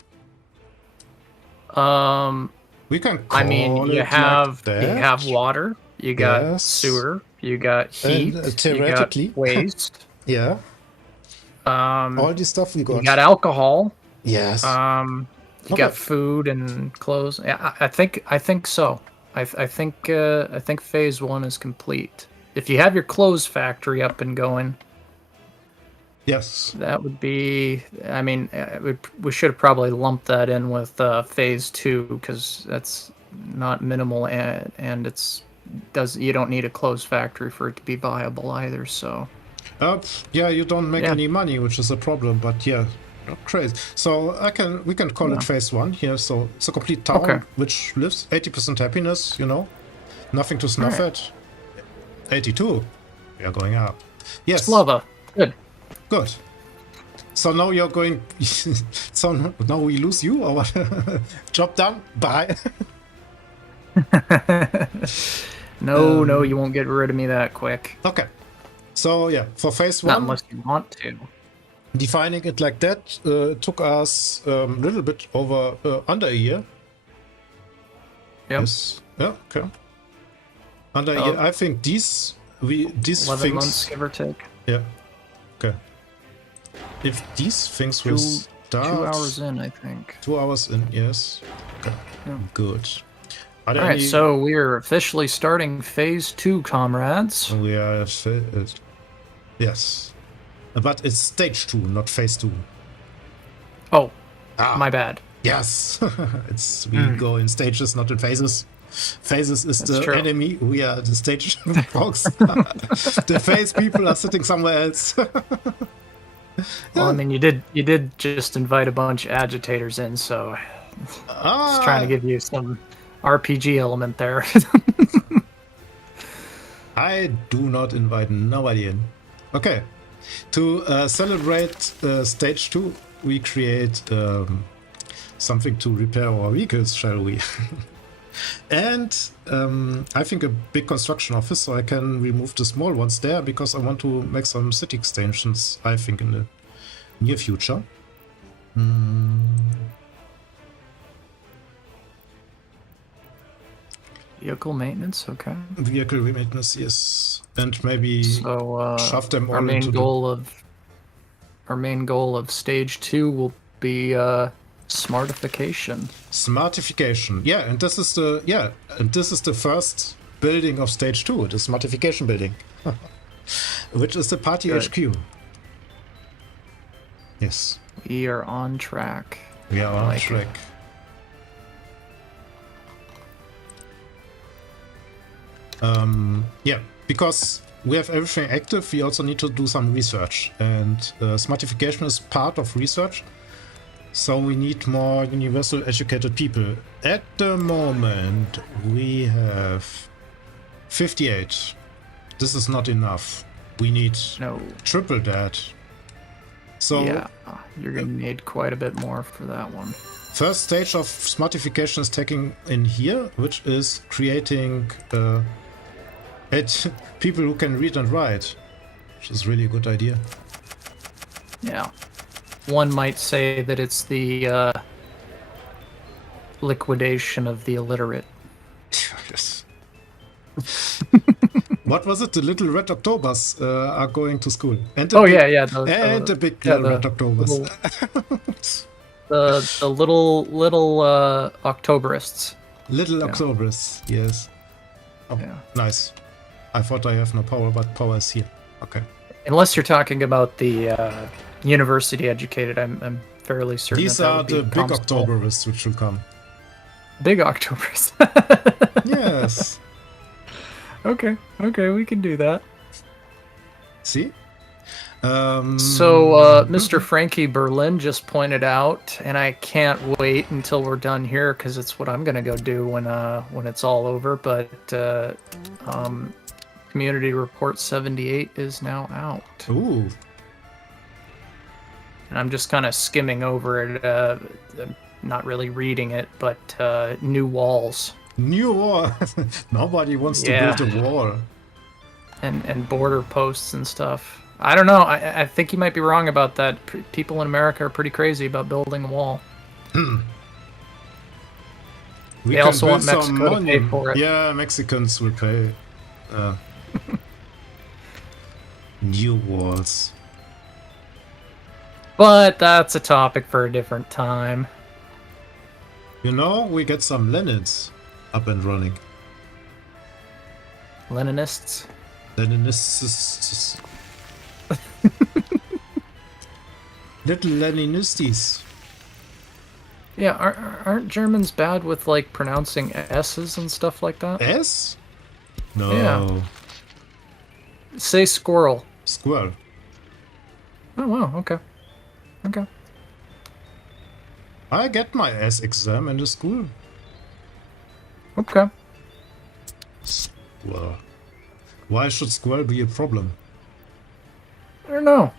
We can call I mean, you it have like that. you have water, you got Yes. sewer, you got heat, theoretically. you got waste. Yeah. All this stuff we got. You got alcohol. Yes. You got food and clothes. Yeah, I think so. I think phase 1 is complete. If you have your clothes factory up and going, yes, that would be. I mean, we should have probably lumped that in with phase 2 because that's not minimal and you don't need a clothes factory for it to be viable either. So. Yeah, you don't make any money, which is a problem. But yeah, not crazy. So we can call it phase 1 here. So it's a complete town which lives 80% happiness. You know, nothing to snuff at. 82. We are going up. Yes. Slava. Good. Good. So now you're going. So now we lose you or what? Job done. Bye. No, you won't get rid of me that quick. Okay. So yeah, for phase 1, not unless you want to. Defining it like that took us a little bit over under a year. Yep. Yes. Yeah. Okay. Under a year. I think these 11 things. months, give or take. Yeah. Okay. If these things will start 2 hours in, I think. 2 hours in. Yes. Okay. Yeah. Good. All right. So we are officially starting phase 2, comrades. We are. Yes. But it's stage 2, not phase 2. Oh, my bad. Yes. We go in stages, not in phases. Phases is That's the true. enemy. We are the stage folks. The phase people are sitting somewhere else. Well, I mean, you did just invite a bunch of agitators in, so just trying to give you some RPG element there. I do not invite nobody in. Okay. To celebrate stage 2, we create something to repair our vehicles, shall we? And I think a big construction office, so I can remove the small ones there because I want to make some city extensions, I think, in the near future. Vehicle maintenance, okay. Vehicle maintenance, yes. And maybe shove them all our main into our main goal of stage 2 will be Smartification. Smartification, yeah, and this is the first building of stage 2, the Smartification building, which is the party HQ. Yes, we are on track. We are on track. Yeah, because we have everything active, we also need to do some research, and Smartification is part of research. So we need more universal educated people. At the moment, we have 58. This is not enough. We need triple that. So yeah, you're going to need quite a bit more for that one. First stage of Smartification is taking in here, which is creating people who can read and write, which is really a good idea. Yeah. One might say that it's the liquidation of the illiterate. Yes. What was it? The little red Octobers are going to school. And the big red Octobers. The little Octoberists. Little Octoberists, yes. Oh, yeah. Nice. I thought I have no power, but power is here. Okay. Unless you're talking about the university educated, I'm fairly certain. These are the big Octoberists which will come. Big Octoberists. Yes. Okay, we can do that. See? So, Mr. Frankie Berlin just pointed out, and I can't wait until we're done here because it's what I'm gonna go do when it's all over. But Community Report 78 is now out. Ooh. And I'm just kind of skimming over it, not really reading it, but new walls. New wall. Nobody wants Yeah. to build a wall. And border posts and stuff. I don't know. I think you might be wrong about that. People in America are pretty crazy about building a wall. We They can also want build some Mexico to pay monument. for it. Yeah, Mexicans will pay. New walls. But that's a topic for a different time. You know, we get some Lenins up and running. Leninists. Leninists. Little Leninisties. Yeah, aren't Germans bad with, like, pronouncing S's and stuff like that? S? No. Yeah. Say squirrel. Squirrel. Oh, wow, okay. Okay. I get my S exam in the school. Okay. Squirrel. Why should squirrel be a problem? I don't know.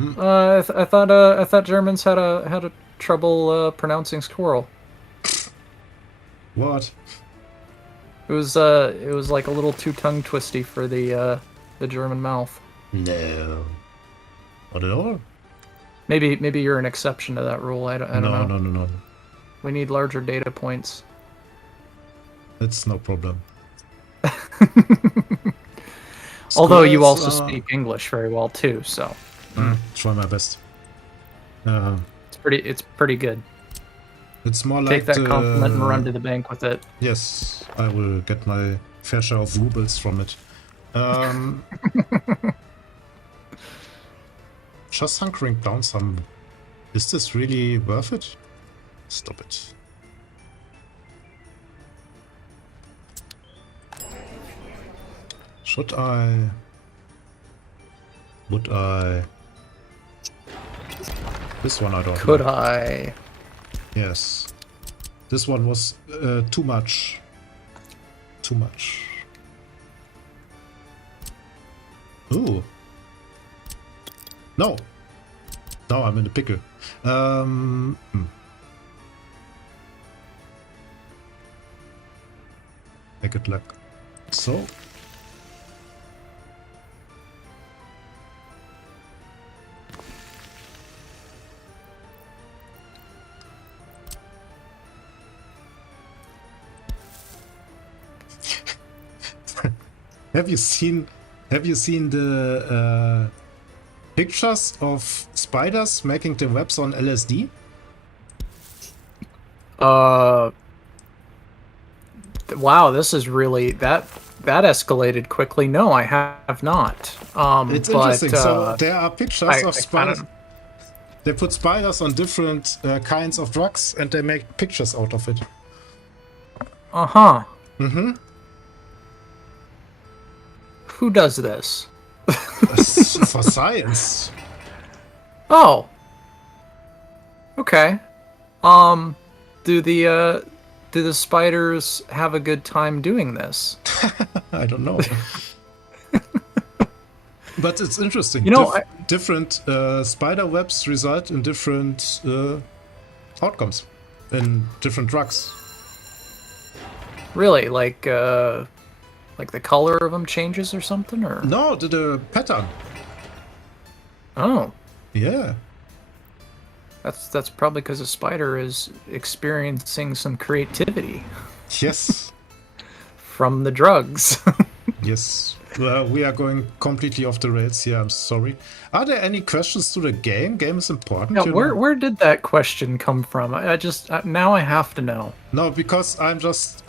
I thought Germans had a trouble pronouncing squirrel. What? It was like a little too tongue twisty for the German mouth. No. Not at all. Maybe you're an exception to that rule. I don't know. No. We need larger data points. That's no problem. Although you Squirrels also speak English very well too, so try my best. it's pretty good. It's more Take like that compliment and run to the bank with it. Yes, I will get my fair share of rubles from it. Just hunkering down some... Is this really worth it? Stop it. Should I... Would I... This one I don't Could know. I? Yes. This one was too much. Too much. Ooh. No. Now I'm in a pickle. Make it like so. Have you seen the pictures of spiders making the webs on LSD? Wow, this is really that escalated quickly. No, I have not. It's but, interesting. So there are pictures of spiders. They put spiders on different kinds of drugs and they make pictures out of it. Uh-huh. Mm-hmm. Who does this? For science. Oh. Okay. Do the spiders have a good time doing this? I don't know. But it's interesting. You know, different spider webs result in different outcomes in different drugs. Really, like the color of them changes or something, or No, the pattern. oh, Yeah. that's probably because a spider is experiencing some creativity Yes. from the drugs. Yes. Well, we are going completely off the rails here. I'm sorry. Are there any questions to the game? Game is important. Yeah, you know? where did that question come from? I just now I have to know. No, because I'm just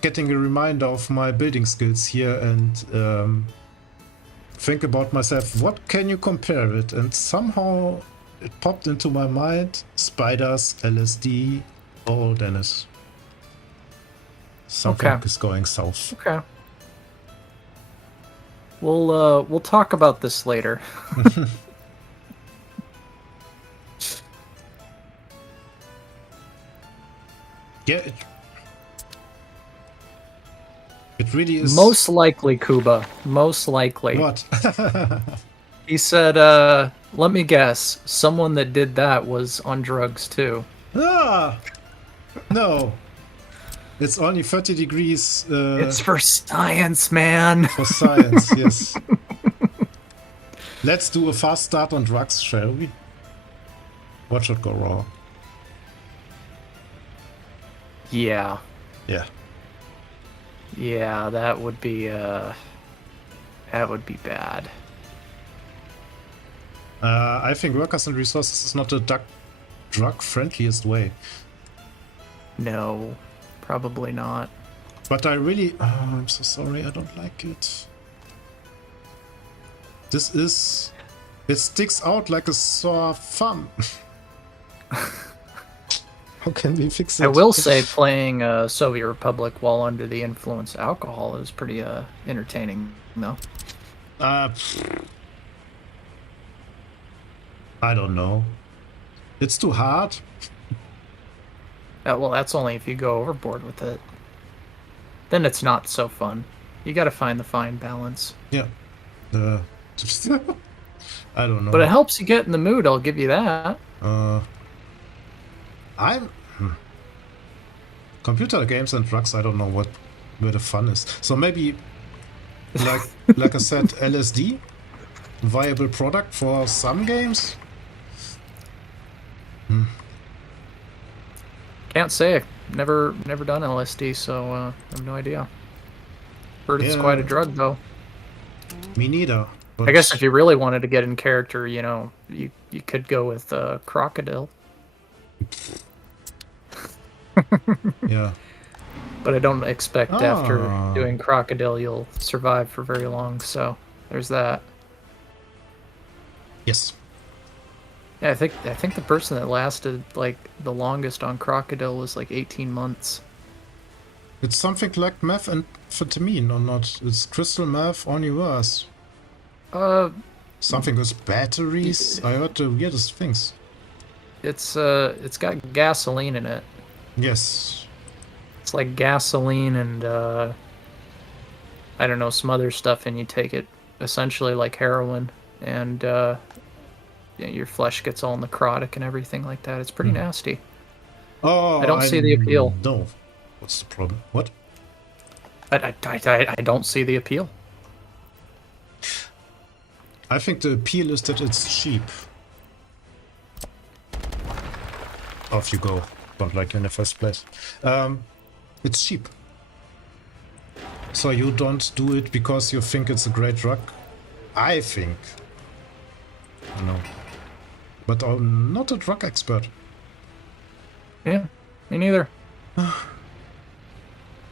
getting a reminder of my building skills here and think about myself. What can you compare it? And somehow it popped into my mind. Spiders, LSD. Oh, Dennis. Something is going south. Okay. We'll talk about this later. Yeah. It really is. Most likely, Kuba. Most likely. What? He said, let me guess, someone that did that was on drugs too. Ah! No. It's only 30 degrees. It's for science, man. For science, yes. Let's do a fast start on drugs, shall we? What should go wrong? Yeah. Yeah. Yeah, that would be bad. I think workers and resources is not the drug friendliest way. No, probably not. But I really... Oh, I'm so sorry, I don't like it. This is... It sticks out like a sore thumb. How can we fix it? I will say playing Soviet Republic while under the influence of alcohol is pretty entertaining, though. I don't know. It's too hard. Well, that's only if you go overboard with it. Then it's not so fun. You gotta find the fine balance. Yeah. I don't know. But it helps you get in the mood, I'll give you that. Computer games and drugs, I don't know where the fun is. So maybe, like I said, LSD, viable product for some games. Can't say. Never done LSD, so I have no idea. Heard it's quite a drug, though. Me neither. I guess if you really wanted to get in character, you know, you could go with Crocodile. Yeah. But I don't expect after doing Crocodile you'll survive for very long, so there's that. Yes. Yeah, I think the person that lasted like the longest on Crocodile was like 18 months. It's something like methamphetamine or not? It's crystal meth, only worse. Something with batteries. I heard the weirdest things. It's got gasoline in it. Yes. It's like gasoline and I don't know, some other stuff, and you take it essentially like heroin, and your flesh gets all necrotic and everything like that. It's pretty nasty. Oh, I don't see the appeal. No. What's the problem? What? I don't see the appeal. I think the appeal is that it's cheap. Off you go. Don't like you in the first place. It's cheap. So you don't do it because you think it's a great drug? I think. No. But I'm not a drug expert. Yeah, me neither.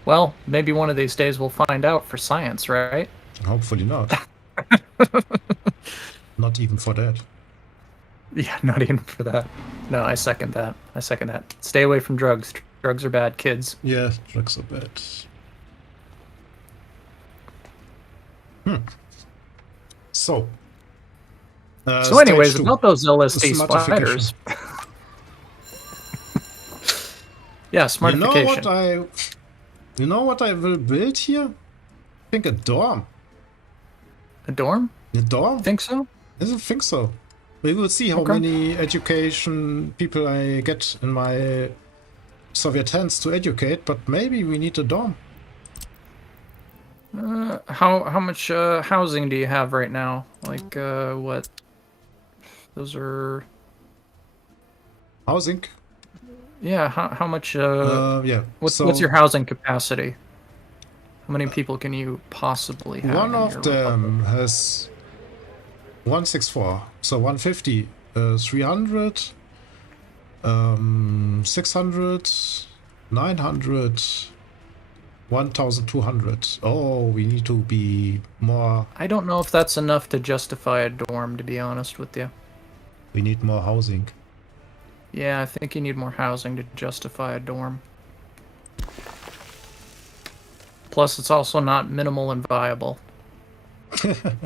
Well, maybe one of these days we'll find out for science, right? Hopefully not. Not even for that. Yeah, not even for that. No, I second that. I second that. Stay away from drugs. Drugs are bad, kids. Yeah, drugs are bad. So. So anyways, about those LSD spiders. Yeah, smartification. You know what I will build here? I think a dorm. A dorm? A dorm? Think so? I don't think so. We will see how many education people I get in my Soviet hands to educate, but maybe we need a dorm. How much housing do you have right now? Like what? Those are housing. Yeah. How much? Yeah. What's your housing capacity? How many people can you possibly have? One of them has 164, so 150, 300, 600, 900, 1,200. Oh, we need to be more... I don't know if that's enough to justify a dorm, to be honest with you. We need more housing. Yeah, I think you need more housing to justify a dorm. Plus, it's also not minimal and viable.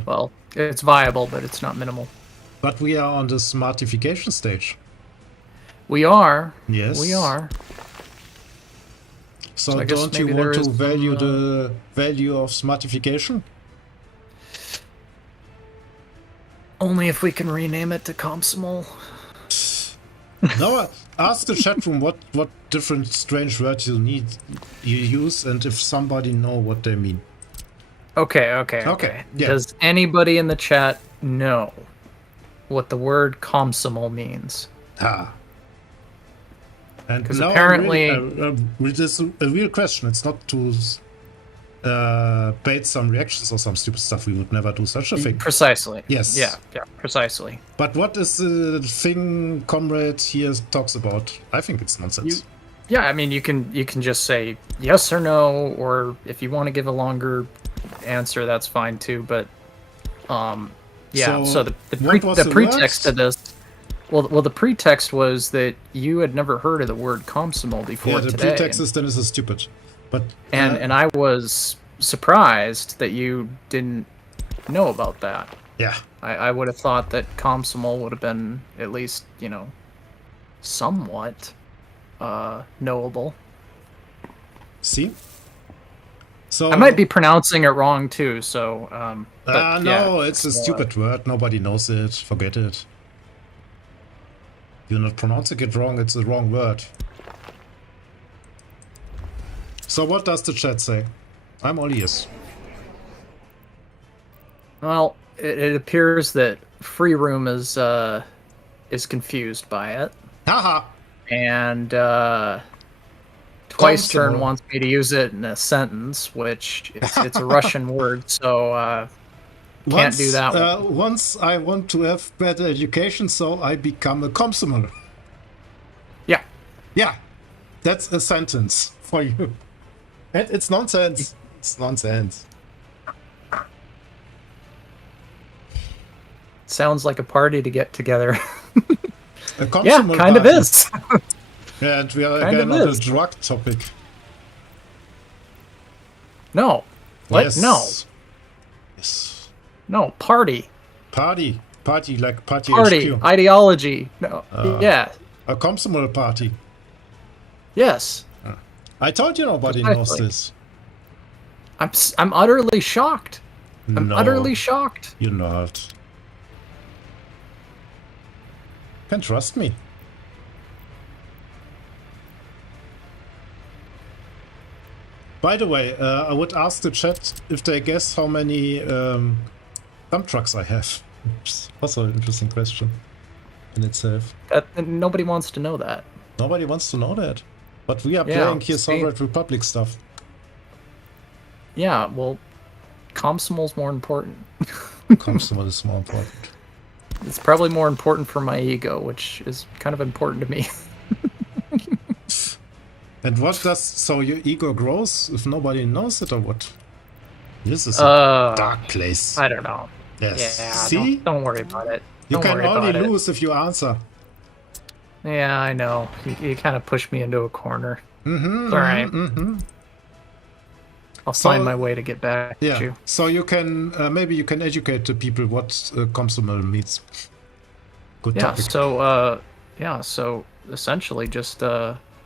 Well, it's viable, but it's not minimal. But we are on the smartification stage. We are. Yes. We are. So don't you want to value the value of smartification? Only if we can rename it to Comsmol. Now ask the chat room what different strange words you use, and if somebody know what they mean. Okay. Yeah. Does anybody in the chat know what the word comsimal means? Ah. And 'Cause now apparently- this is a real question. It's not to bait some reactions or some stupid stuff. We would never do such a thing. Precisely. Yes. Yeah, precisely. But what is the thing Comrade here talks about? I think it's nonsense. Yeah, I mean, you can just say yes or no, or if you want to give a longer answer, that's fine too. But yeah. So the pretext to this, well, the pretext was that you had never heard of the word comsimal before today. Yeah, the pretext is then is stupid. But and I was surprised that you didn't know about that. Yeah. I would have thought that comsimal would have been at least, somewhat knowable. See? So I might be pronouncing it wrong too, so but, no, it's a stupid word. Nobody knows it. Forget it. You're not pronouncing it wrong, it's the wrong word. So what does the chat say? I'm all ears. Well, it appears that Free Room is confused by it. Haha. And Twice Turn wants me to use it in a sentence, which it's a Russian word, so can't do that one. Once I want to have better education, so I become a comsimal. Yeah. Yeah. That's a sentence for you. And it's nonsense. It's nonsense. Sounds like a party to get together. A yeah, kind of is. Yeah, and we are again on the drug topic. No. What? Yes. No. Yes. No, party. Party. Party like party HQ. Ideology. No. Yeah. A comsimal party. Yes. I told you nobody knows this. I'm utterly shocked. I'm utterly shocked. You're not. Can trust me. By the way, I would ask the chat if they guess how many dump trucks I have. Also an interesting question in itself. Nobody wants to know that. Nobody wants to know that. But we are playing here Soviet Republic stuff. Yeah, well, Comsimal's more important. Comsimal is more important. It's probably more important for my ego, which is kind of important to me. And what does... So your ego grows if nobody knows it, or what? This is a dark place. I don't know. Yes. Yeah, see? Don't worry about it. You can only lose if you answer. Yeah, I know. You kind of pushed me into a corner. Mm-hmm. All right. Mm-hmm. I'll find my way to get back at you. So you can... maybe you can educate the people what comsimal means. Good topic. So, so essentially just...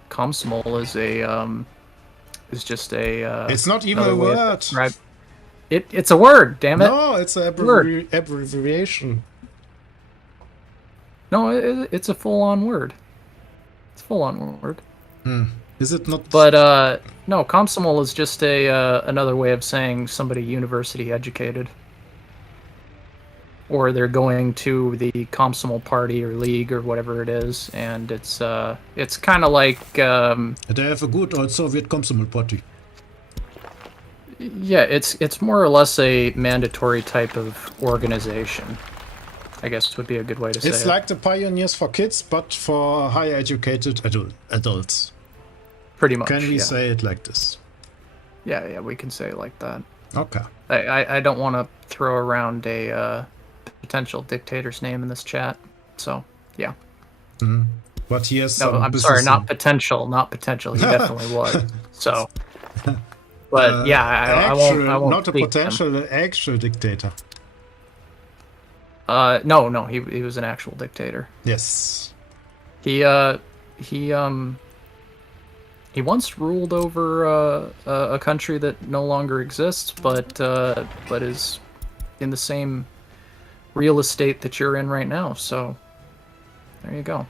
Comsimal is just a... it's not even a word. It's a word, damn it. No, it's an abbreviation. No, it's a full-on word. It's a full-on word. Is it not? But no, comsimal is just another way of saying somebody university educated, or they're going to the comsimal party or league or whatever it is, and it's kind of like they have a good old Soviet comsimal party. Yeah, it's more or less a mandatory type of organization, I guess would be a good way to say it. It's like the Pioneers for kids, but for higher educated adults. Pretty much. Can we say it like this? Yeah, we can say it like that. Okay. I don't want to throw around a potential dictator's name in this chat, so yeah. Mm-hmm. But he has some I'm sorry, not potential. He definitely was. So, but yeah, I won't. Not a potential, an actual dictator. No, he was an actual dictator. Yes. He once ruled over a country that no longer exists, but is in the same real estate that you're in right now. So there you go.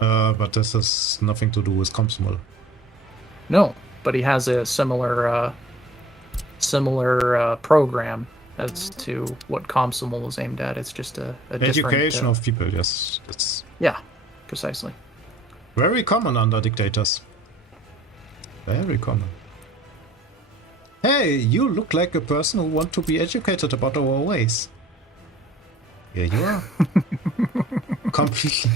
But this has nothing to do with Comsmol. No, but he has a similar program as to what Comsomol is aimed at. It's just a Education different, of people, yes. It's yeah, precisely. very common under dictators. Very common. Hey, you look like a person who wants to be educated about our ways. Here you are. Completely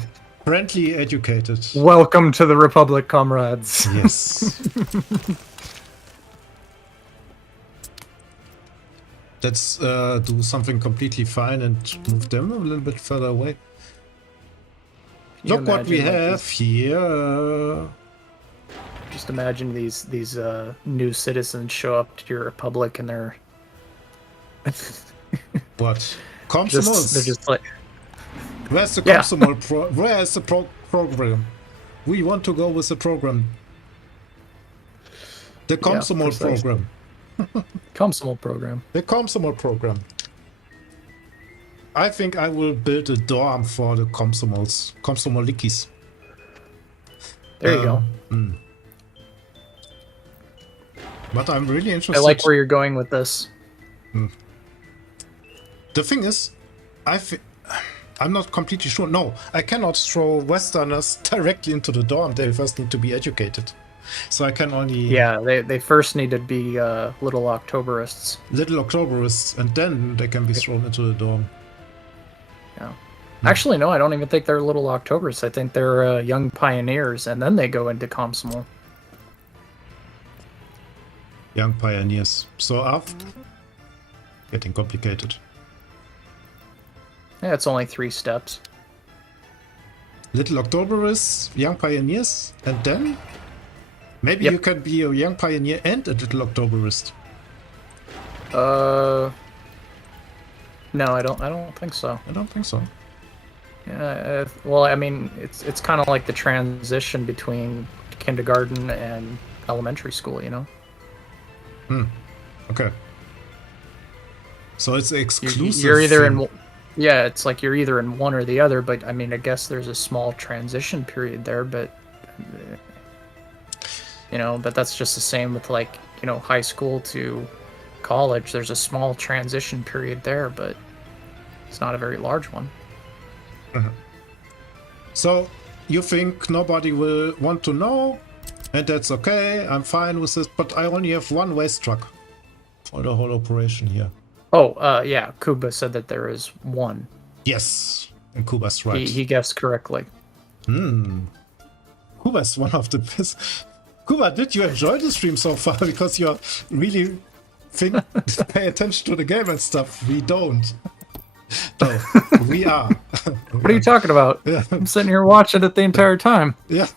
friendly educated. Welcome to the Republic, comrades. Yes. Let's do something completely fine and move them a little bit further away. Look what we have here. Just imagine these new citizens show up to your republic and they're What? Comsomols? they're just like, Where's the Yeah. Comsomol where is the program? We want to go with the program. The Comsomol precisely. program. Comsomol program. The Comsomol program. I think I will build a dorm for the Comsomols. Comsomolikis. There you go. But I'm really interested. I like where you're going with this. The thing is, I'm not completely sure. No, I cannot throw Westerners directly into the dorm. They first need to be educated. So I can only... Yeah, they first need to be little Octoberists. Little Octoberists, and then they can be thrown into the dorm. Yeah. Actually, no, I don't even think they're little Octoberists. I think they're young pioneers, and then they go into Comsomol. Young pioneers. So after... Getting complicated. Yeah, it's only 3 steps. Little Octoberists, young pioneers, and then... Maybe Yep. you can be a young pioneer and a little Octoberist. No, I don't think so. I don't think so. Yeah, well, I mean, it's kind of like the transition between kindergarten and elementary school, you know? Okay. So it's exclusive. You're either in... Yeah, it's like you're either in one or the other, but I mean, I guess there's a small transition period there, but... You know, but that's just the same with, like, you know, high school to college. There's a small transition period there, but it's not a very large one. So you think nobody will want to know, and that's okay. I'm fine with this, but I only have one waste truck for the whole operation here. Oh, yeah, Kuba said that there is one. Yes, and Kuba's right. He guessed correctly. Kuba's one of the best. Kuba, did you enjoy the stream so far? Because you're really pay attention to the game and stuff. We don't. No, we are. What are you talking about? Yeah. I'm sitting here watching it the entire time. Yeah.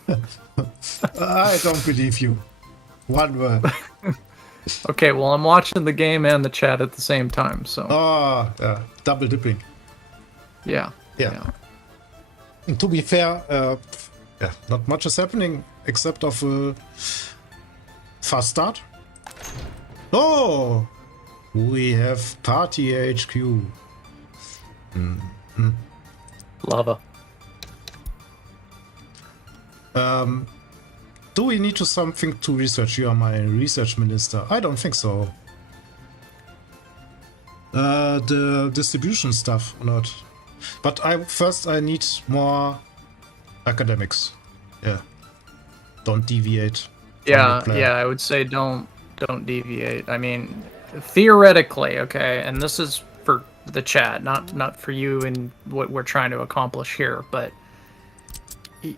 I don't believe you. One word. Okay, well, I'm watching the game and the chat at the same time, so... Oh, yeah. Double dipping. Yeah. Yeah. And to be fair, yeah, not much is happening except of a fast start. Oh! We have Party HQ. Lava. Do we need to something to research? You are my research minister. I don't think so. The distribution stuff or not. But first I need more academics. Yeah. Don't deviate. from Yeah, the plan. yeah, I would say don't deviate. I mean, theoretically, okay, and this is for the chat, not for you and what we're trying to accomplish here, but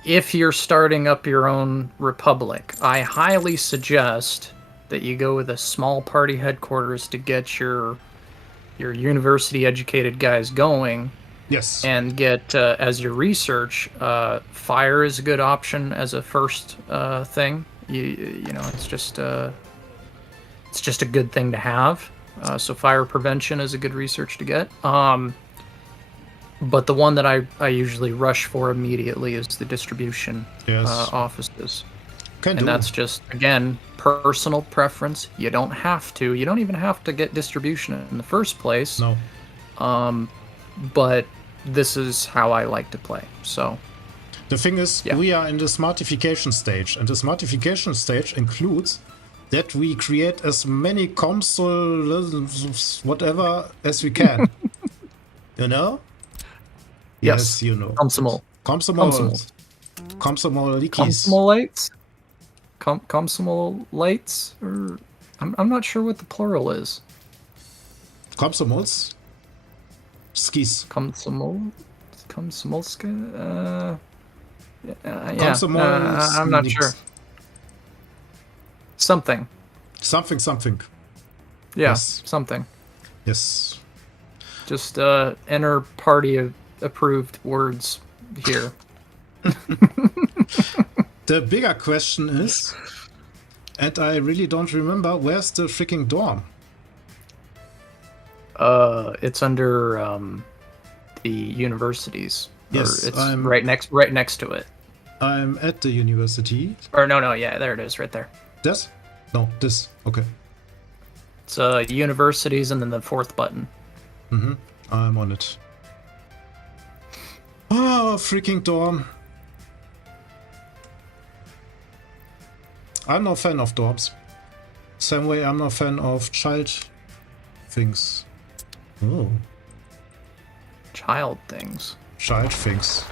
if you're starting up your own republic, I highly suggest that you go with a small party headquarters to get your university educated guys going. Yes. And get as your research, fire is a good option as a first thing. You know, it's just a good thing to have. So fire prevention is a good research to get. But the one that I usually rush for immediately is the distribution offices. And that's just, again, personal preference. You don't have to. You don't even have to get distribution in the first place. No. But this is how I like to play. So The thing is, we are in the smartification stage, and the smartification stage includes that we create as many comsols, whatever, as we can. You know? Yes, you know. Comsomol. Comsomol leakies. Comsomolates? Comsomolates? Or I'm not sure what the plural is. Comsomols? Skis. Komsomolska? I'm not sure. Something. Something. Yeah, Yes. something. Yes. Just enter party approved words here. The bigger question is, and I really don't remember, where's the freaking dorm? It's under the universities. Yes, it's I'm right next to it. I'm at the university. Or no, yeah, there it is, right there. This? No, this. Okay. It's universities and then the fourth button. Mm-hmm. I'm on it. Oh, freaking dorm. I'm not a fan of dorms. Same way I'm not a fan of child things. Oh. Child things. Child things.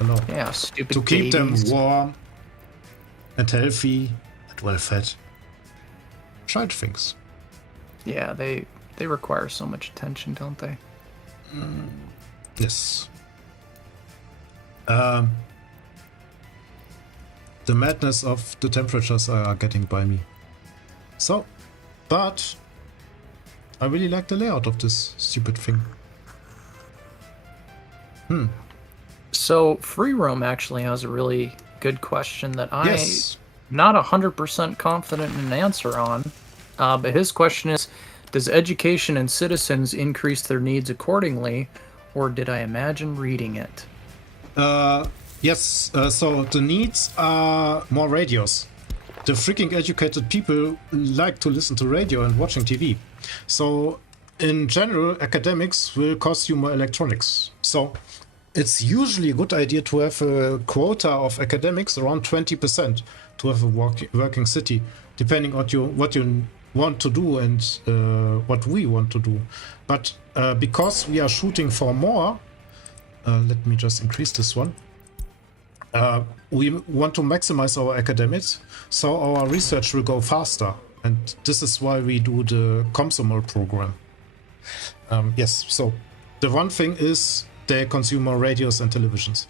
I know. Yeah, stupid to keep babies. them warm and healthy and well fed. Child things. Yeah, they require so much attention, don't they? Yes. The madness of the temperatures are getting by me. So, but I really like the layout of this stupid thing. So free roam actually has a really good question that I'm Yes. not 100% confident in an answer on. But his question is, does education and citizens increase their needs accordingly, or did I imagine reading it? Yes, so the needs are more radios. The freaking educated people like to listen to radio and watching TV. So, in general, academics will cost you more electronics. So, it's usually a good idea to have a quota of academics around 20% to have a working city, depending on what you want to do and what we want to do. But because we are shooting for more, let me just increase this one. We want to maximize our academics, so our research will go faster. And this is why we do the Comsomol program. Yes, so the one thing is they consume more radios and televisions.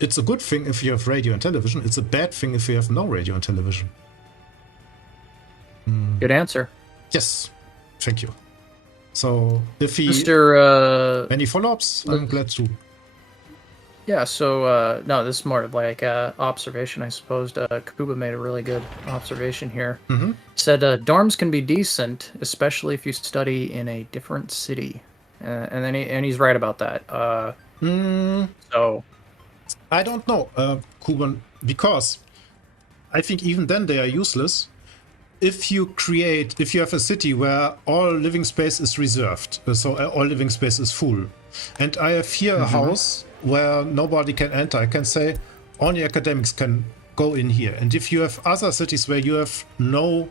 It's a good thing if you have radio and television. It's a bad thing if you have no radio and television. Good answer. Yes, thank you. So if he... Mr. Any follow-ups? I'm glad to. Yeah, so, no, this is more like observation, I suppose. Kuba made a really good observation here. Mm-hmm. Said, dorms can be decent, especially if you study in a different city. And then he's right about that. So... I don't know, Kuban, because I think even then they are useless. If you have a city where all living space is reserved, so all living space is full, and I have here a house where nobody can enter, I can say only academics can go in here. And if you have other cities where you have no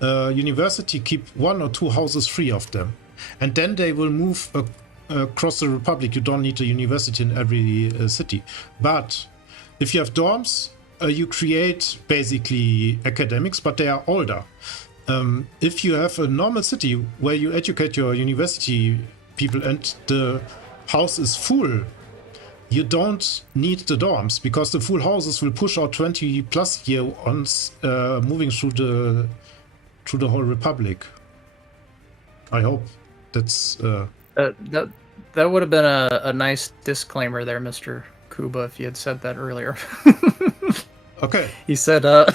university, keep 1 or 2 houses free of them. And then they will move across the republic. You don't need a university in every city. But if you have dorms, you create basically academics, but they are older. If you have a normal city where you educate your university people and the house is full, you don't need the dorms, because the full houses will push out 20 plus year ones moving through the whole republic. I hope that's... That would have been a nice disclaimer there, Mr. Kuba, if you had said that earlier. Okay. He said I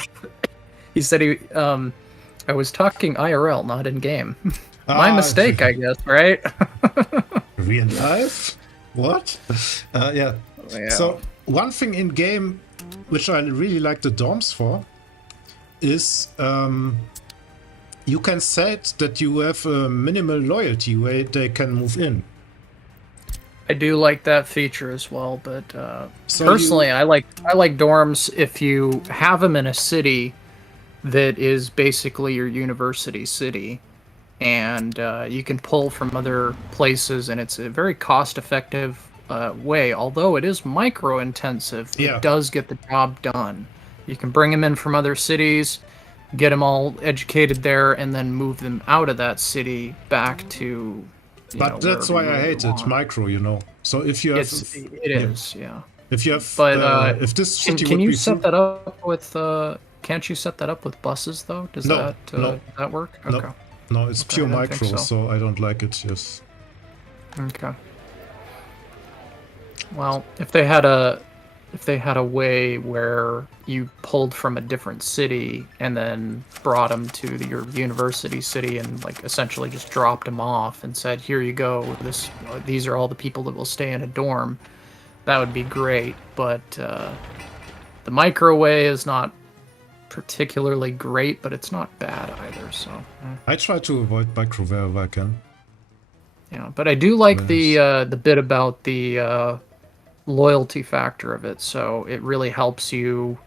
was talking IRL, not in game. My mistake, I guess, right? Real life? What? Yeah. So one thing in game, which I really like the dorms for, is you can set that you have a minimal loyalty where they can move in. I do like that feature as well, but So personally, you, I like dorms if you have them in a city that is basically your university city, and you can pull from other places, and it's a very cost-effective way. Although it is micro-intensive, it yeah, does get the job done. You can bring them in from other cities, get them all educated there, and then move them out of that city back to, but that's wherever why you I really hate it, want. micro, you know. So if you have, It yeah, is, yeah. if you have, But if this can city can would you be set full, that up with? Can't you set that up with buses though? Does no, no, that work? no, Okay. no, it's Okay, I pure didn't think micro, so. so I don't like it. Yes. Okay. Well, if they had a way where you pulled from a different city and then brought them to your university city and like essentially just dropped them off and said, "Here you go. These are all the people that will stay in a dorm." That would be great, but the microwave is not particularly great, but it's not bad either. So, I try to avoid micro wherever I can. yeah. But I do like Yes. the bit about the loyalty factor of it. So it really helps you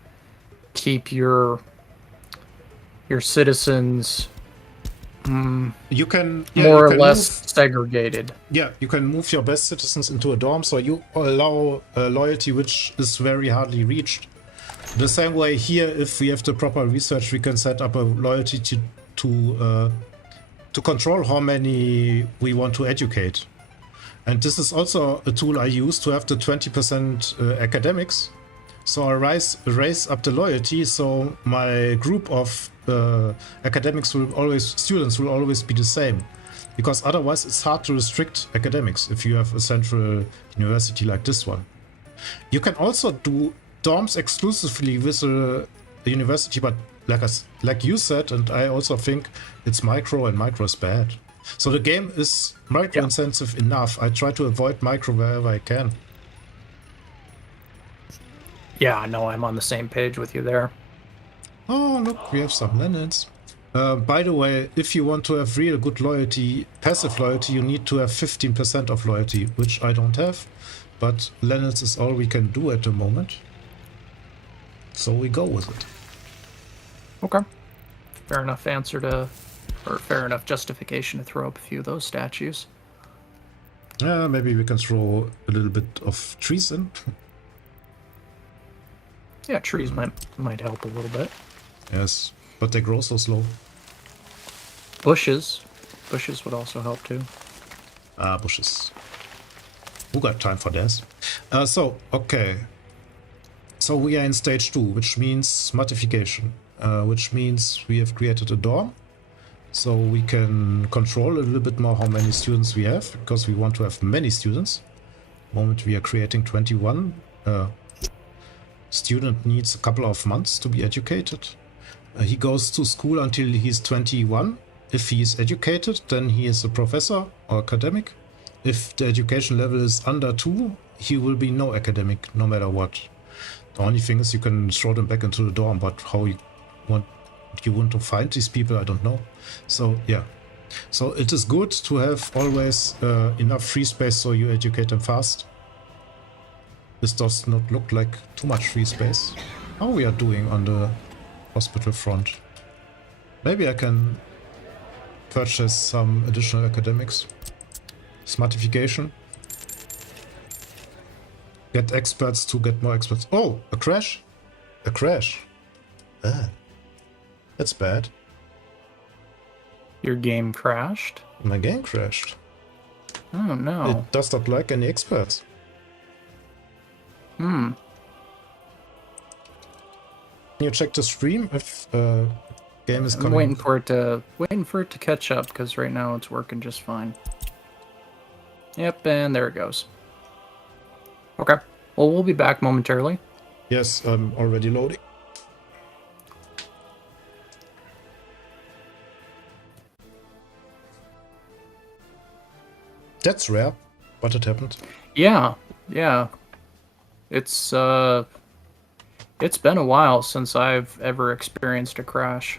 keep your citizens You can, yeah, you more or can less move. segregated. Yeah, you can move your best citizens into a dorm, so you allow loyalty which is very hardly reached. The same way here, if we have the proper research, we can set up a loyalty to control how many we want to educate. And this is also a tool I use to have the 20% academics. So I raise up the loyalty, so my group of students will always be the same. Because otherwise it's hard to restrict academics if you have a central university like this one. You can also do dorms exclusively with a university, but like you said, and I also think it's micro, and micro is bad. So the game is micro Yeah. intensive enough. I try to avoid micro wherever I can. Yeah, no, I'm on the same page with you there. Oh, look, we have some Lenins. By the way, if you want to have real good loyalty, passive loyalty, you need to have 15% of loyalty, which I don't have. But Lenins is all we can do at the moment. So we go with it. Okay. Fair enough fair enough justification to throw up a few of those statues. Maybe we can throw a little bit of trees in. Yeah, trees might help a little bit. Yes, but they grow so slow. Bushes would also help too. Bushes. Who got time for this? Okay. So we are in stage 2, which means Smartification, which means we have created a dorm. So we can control a little bit more how many students we have, because we want to have many students. Moment we are creating 21. Student needs a couple of months to be educated. He goes to school until he's 21. If he is educated, then he is a professor or academic. If the education level is under 2, he will be no academic, no matter what. The only thing is you can throw them back into the dorm, but how you want to find these people, I don't know. So yeah. So it is good to have always enough free space so you educate them fast. This does not look like too much free space. How we are doing on the hospital front? Maybe I can purchase some additional academics. Smartification. Get experts to get more experts. Oh, a crash? A crash. That's bad. Your game crashed? My game crashed. Oh no. It does not like any experts. Can you check the stream if game is I'm coming? waiting for it to catch up because right now it's working just fine. Yep, and there it goes. Okay. Well, we'll be back momentarily. Yes, I'm already loading. That's rare, but it happened. Yeah. It's been a while since I've ever experienced a crash.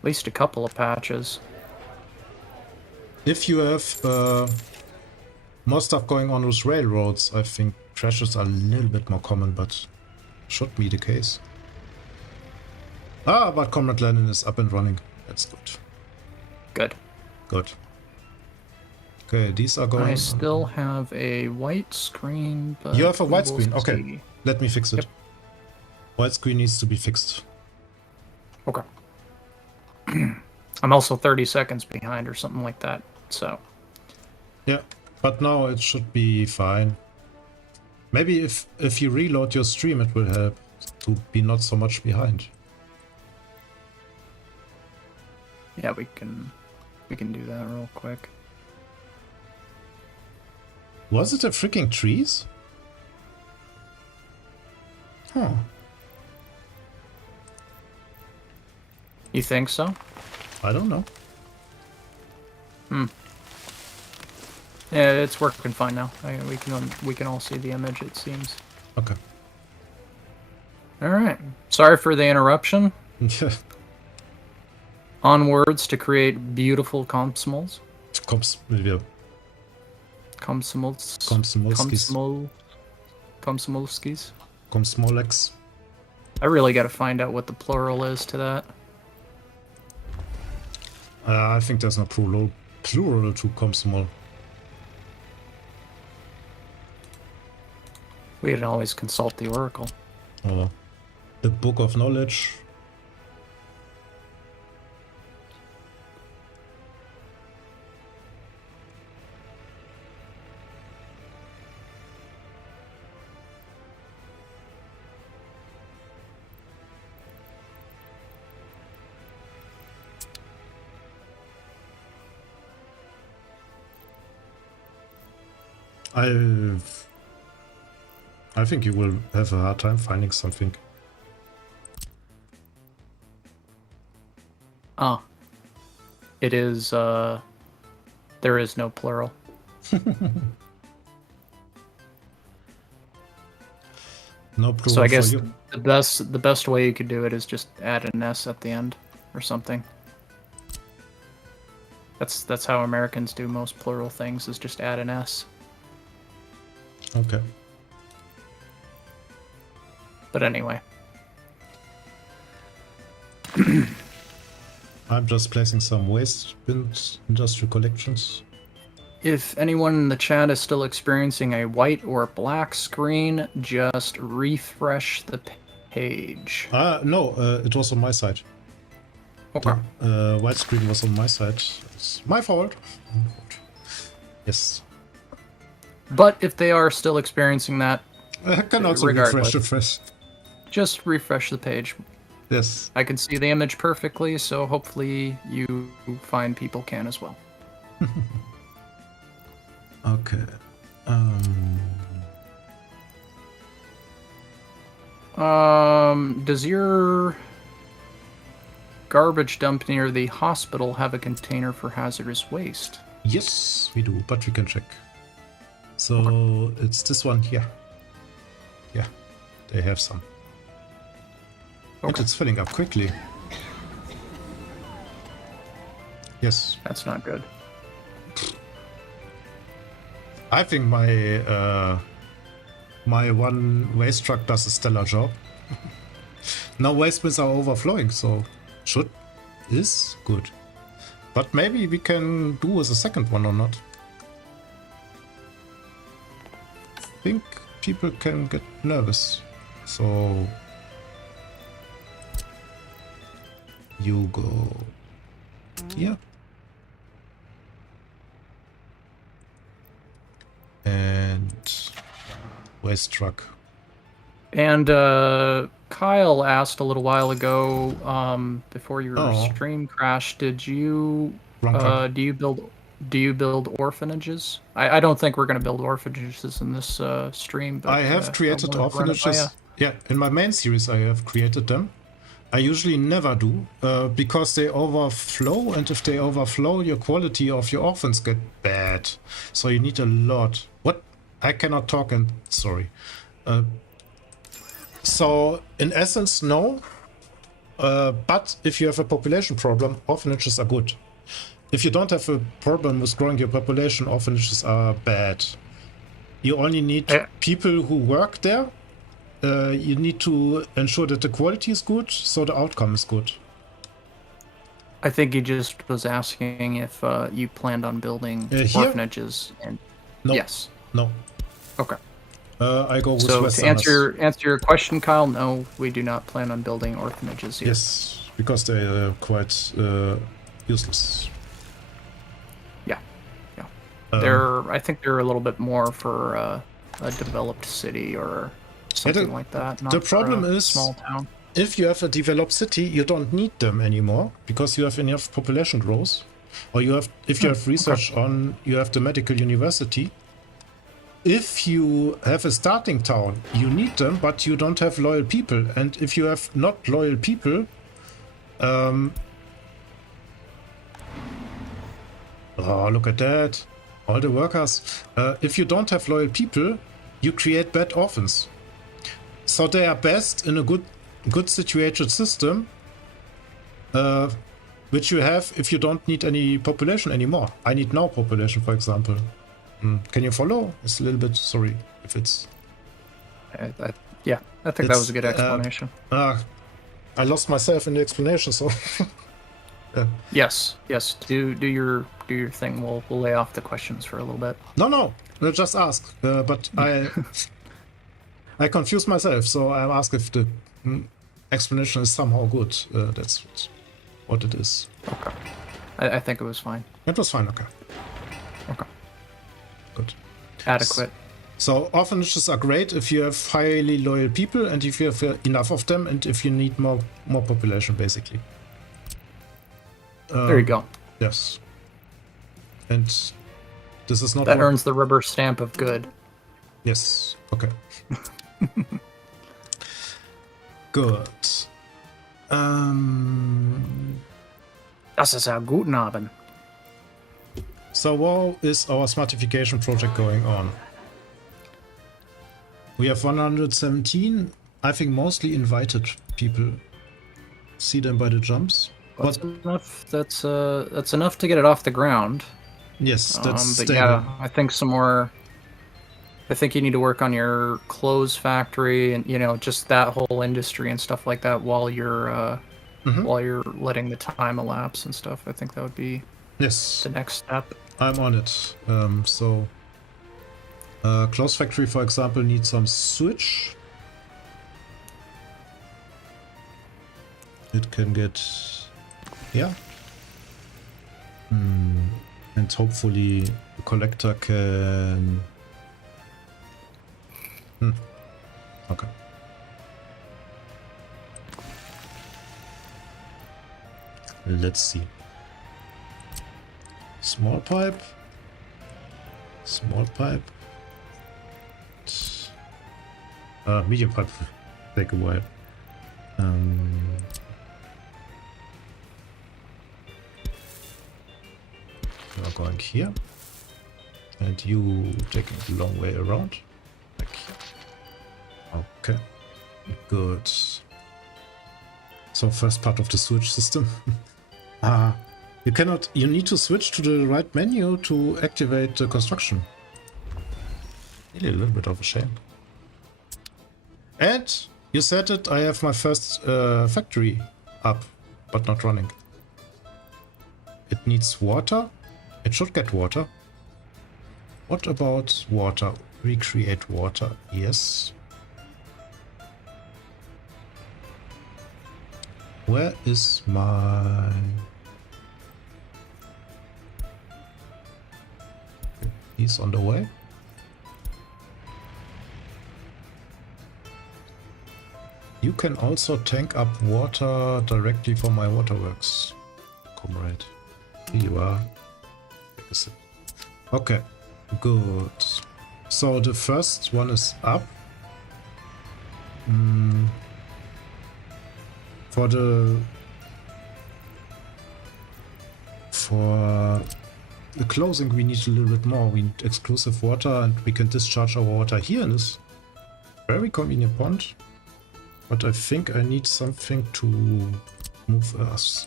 At least a couple of patches. If you have more stuff going on with railroads. I think crashes are a little bit more common, but should be the case. Ah, but Comrade Lenin is up and running. That's good. Good. Good. Okay, these are going... I still have a white screen, but... You have a we white will screen? Okay. see. Let me fix it. Yep. White screen needs to be fixed. Okay. I'm also 30 seconds behind or something like that, so... Yeah, but now it should be fine. Maybe if you reload your stream, it will help to be not so much behind. Yeah, we can do that real quick. Was it a freaking trees? Huh. You think so? I don't know. Yeah, it's working fine now. We can all see the image, it seems. Okay. All right. Sorry for the interruption. Onwards to create beautiful Komsmols. Yeah. Komsmols. Komsmolskis. Komsmolex. I really got to find out what the plural is to that. I think there's no plural to Komsmol. We can always consult the Oracle. The Book of Knowledge. I think you will have a hard time finding something. Ah. It is, there is no plural. No plural. So I guess for you. the best way you could do it is just add an S at the end or something. That's how Americans do most plural things, is just add an S. Okay. But anyway. I'm just placing some waste bins, industrial collections. If anyone in the chat is still experiencing a white or black screen, just refresh the page. No, it was on my side. Okay. White screen was on my side. It's my fault. Yes. But if they are still experiencing that, I can also refresh the fresh. Just refresh the page. Yes. I can see the image perfectly, so hopefully you find people can as well. Okay. Does your garbage dump near the hospital have a container for hazardous waste? Yes, we do, but we can check. So it's this one here. Yeah, they have some. Okay. And it's filling up quickly. Yes. That's not good. I think my my one waste truck does a stellar job. No waste bins are overflowing, so is good. But maybe we can do with a second one or not. I think people can get nervous. So you go here. And waste truck. And Kyle asked a little while ago, before your stream crashed, did you do you build orphanages? I don't think we're going to build orphanages in this stream. But, I have created orphanages. Yeah, in my main series I have created them. I usually never do, because they overflow, and if they overflow, your quality of your orphans get bad. So you need a lot. What? I cannot talk and sorry. So in essence, no. But if you have a population problem, orphanages are good. if you don't have a problem with growing your population, orphanages are bad. You only need people who work there. You need to ensure that the quality is good, so the outcome is good. I think he just was asking if you planned on building orphanages. And no. Yes. No. Okay. I go with so Westerners. to answer your question, Kyle, no, we do not plan on building orphanages here. Yes, because they are quite useless. Yeah. I think they're a little bit more for a developed city or something like that. Not the problem for a is small town. If you have a developed city, you don't need them anymore because you have enough population growth. Or if you have research on, you have the medical university. If you have a starting town, you need them, but you don't have loyal people. And if you have not loyal people, oh, look at that. All the workers. If you don't have loyal people, you create bad orphans. So they are best in a good situated system, which you have if you don't need any population anymore. I need now population, for example. Can you follow? It's a little bit, sorry if it's... Yeah, I think that was a good explanation. I lost myself in the explanation, so... Yes, do your thing. We'll lay off the questions for a little bit. No, just ask. But I confused myself, so I asked if the explanation is somehow good. That's what it is. Okay. I think it was fine. It was fine, okay. Okay. Good. Adequate. So orphanages are great if you have highly loyal people and if you have enough of them and if you need more population, basically. There you go. Yes. And this is not... That earns the rubber stamp of good. Yes. Okay. Good. Das ist ja guten Abend. So how is our Smartification project going on? We have 117, I think mostly invited people. See them by the jumps. That's enough. That's enough to get it off the ground. Yes, that's but stable. yeah, I think some more. I think you need to work on your clothes factory and just that whole industry and stuff like that while you're letting the time elapse and stuff. I think that would be the next step. I'm on it. Clothes factory, for example, needs some switch. It can get and hopefully the collector can okay. Let's see. Small pipe. Medium pipe take a while. We're going here, and you taking the long way around. Like here. Okay, good. So first part of the switch system. You need to switch to the right menu to activate the construction. Really a little bit of a shame. And you said it, I have my first factory up, but not running. It needs water. It should get water. What about water? Recreate water. Yes. Where is my... He's on the way. You can also tank up water directly from my waterworks, comrade. Here you are. Take a sip. Okay, good. So the first one is up. For the closing we need a little bit more. We need exclusive water and we can discharge our water here in this very convenient pond. But I think I need something to move us.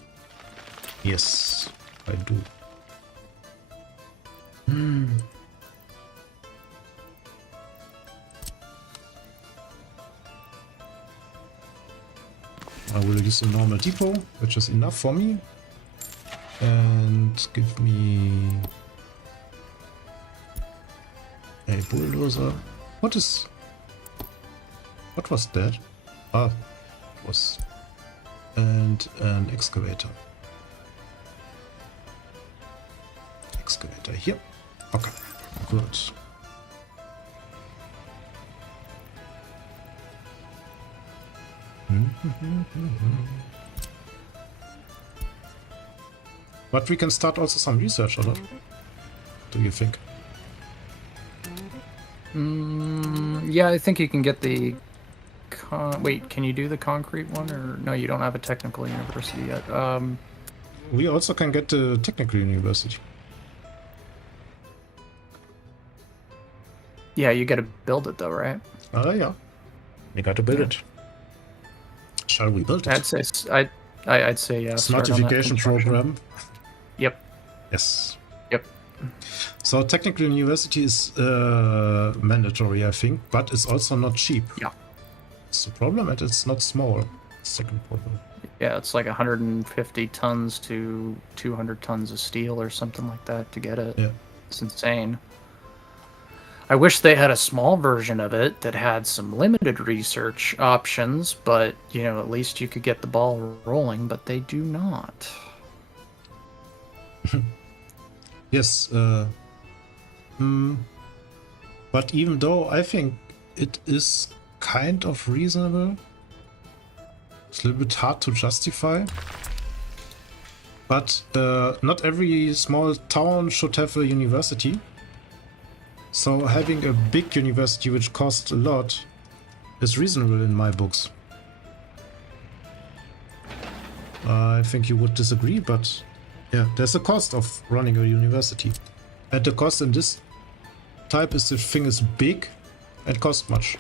Yes, I do. I will use a normal depot, which is enough for me. And give me a bulldozer. What was that? Ah, it was. And an excavator. Excavator here. Okay, good. But we can start also some research, or not? Do you think? Yeah, I think you can get the... Wait, can you do the concrete one? Or no, you don't have a technical university yet. We also can get the technical university. Yeah, you gotta build it though, right? Yeah. You got to build it. Shall we build it? I'd say yeah. Smartification program. Yep. Yes. Yep. So technical university is mandatory, I think, but it's also not cheap. Yeah. It's a problem, and it's not small. Second problem. Yeah, it's like 150 tons to 200 tons of steel or something like that to get it. Yeah. It's insane. I wish they had a small version of it that had some limited research options, but, you know, at least you could get the ball rolling, but they do not. Yes. But even though I think it is kind of reasonable, it's a little bit hard to justify. But not every small town should have a university. So having a big university which costs a lot is reasonable in my books. I think you would disagree, but yeah, there's a cost of running a university. And the cost in this type is the thing is big and costs much.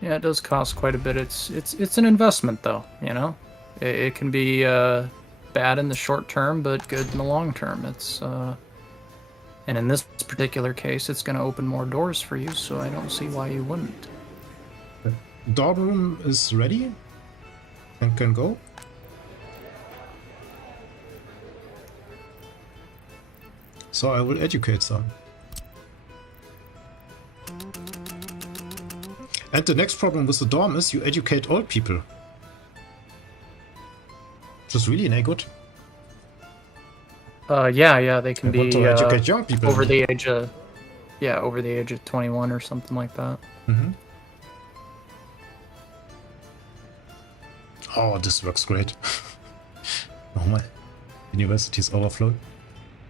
Yeah, it does cost quite a bit. It's an investment though, you know? It can be bad in the short term, but good in the long term. And in this particular case, it's going to open more doors for you, so I don't see why you wouldn't. Dorm room is ready and can go. So I will educate some. And the next problem with the dorm is you educate old people. Which is really not good. Yeah, they can be to educate young people over the age of, over the age of 21 or something like that. Mm-hmm. Oh, this works great. Oh my, university is overflowing.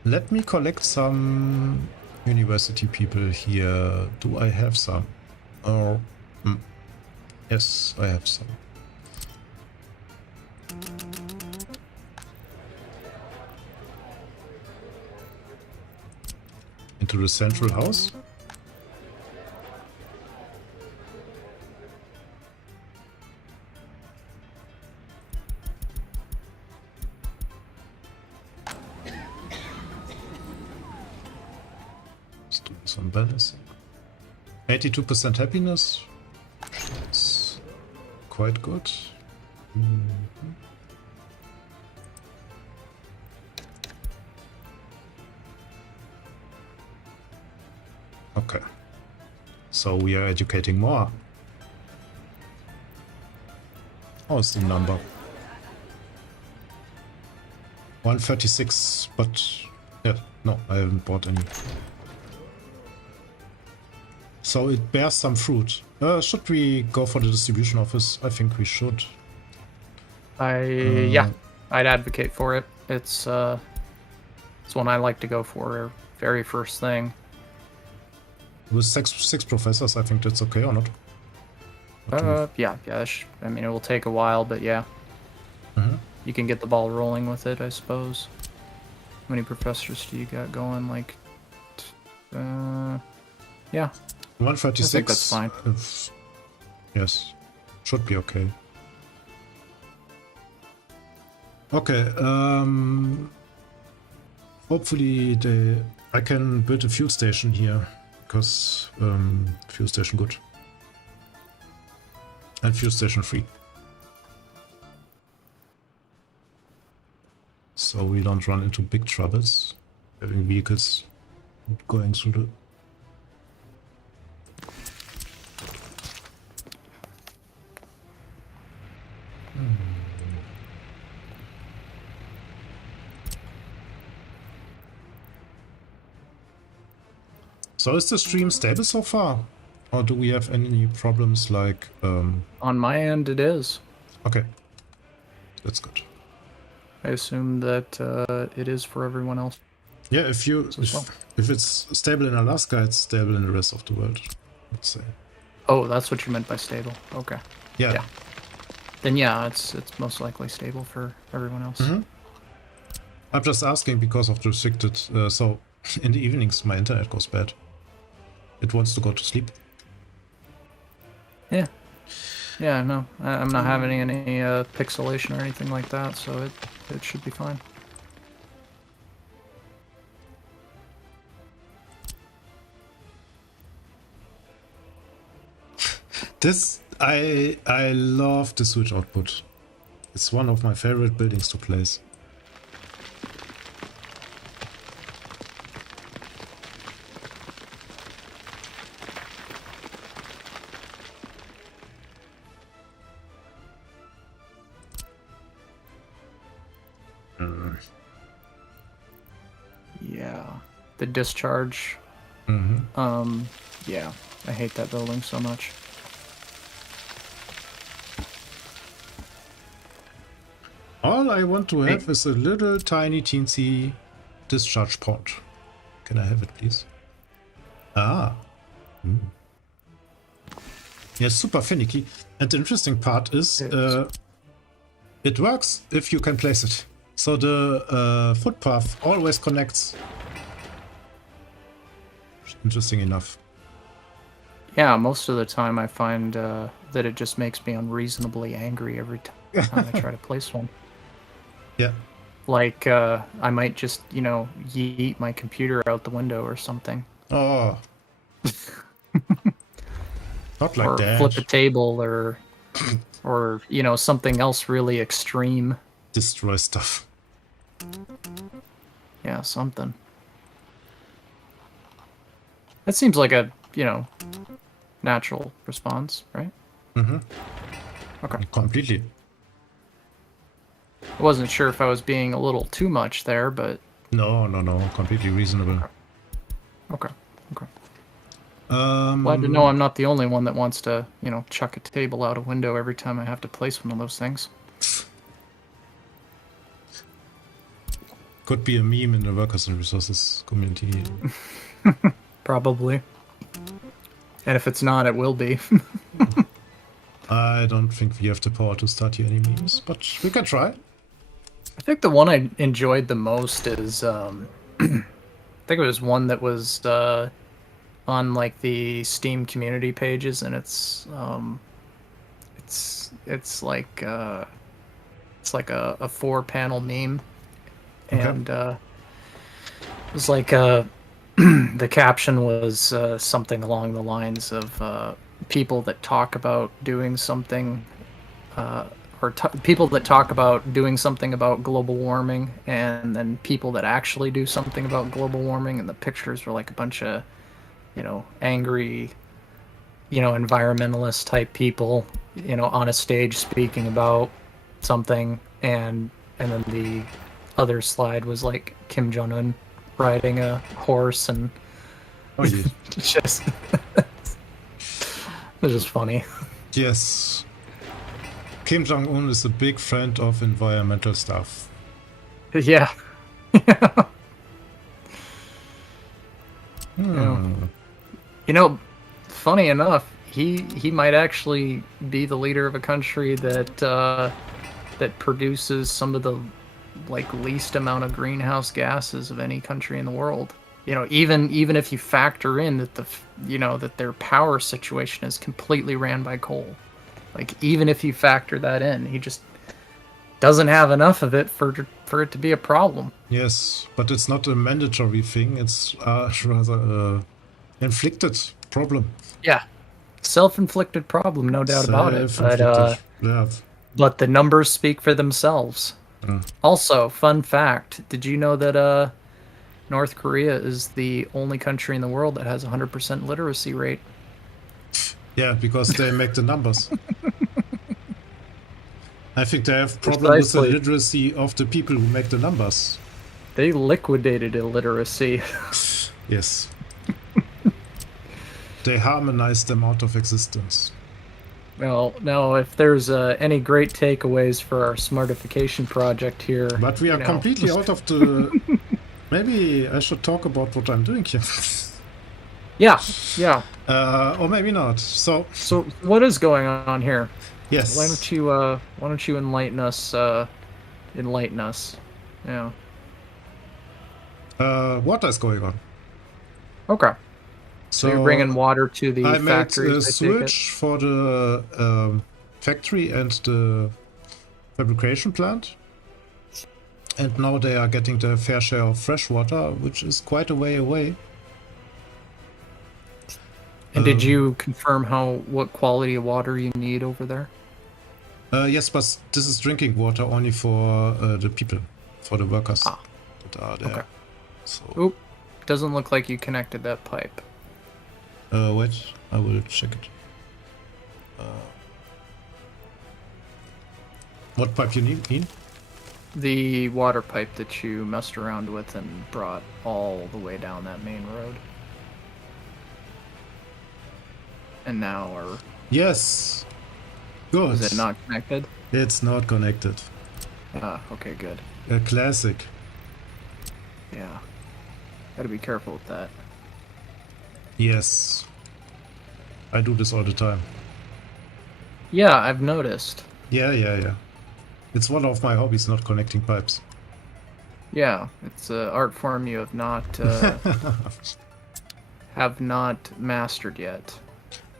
Let me collect some university people here. Do I have some? Oh, yes, I have some. Into the central house. Let's do some balancing. 82% happiness. It's quite good. Okay, so we are educating more. Oh, it's the number 136, but yeah, no, I haven't bought any. So it bears some fruit. Should we go for the distribution office? I think we should. Yeah, I'd advocate for it. It's one I like to go for very first thing. With six professors, I think that's okay or not? Yeah. I mean, it will take a while, but yeah. Mm-hmm. You can get the ball rolling with it, I suppose. How many professors do you got going? Like, yeah. 136. I think that's fine. Yes, should be okay. Okay, hopefully I can build a fuel station here, because fuel station good. And fuel station free. So we don't run into big troubles having vehicles going through the... So is the stream stable so far? Or do we have any problems like... On my end, it is. Okay. That's good. I assume that it is for everyone else. Yeah, if it's stable in Alaska, it's stable in the rest of the world, let's say. Oh, that's what you meant by stable. Okay. Yeah. Then yeah, it's most likely stable for everyone else. Mm-hmm. I'm just asking because of the restricted... so in the evenings my internet goes bad. It wants to go to sleep. Yeah. Yeah, no. I'm not having any pixelation or anything like that, so it should be fine. I love the switch output. It's one of my favorite buildings to place. Yeah. The discharge. Mm-hmm. Yeah. I hate that building so much. All I want to have is a little tiny teensy discharge port. Can I have it, please? Ah. Mm. Yeah, super finicky. And the interesting part is it works if you can place it. So the footpath always connects. Interesting enough. Yeah, most of the time I find that it just makes me unreasonably angry every time I try to place one. Yeah. Like, I might just, yeet my computer out the window or something. Oh. Not like or that. Flip a table or something else really extreme. Destroy stuff. Yeah, something. That seems like a, natural response, right? Mm-hmm. Okay. Completely. I wasn't sure if I was being a little too much there, but... No. Completely reasonable. Okay. Glad to know I'm not the only one that wants to, chuck a table out a window every time I have to place one of those things. Could be a meme in the workers and resources community. Probably. And if it's not, it will be. I don't think we have the power to start here any memes, but we can try. I think the one I enjoyed the most is, I think it was one that was on like the Steam community pages, and it's like a 4-panel meme, and it was like the caption was something along the lines of people that talk about doing something, people that talk about doing something about global warming, and then people that actually do something about global warming, and the pictures were like a bunch of, angry, environmentalist type people, on a stage speaking about something, and then the other slide was like Kim Jong-un riding a horse, and it's just it's just funny. Yes. Kim Jong-un is a big friend of environmental stuff. Yeah. Funny enough, he might actually be the leader of a country that produces some of the least amount of greenhouse gases of any country in the world. Even if you factor in that that their power situation is completely ran by coal. Like, even if you factor that in, he just doesn't have enough of it for it to be a problem. Yes, but it's not a mandatory thing. It's rather a inflicted problem. Yeah, self-inflicted problem, no doubt about it. Self-inflicted. Yeah. But the numbers speak for themselves. Also, fun fact: did you know that North Korea is the only country in the world that has 100% literacy rate? Yeah, because they make the numbers. I think they have problem with the literacy of the people who make the numbers. They liquidated illiteracy. Yes. They harmonized them out of existence. Well, now, if there's any great takeaways for our Smartification project here... But we are completely out of the... Maybe I should talk about what I'm doing here. Yeah. Or maybe not. So what is going on here? Yes. Why don't you enlighten us? Enlighten us. Yeah. What is going on? Okay. So you're bringing water to the factory. I made a switch for the factory and the fabrication plant. And now they are getting their fair share of fresh water, which is quite a way away. And did you confirm what quality of water you need over there? Yes, but this is drinking water only for the people, for the workers that are there. Okay. So, oop, doesn't look like you connected that pipe. wait, I will check it. What pipe you need? The water pipe that you messed around with and brought all the way down that main road. And now are... Yes! Good. Is it not connected? It's not connected. Ah, okay, good. A classic. Yeah. Gotta be careful with that. Yes. I do this all the time. Yeah, I've noticed. Yeah. It's one of my hobbies, not connecting pipes. Yeah, it's an art form you have not mastered yet.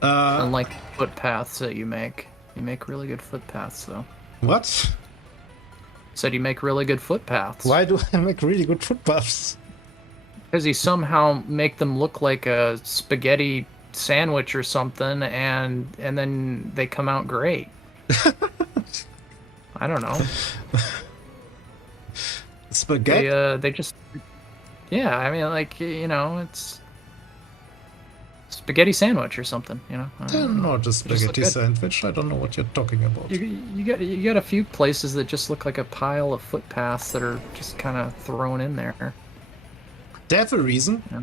Unlike footpaths that you make. You make really good footpaths, though. What? Said you make really good footpaths. Why do I make really good footpaths? Because you somehow make them look like a spaghetti sandwich or something, and then they come out great. I don't know. Spaghetti? They just... Yeah, I mean, like, it's... spaghetti sandwich or something, Not a spaghetti sandwich. I don't know what you're talking about. You got a few places that just look like a pile of footpaths that are just kind of thrown in there. They have a reason. Yeah.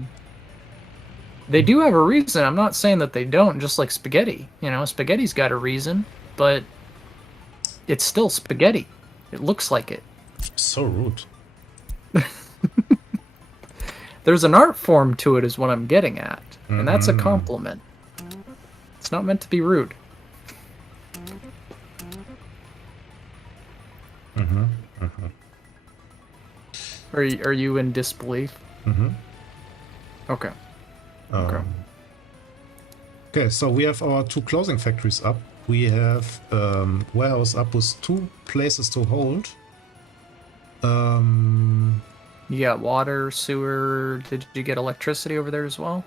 They do have a reason. I'm not saying that they don't, just like spaghetti. Spaghetti's got a reason, but it's still spaghetti. It looks like it. So rude. There's an art form to it is what I'm getting at. And that's a compliment. It's not meant to be rude. Are you in disbelief? Okay. Okay, so we have our 2 closing factories up. We have warehouse up with 2 places to hold. You got water, sewer. Did you get electricity over there as well?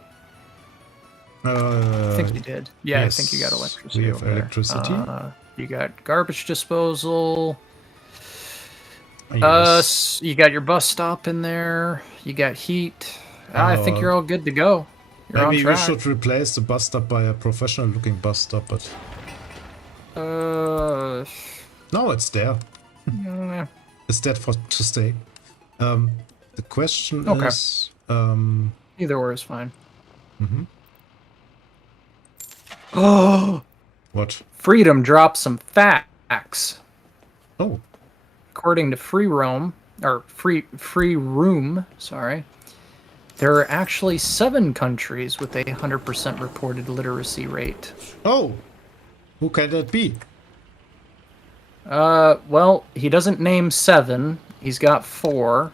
I think you did. Yeah, yes, I think you got electricity. We have over electricity. There. You got garbage disposal. Yes. You got your bus stop in there. You got heat. I think you're all good to go. You're maybe on track. we should replace the bus stop by a professional-looking bus stop, but... No, it's there. It's there to stay. The question is... Either or is fine. Oh! What? Freedom drops some facts. Oh. According to Free Roam, sorry, there are actually 7 countries with a 100% reported literacy rate. Oh! Who can that be? Well, he doesn't name 7. He's got 4.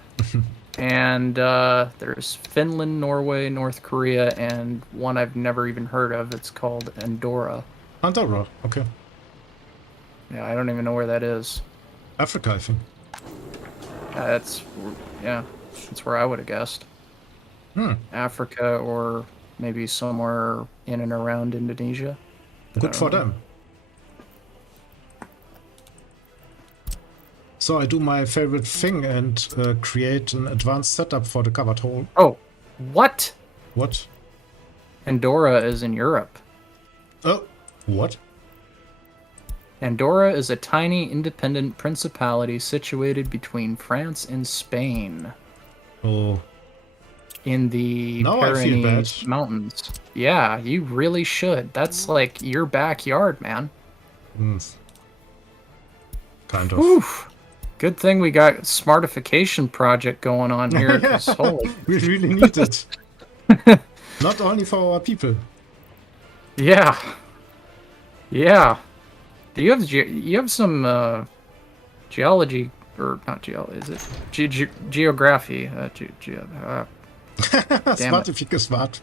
And there's Finland, Norway, North Korea, and one I've never even heard of. It's called Andorra. Andorra, okay. Yeah, I don't even know where that is. Africa, I think. Yeah, that's where I would have guessed. Africa, or maybe somewhere in and around Indonesia. But Good for them. So I do my favorite thing and create an advanced setup for the covered hole. Oh, what? What? Andorra is in Europe. Oh, what? Andorra is a tiny independent principality situated between France and Spain. Oh. In the Now I feel Pyrenees bad. Mountains. Yeah, you really should. That's like your backyard, man. Kind of. Oof. Good thing we got Smartification project going on here. 'Cause holy... We really need it. Not only for our people. Yeah. Yeah. Do you have some geology, or not geology? Is it geography? Smartification, smart.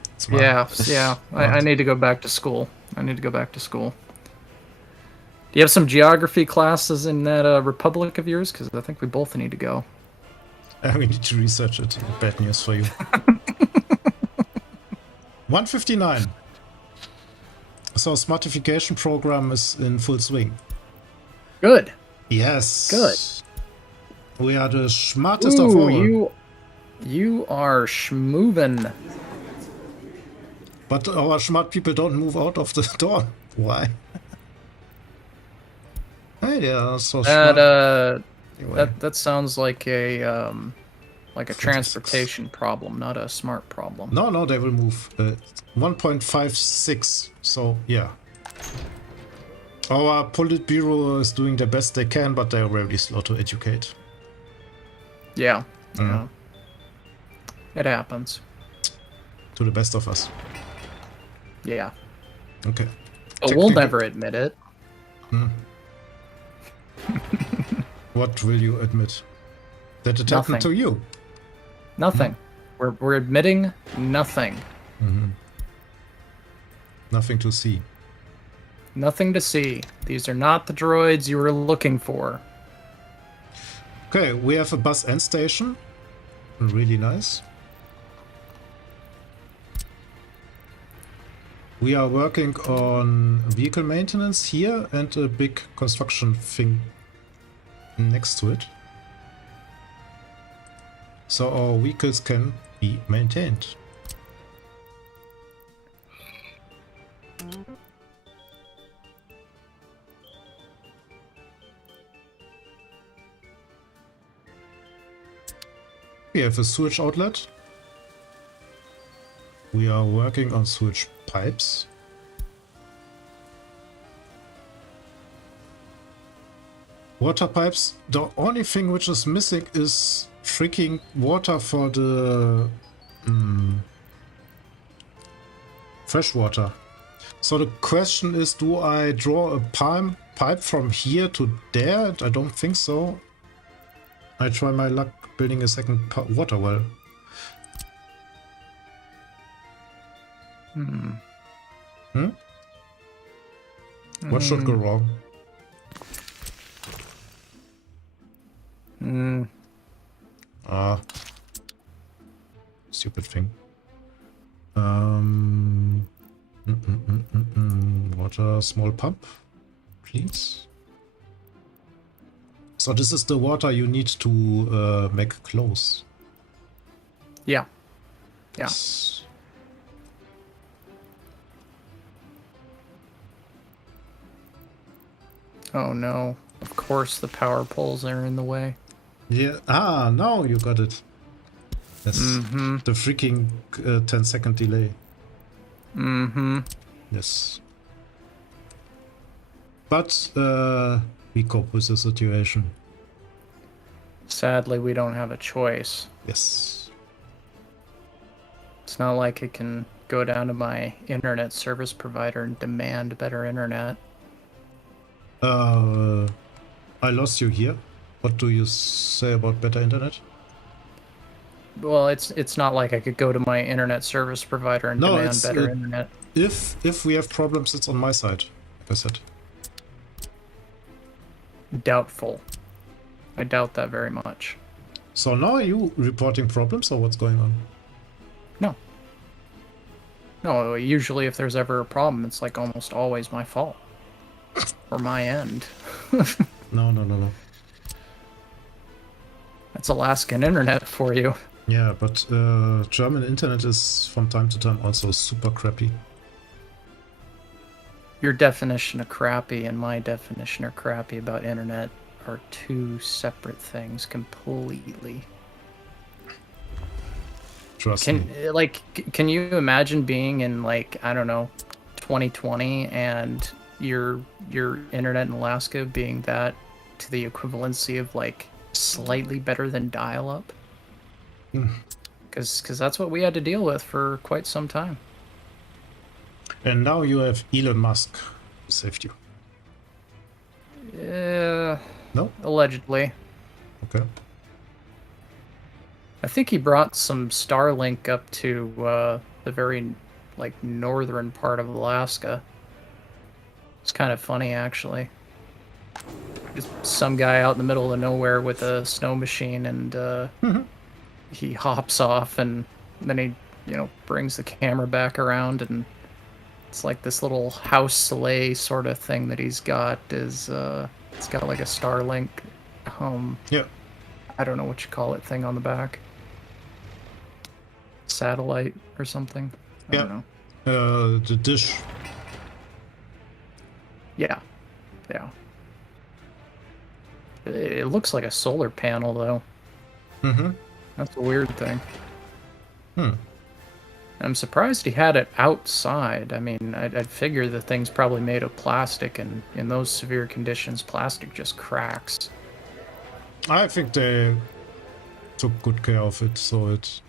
Yeah. I need to go back to school. Do you have some geography classes in that republic of yours? Because I think we both need to go. We need to research it. Bad news for you. 159. So Smartification program is in full swing. Good. Yes. Good. We are the smartest of all. You are schmovin'. But our smart people don't move out of the door. Why? Hey, they are so smart. Anyway. That sounds like a transportation problem, not a smart problem. No, they will move. 1.56. So yeah. Our Politburo is doing the best they can, but they are very slow to educate. Yeah. Yeah. It happens. To the best of us. Yeah. Okay. But we'll never admit it. What will you admit? That it happened to you? Nothing. We're admitting nothing. Nothing to see. Nothing to see. These are not the droids you were looking for. Okay, we have a bus end station. Really nice. We are working on vehicle maintenance here and a big construction thing next to it. So our vehicles can be maintained. We have a sewage outlet. We are working on sewage pipes. Water pipes. The only thing which is missing is freaking water for the fresh water. So the question is, do I draw a pipe from here to there? I don't think so. I try my luck building a second water well. What should go wrong? Stupid thing. Water, small pump, please. So this is the water you need to make clothes. Yeah. Yeah. Yes. Oh no. Of course the power poles are in the way. Yeah. Ah, now you got it. Yes. The freaking 10-second delay. Yes. But we cope with the situation. Sadly, we don't have a choice. Yes. It's not like I can go down to my internet service provider and demand better internet. I lost you here. What do you say about better internet? Well, it's not like I could go to my internet service provider and demand better internet. If we have problems, it's on my side, like I said. Doubtful. I doubt that very much. So now are you reporting problems or what's going on? No. No, usually if there's ever a problem, it's like almost always my fault. Or my end. No, no, no, no. That's Alaskan internet for you. Yeah, but German internet is from time to time also super crappy. Your definition of crappy and my definition of crappy about internet are two separate things completely. Trust me. Can you imagine being in, like, I don't know, 2020 and your internet in Alaska being that to the equivalency of like slightly better than dial-up? Because that's what we had to deal with for quite some time. And now you have Elon Musk who saved you. No? Allegedly. Okay. I think he brought some Starlink up to the very, like, northern part of Alaska. It's kind of funny, actually. Just some guy out in the middle of nowhere with a snow machine, and he hops off, and then he, brings the camera back around, and it's like this little house sleigh sort of thing that he's got. It's got like a Starlink, Yeah. I don't know what you call it, thing on the back. Satellite or something. I don't know. The dish. Yeah. It looks like a solar panel, though. Mm-hmm. That's a weird thing. I'm surprised he had it outside. I mean, I'd figure the thing's probably made of plastic, and in those severe conditions, plastic just cracks. I think they took good care of it, so it...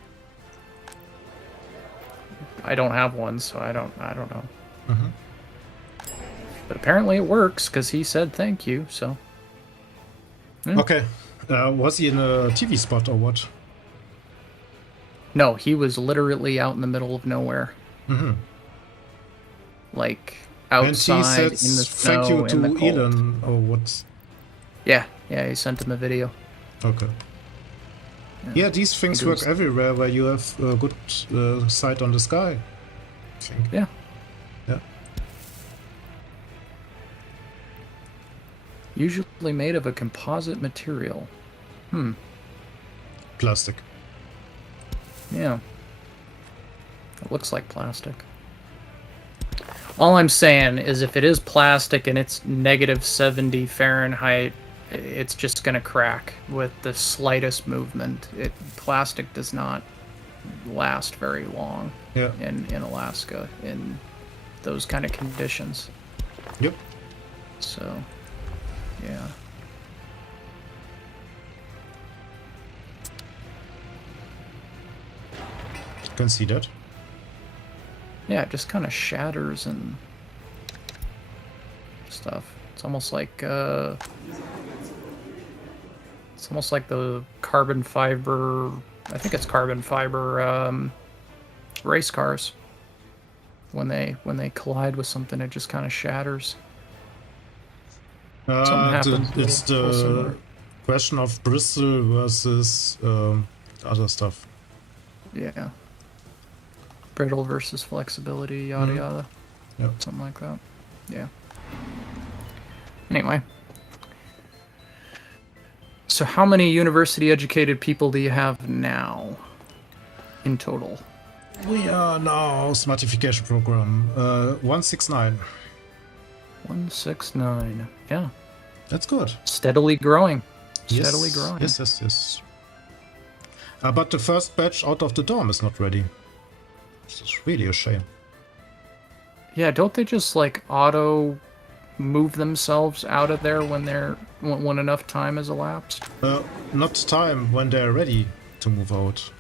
I don't have one, so I don't know. Mm-hmm. But apparently it works, because he said thank you, so... Okay. Was he in a TV spot or what? No, he was literally out in the middle of nowhere. Mm-hmm. Like, outside, and he said in the snow, thank you in the to cold. Elon, or what? Yeah, he sent him a video. Okay. Yeah, these things work everywhere where you have a good sight on the sky, I think. Yeah. Yeah. Usually made of a composite material. Plastic. Yeah. It looks like plastic. All I'm saying is if it is plastic and it's -70 Fahrenheit, it's just going to crack with the slightest movement. Plastic does not last very long in Alaska in those kind of conditions. Yep. So, yeah. Can see that. Yeah, it just kind of shatters and stuff. It's almost like the carbon fiber. I think it's carbon fiber race cars. When they collide with something, it just kind of shatters. Something happens. It's the question of Bristol versus other stuff. Yeah. Brittle versus flexibility, yada yada. Yep. Something like that. Yeah. Anyway. So how many university-educated people do you have now in total? We are now Smartification program 169. 169. Yeah. That's good. Steadily growing. Yes. Steadily growing. Yes. But the first batch out of the dorm is not ready. This is really a shame. Yeah, don't they just like auto move themselves out of there when enough time has elapsed? Not time, when they're ready to move out.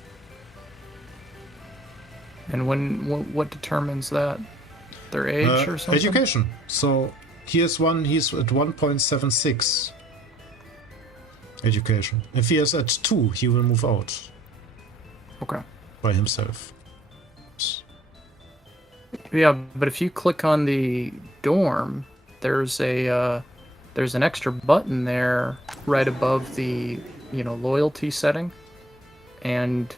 And what determines that? Their age or something? Education. So here's one, he's at 1.76. Education. If he is at 2, he will move out. Okay. By himself. Yeah, but if you click on the dorm, there's a there's an extra button there right above the, loyalty setting, and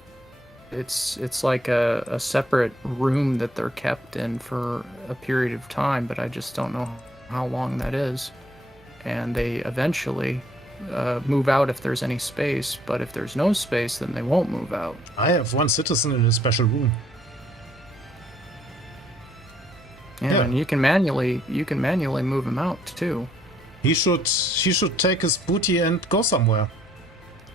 it's like a separate room that they're kept in for a period of time, but I just don't know how long that is. And they eventually move out if there's any space, but if there's no space, then they won't move out. I have one citizen in a special room. Yeah, and you can manually move him out too. He should take his booty and go somewhere.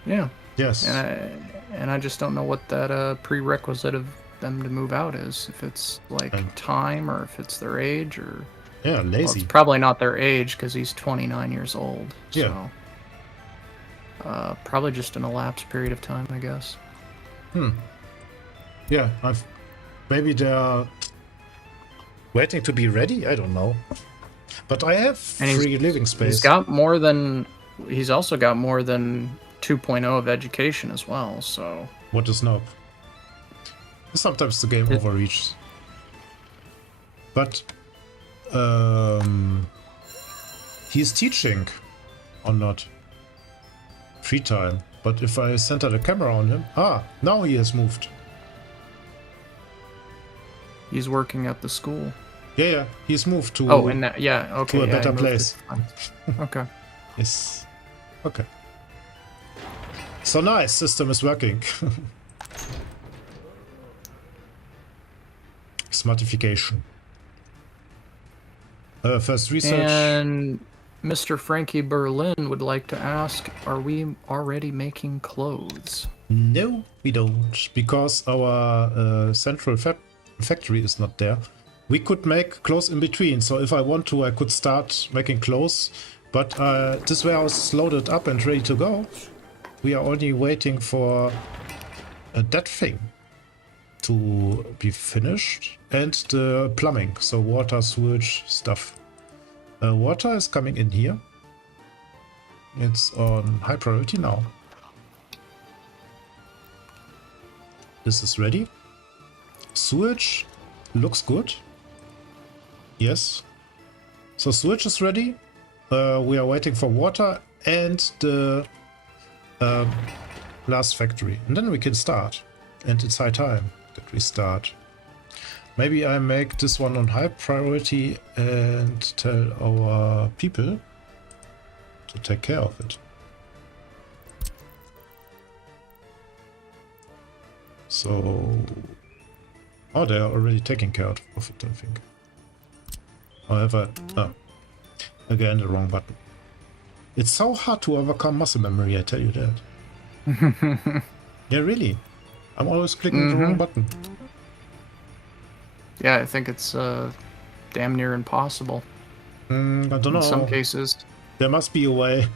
Yeah. Yes. And I just don't know what that prerequisite of them to move out is. If it's like time, or if it's their age, or yeah, lazy. Well, it's probably not their age because he's 29 years old. Yeah. So probably just an elapsed period of time, I guess. Yeah, maybe they're waiting to be ready. I don't know. But I have free living space. He's also got more than 2.0 of education as well. So what is now? Sometimes the game overreaches. But he's teaching or not. Free time. But if I center the camera on him, now he has moved. He's working at the school. Yeah, he's moved to. Oh, and that, yeah, okay, to a better place. Okay. Yes. Okay. So nice, system is working. Smartification. First research. And Mr. Frankie Berlin would like to ask, are we already making clothes? No, we don't, because our central factory is not there. We could make clothes in between, so if I want to, I could start making clothes, but this warehouse is loaded up and ready to go. We are only waiting for that thing to be finished, and the plumbing, so water, sewage stuff. Water is coming in here. It's on high priority now. This is ready. Sewage looks good. Yes. So sewage is ready. We are waiting for water and the last factory. And then we can start. And it's high time that we start. Maybe I make this one on high priority and tell our people to take care of it. So... oh, they are already taking care of it, I think. However, again, the wrong button. It's so hard to overcome muscle memory, I tell you that. Yeah, really. I'm always clicking the wrong button. Yeah, I think it's damn near impossible. I don't know. In some cases. There must be a way.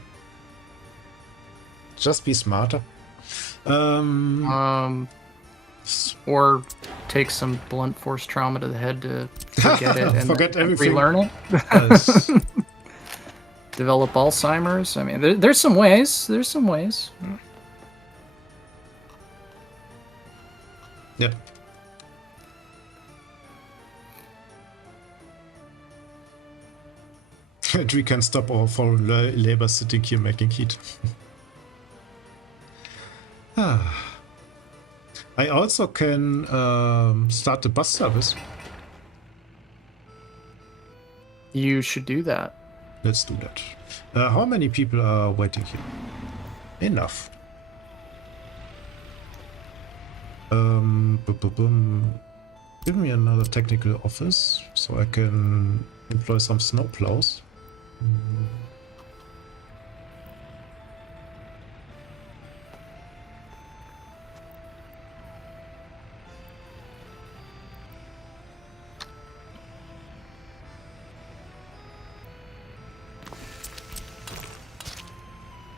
Just be smarter. Or take some blunt force trauma to the head to forget it and forget everything. Relearn it. Yes. Develop Alzheimer's. I mean, there's some ways. There's some ways. Yep. And we can stop our foreign labor sitting here making heat. I also can start the bus service. You should do that. Let's do that. How many people are waiting here? Enough. Give me another technical office so I can employ some snowplows.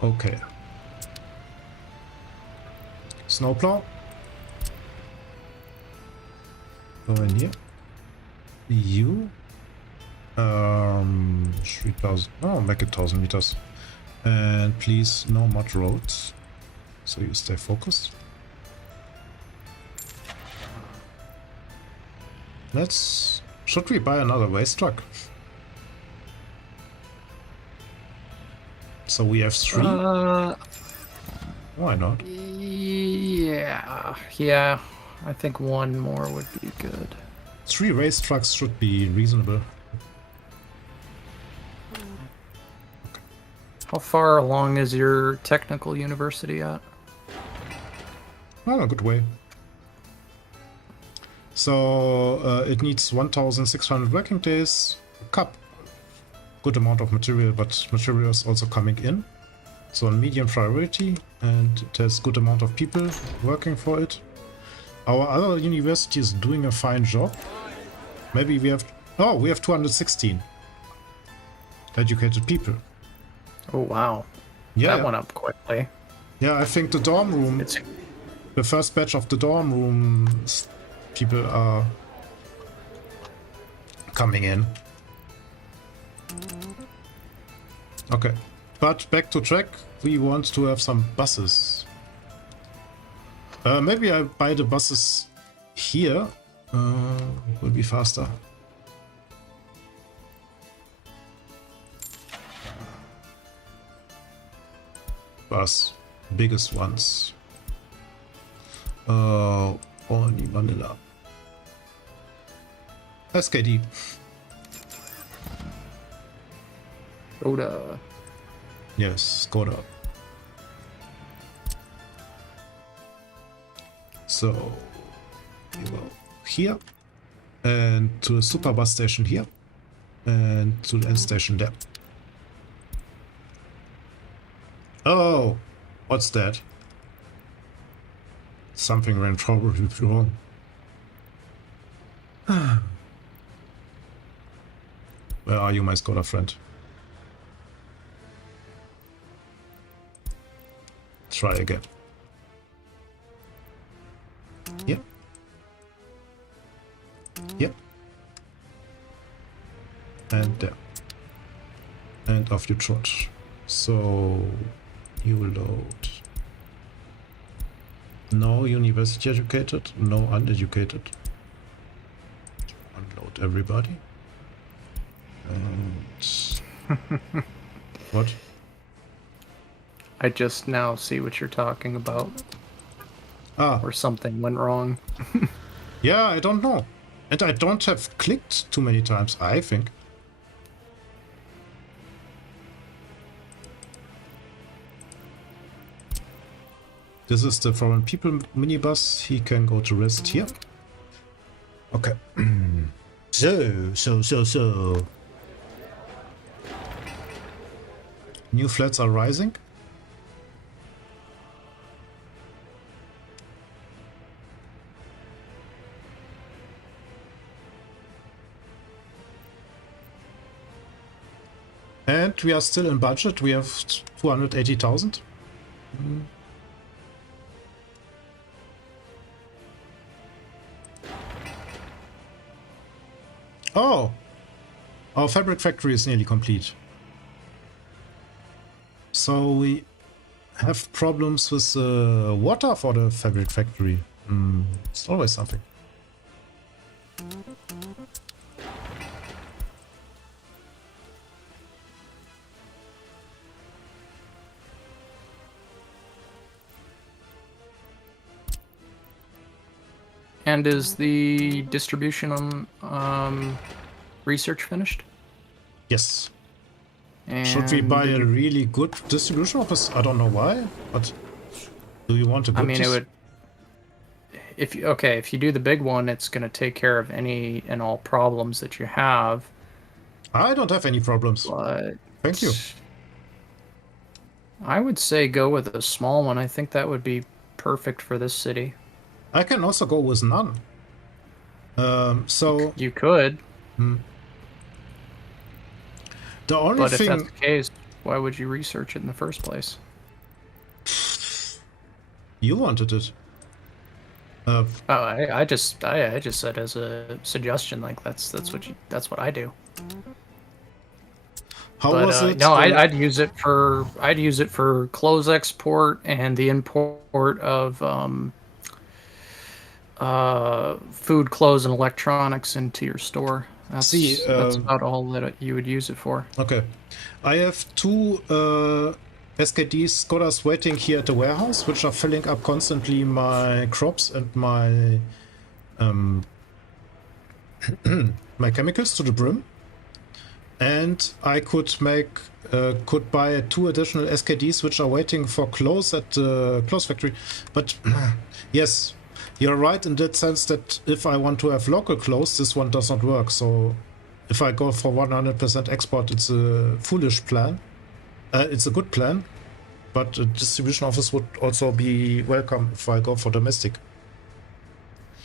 Okay. Snowplow. Go in here. You. 3,000. Oh, make it 1,000 meters. And please, no mud roads. So you stay focused. Should we buy another waste truck? So we have 3? Why not? Yeah. I think 1 more would be good. 3 race trucks should be reasonable. How far along is your technical university at? Oh, a good way. So it needs 1,600 working days. Good amount of material, but material is also coming in. So on medium priority, and it has good amount of people working for it. Our other university is doing a fine job. Maybe we have... Oh, we have 216 educated people. Oh, wow. Yeah. That went up quickly. Yeah, I think the dorm room... The first batch of the dorm room people are coming in. Okay. But back to track, we want to have some buses. Maybe I buy the buses here. Will be faster. Bus. Biggest ones. Only Manila. SKD. Skoda. Yes, Skoda. So, you go here, and to the super bus station here, and to the end station there. Oh, what's that? Something ran probably wrong. Where are you, my Skoda friend? Try again. Yeah. Yeah. And there. And off you trot. So you load. No university educated, no uneducated. Unload everybody. And what? I just now see what you're talking about. Ah. Or something went wrong. Yeah, I don't know. And I don't have clicked too many times, I think. This is the foreign people minibus. He can go to rest here. Okay. So. New flats are rising. And we are still in budget. We have 280,000. Oh! Our fabric factory is nearly complete. So we have problems with water for the fabric factory. It's always something. And is the distribution research finished? Yes. And should we buy a really good distribution office? I don't know why, but do you want a good? I mean, it would. If you do the big one, it's going to take care of any and all problems that you have. I don't have any problems. But thank you. I would say go with a small one. I think that would be perfect for this city. I can also go with none. So you could. The only but thing... if that's the case, why would you research it in the first place? You wanted it. I just said as a suggestion, like that's what I do. How was it? No, I'd use it for clothes export and the import of food, clothes, and electronics into your store. That's about all that you would use it for. Okay. I have two SKD Skodas waiting here at the warehouse, which are filling up constantly my crops and my my chemicals to the brim. And I could buy two additional SKDs which are waiting for close at the close factory. But yes, you're right in that sense that if I want to have local close, this one does not work. So if I go for 100% export, it's a foolish plan. It's a good plan, but a distribution office would also be welcome if I go for domestic.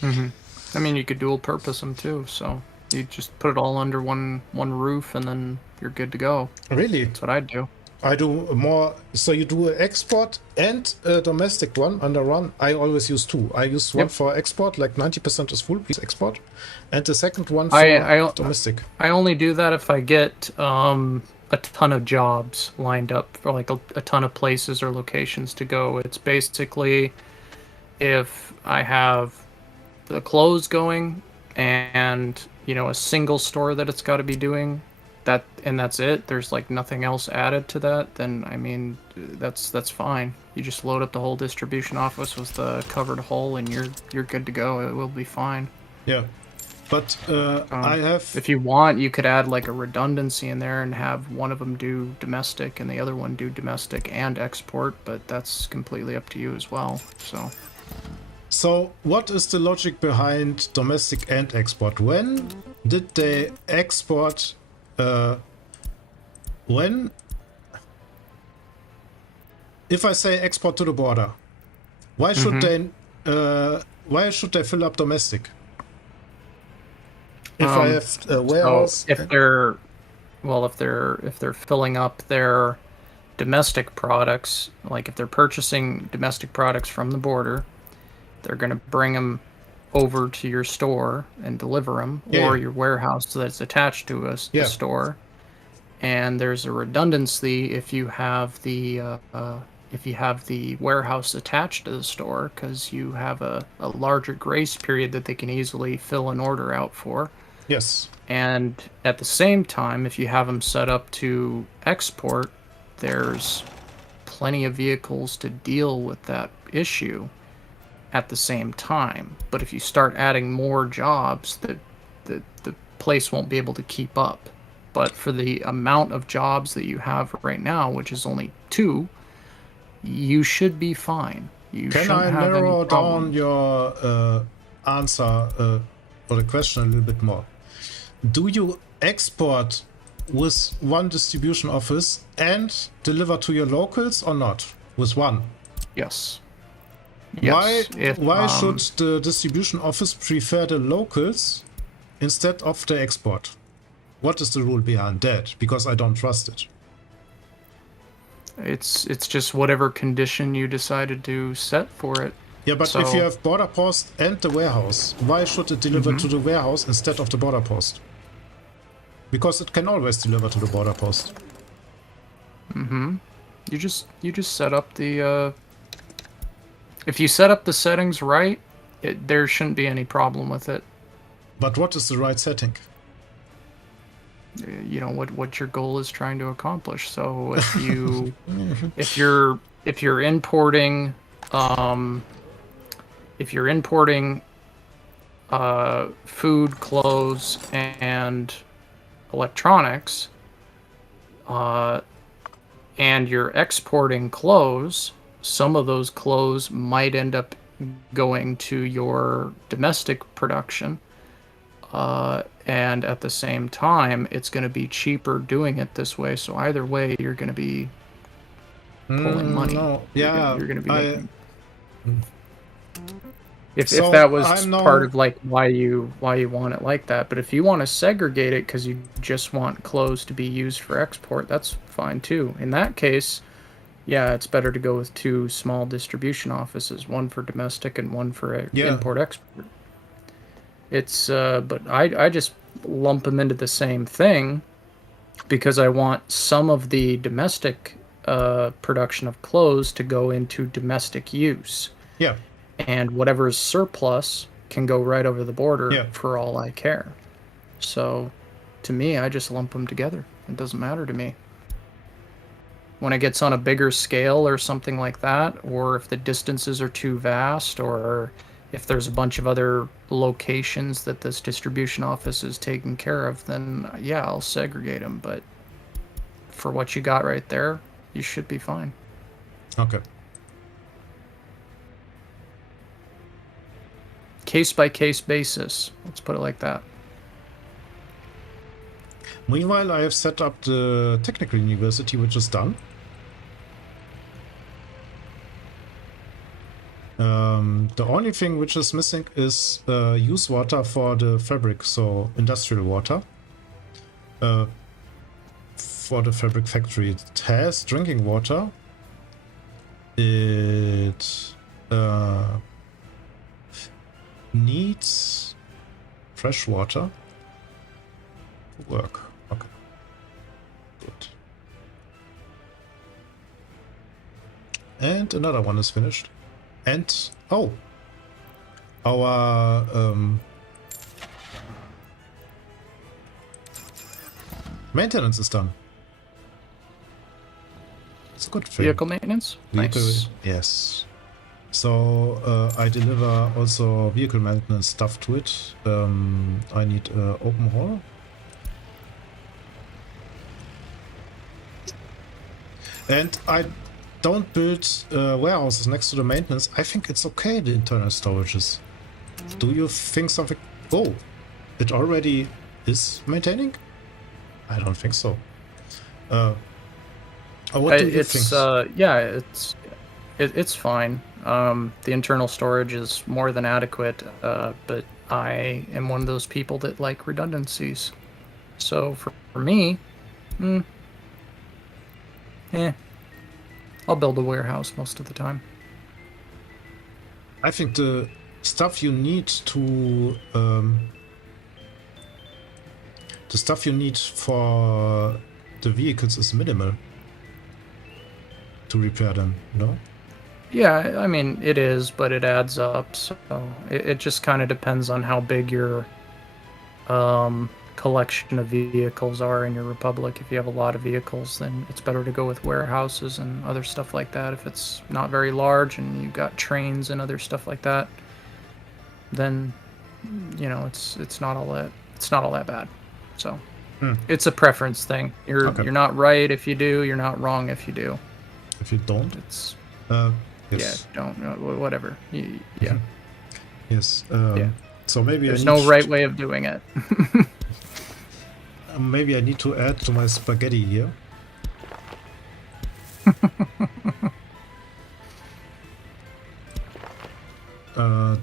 Mm-hmm. I mean, you could dual purpose them too, so you just put it all under one roof and then you're good to go. Really? That's what I'd do. I do more. So you do an export and a domestic one under one. I always use two. I use one for export, like 90% is full piece export, and the second one for domestic. I only do that if I get a ton of jobs lined up for like a ton of places or locations to go. It's basically if I have the clothes going and a single store that it's got to be doing that, and that's it, there's like nothing else added to that, then I mean that's fine. You just load up the whole distribution office with the covered hull and you're good to go. It will be fine. Yeah, but I have, if you want, you could add like a redundancy in there and have one of them do domestic and the other one do domestic and export, but that's completely up to you as well. So what is the logic behind domestic and export? When did they export? If I say export to the border, why should they fill up domestic? If I have a warehouse, so if they're filling up their domestic products, like if they're purchasing domestic products from the border, they're going to bring them over to your store and deliver them, or your warehouse that's attached to a store. And there's a redundancy if you have the warehouse attached to the store, because you have a larger grace period that they can easily fill an order out for. Yes. And at the same time, if you have them set up to export, there's plenty of vehicles to deal with that issue at the same time. But if you start adding more jobs, the place won't be able to keep up. But for the amount of jobs that you have right now, which is only 2, you should be fine. Can I narrow down your answer or the question a little bit more? Do you export with one distribution office and deliver to your locals or not? With one? Yes. Why should the distribution office prefer the locals instead of the export? What is the rule behind that? Because I don't trust it. It's just whatever condition you decided to set for it. Yeah, but if you have border post and the warehouse, why should it deliver to the warehouse instead of the border post? Because it can always deliver to the border post. You just set up the if you set up the settings right, there shouldn't be any problem with it. But what is the right setting? What your goal is trying to accomplish. So if you if you're importing food, clothes, and electronics, and you're exporting clothes, some of those clothes might end up going to your domestic production. And at the same time, it's going to be cheaper doing it this way. So either way, you're going to be pulling money. No. Yeah, you're going to be making... If that was part of like why you want it like that. But if you want to segregate it because you just want clothes to be used for export, that's fine too. In that case, yeah, it's better to go with 2 small distribution offices, one for domestic and one for import-export. It's but I just lump them into the same thing because I want some of the domestic production of clothes to go into domestic use. Yeah. And whatever is surplus can go right over the border for all I care. So to me, I just lump them together. It doesn't matter to me. When it gets on a bigger scale or something like that, or if the distances are too vast, or if there's a bunch of other locations that this distribution office is taking care of, then yeah, I'll segregate them. But for what you got right there, you should be fine. Okay. Case-by-case basis. Let's put it like that. Meanwhile, I have set up the technical university, which is done. The only thing which is missing is use water for the fabric, so industrial water. For the fabric factory. It has drinking water. It needs fresh water to work. Okay. Good. And another one is finished. And oh, our maintenance is done. It's a good thing. Vehicle maintenance? Nice. Yes. So I deliver also vehicle maintenance stuff to it. I need open haul. And I don't build warehouses next to the maintenance. I think it's okay, the internal storages. Do you think something... Oh, it already is maintaining? I don't think so. What do you think? Yeah, it's fine. The internal storage is more than adequate, but I am one of those people that like redundancies. So for me, I'll build a warehouse most of the time. I think the stuff you need to for the vehicles is minimal to repair them, no? Yeah, I mean, it is, but it adds up, so it just kind of depends on how big your collection of vehicles are in your republic. If you have a lot of vehicles, then it's better to go with warehouses and other stuff like that. If it's not very large and you've got trains and other stuff like that, then you know it's not all that bad. So it's a preference thing. You're not right if you do. You're not wrong if you do. If you don't, it's yes. Yeah, don't whatever. Yeah. Yes. Yeah. So maybe there's no right way of doing it. Maybe I need to add to my spaghetti here.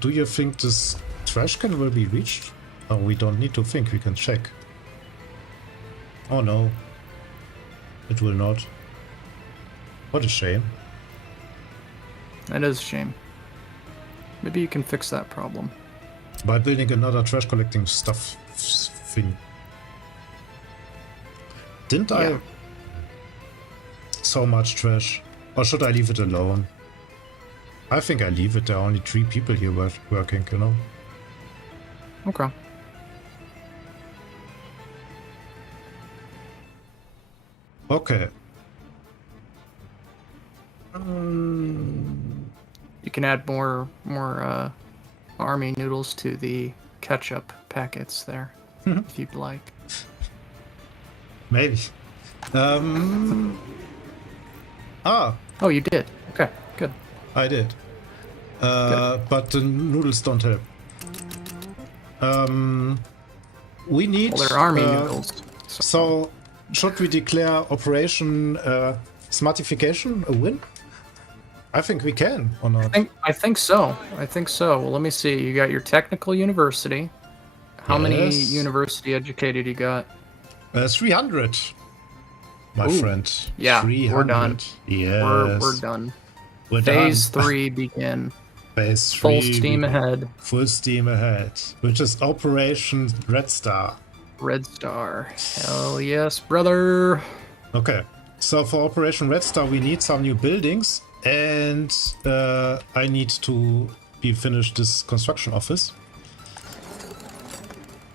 Do you think this trash can will be reached? Oh, we don't need to think, we can check. Oh no. It will not. What a shame. That is a shame. Maybe you can fix that problem. By building another trash collecting stuff thing. Didn't I... So much trash. Or should I leave it alone? I think I leave it. There are only 3 people here working, you know? Okay. Okay. You can add more army noodles to the ketchup packets there, if you'd like. Maybe. Oh, you did. Okay, good. I did. But the noodles don't help. We need... Well, they're army noodles. So, should we declare Operation Smartification a win? I think we can, or not? I think so. Well, let me see. You got your technical university. How many university educated you got? 300, my friend. Yeah, 300. we're done. Yes. We're done. We're Phase done. 3 begin. Phase 3. Full steam ahead. Full steam ahead. Which is Operation Red Star. Red Star. Hell yes, brother. Okay. So for Operation Red Star, we need some new buildings. And I need to be finished this construction office.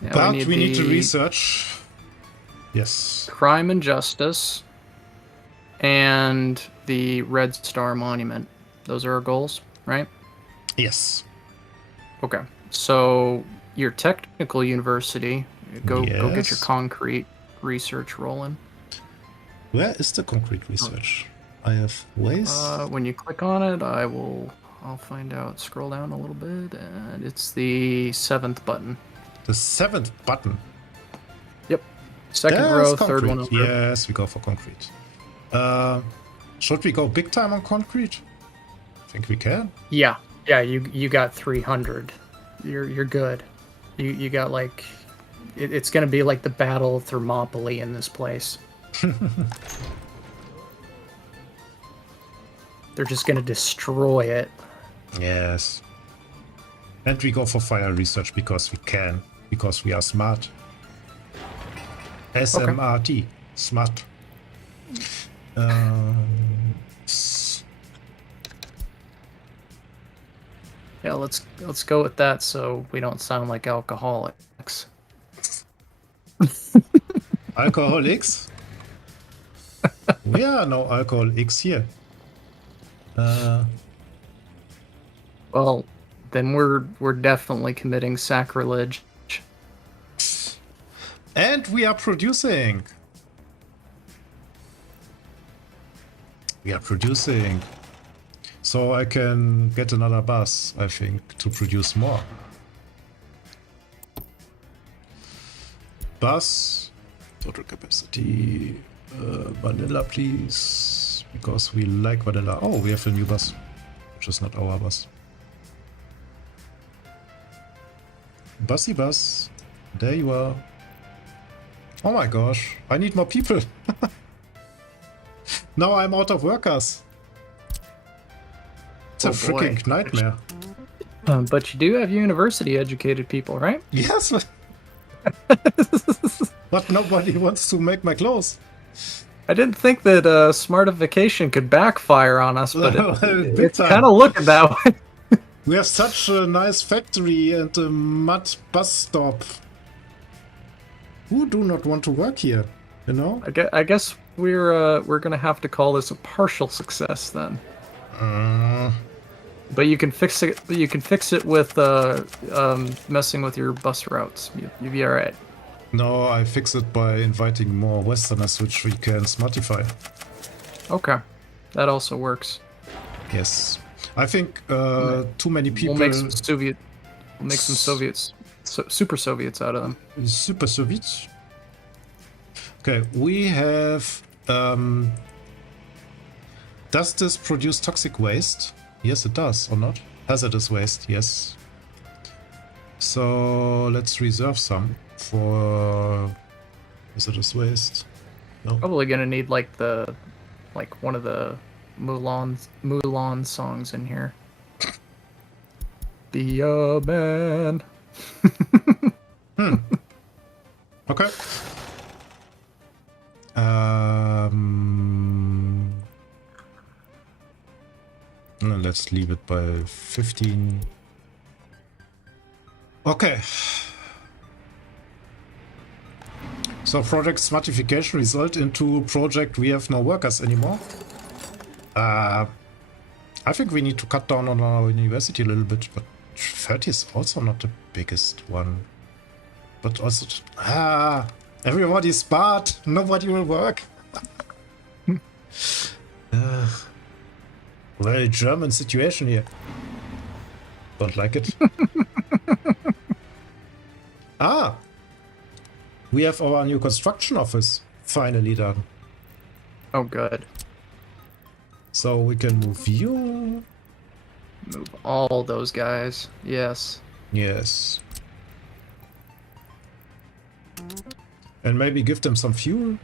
Yeah, but we need to research Yes. Crime and Justice, and the Red Star Monument. Those are our goals, right? Yes. Okay. So your technical university, go get your Yes. concrete research rolling. Where is the concrete research? I have waste. When you click on it, I'll find out. Scroll down a little bit, and it's the 7th button. The 7th button. Yep. Second There's row, concrete. third one over. Yes, we go for concrete. Should we go big time on concrete? I think we can. Yeah. You got 300. You're good. You got like, it's gonna be like the Battle of Thermopylae in this place. They're just gonna destroy it. Yes. And we go for fire research because we can. Because we are smart. SMRT. Smart. Yeah, let's go with that so we don't sound like alcoholics. Alcoholics? We are no alcoholics here. Well, then we're definitely committing sacrilege. And we are producing. We are producing. So I can get another bus, I think, to produce more. Bus. Total capacity. Vanilla, please. Because we like vanilla. Oh, we have a new bus. Which is not our bus. Bussy bus. There you are. Oh my gosh. I need more people. Now I'm out of workers. It's a freaking nightmare. But you do have university-educated people, right? Yes. But nobody wants to make my clothes. I didn't think that Smartification could backfire on us, but it's kind of looking that way. We have such a nice factory and a mud bus stop. Who do not want to work here? You know? I guess we're gonna have to call this a partial success then. But you can fix it. You can fix it with messing with your bus routes. You'll be all right. No, I fix it by inviting more Westerners, which we can smartify. Okay, that also works. Yes, I think too many people. We'll make some Soviets, super Soviets out of them. Super Soviets. Okay, we have. Does this produce toxic waste? Yes, it does, or not? Hazardous waste, yes. So let's reserve some for hazardous waste. No. Probably gonna need like one of the Mulan songs in here. Be a man. Okay. Let's leave it by 15. Okay. So project Smartification result into project we have no workers anymore. I think we need to cut down on our university a little bit, but 30 is also not the biggest one. But also, everybody's smart. Nobody will work. Very German situation here. Don't like it. We have our new construction office finally done. Oh, good. So we can move you. Move all those guys. Yes. Yes. And maybe give them some fuel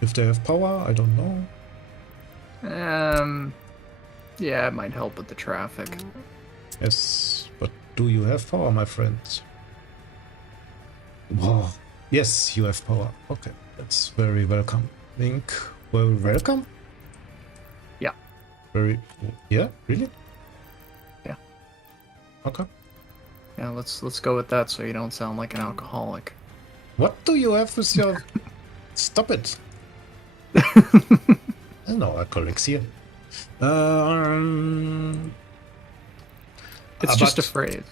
if they have power. I don't know. Yeah, it might help with the traffic. Yes, but do you have power, my friend? Whoa. Yes, you have power. Okay, that's very welcome. Link, well, welcome? Yeah. Very, yeah, really? Yeah. Okay. Yeah, let's go with that so you don't sound like an alcoholic. What do you have with your Stop it. No alcoholics here. It's just a phrase.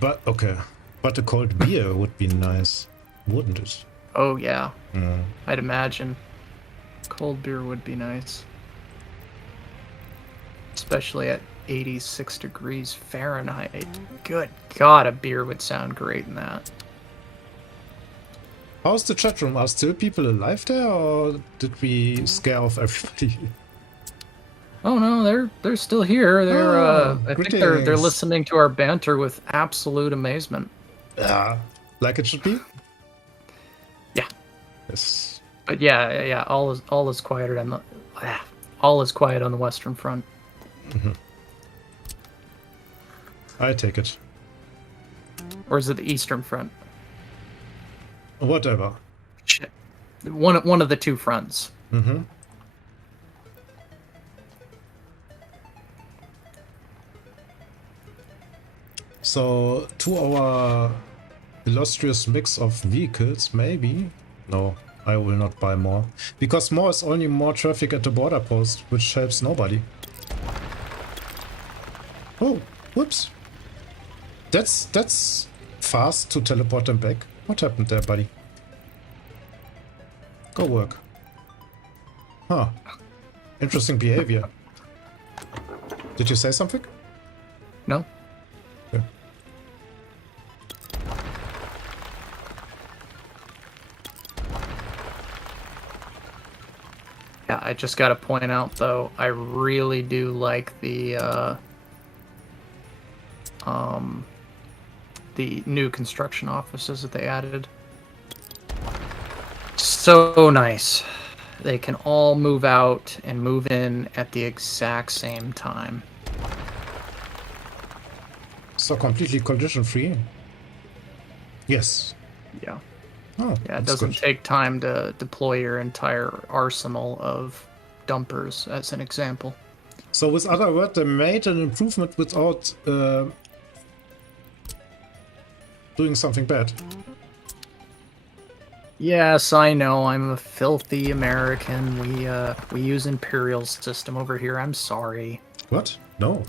But okay. But a cold beer would be nice, wouldn't it? Oh yeah. I'd imagine. Cold beer would be nice. Especially at 86 degrees Fahrenheit. Good God, a beer would sound great in that. How's the chat room? Are still people alive there, or did we scare off everybody? Oh no, they're still here. They're I think they're greetings. listening to our banter with absolute amazement. Yeah, like it should be. Yeah. Yes. But yeah, all is quiet on the all is quiet on the Western Front. I take it. Or is it the Eastern Front? Whatever. Shit. One of the two fronts. So, to our illustrious mix of vehicles, maybe? No, I will not buy more. Because more is only more traffic at the border post, which helps nobody. Oh, whoops. That's fast to teleport them back. What happened there, buddy? Go work. Huh. Interesting behavior. Did you say something? No? Okay. Yeah, I just gotta point out though, I really do like the new construction offices that they added. So nice. They can all move out and move in at the exact same time. So completely collision free? Yes. Yeah. Oh, Yeah, it that's doesn't good. take time to deploy your entire arsenal of dumpers, as an example. So with other words, they made an improvement without doing something bad. Yes, I know. I'm a filthy American. We use Imperial system over here. I'm sorry. What? No.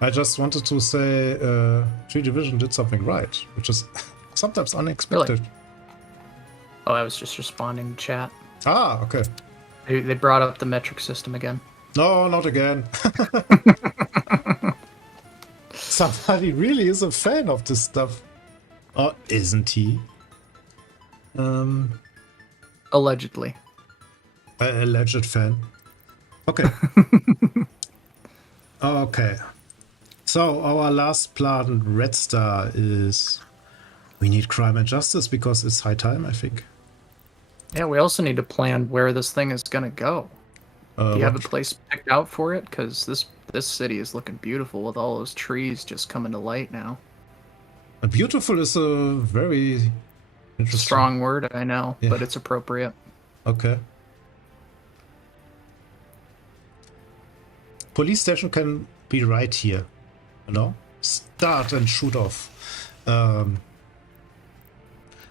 I just wanted to say 3 Division did something right, which is sometimes unexpected. Really? Oh, I was just responding to chat. Ah, okay. They brought up the metric system again. No, not again. Somebody really is a fan of this stuff. Or isn't he? Allegedly. A alleged fan. Okay. Okay. So our last plan, Red Star, is we need crime and justice because it's high time, I think. Yeah, we also need to plan where this thing is gonna go. Do you have a place picked out for it? Because this city is looking beautiful with all those trees just coming to light now. Beautiful is a very interesting. Strong word, I know, Yeah. but it's appropriate. Okay. Police station can be right here. You know? Start and shoot off.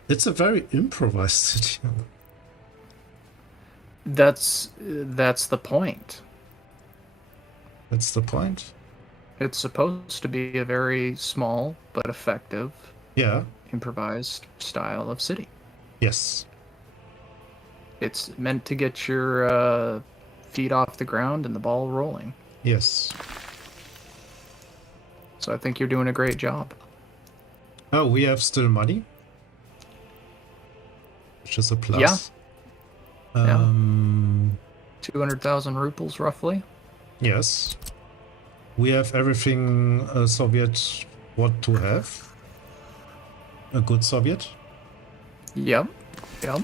It's a very improvised city. That's the point. That's the point. It's supposed to be a very small but effective, Yeah. improvised style of city. Yes. It's meant to get your feet off the ground and the ball rolling. Yes. So I think you're doing a great job. Oh, we have still money, which is a plus. Yeah. 200,000 rubles, roughly. Yes. We have everything a Soviet want to have. A good Soviet. Yep. Yep.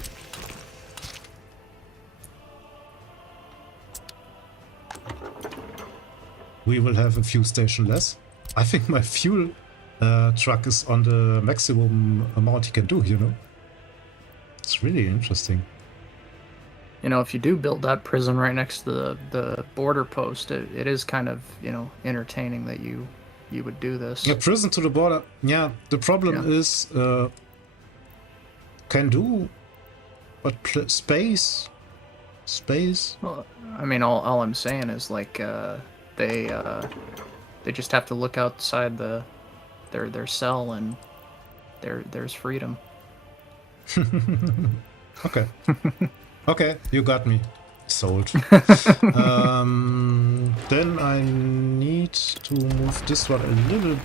We will have a fuel station less. I think my fuel truck is on the maximum amount he can do, you know? It's really interesting. You know, if you do build that prison right next to the border post, it is kind of, entertaining that you would do this. A prison to the border. Yeah, the problem is can do But space? Space? Well, I mean, all I'm saying is like they just have to look outside their cell and there's freedom. Okay. Okay, you got me. Sold. Then I need to move this one a little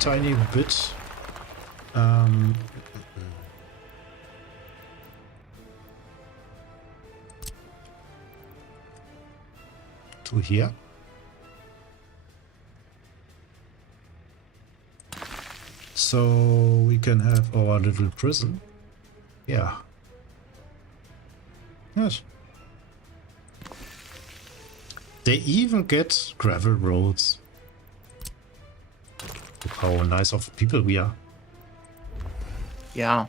tiny bit. To here. So we can have our little prison. Yeah. Yes. They even get gravel roads. Look how nice of people we are. Yeah.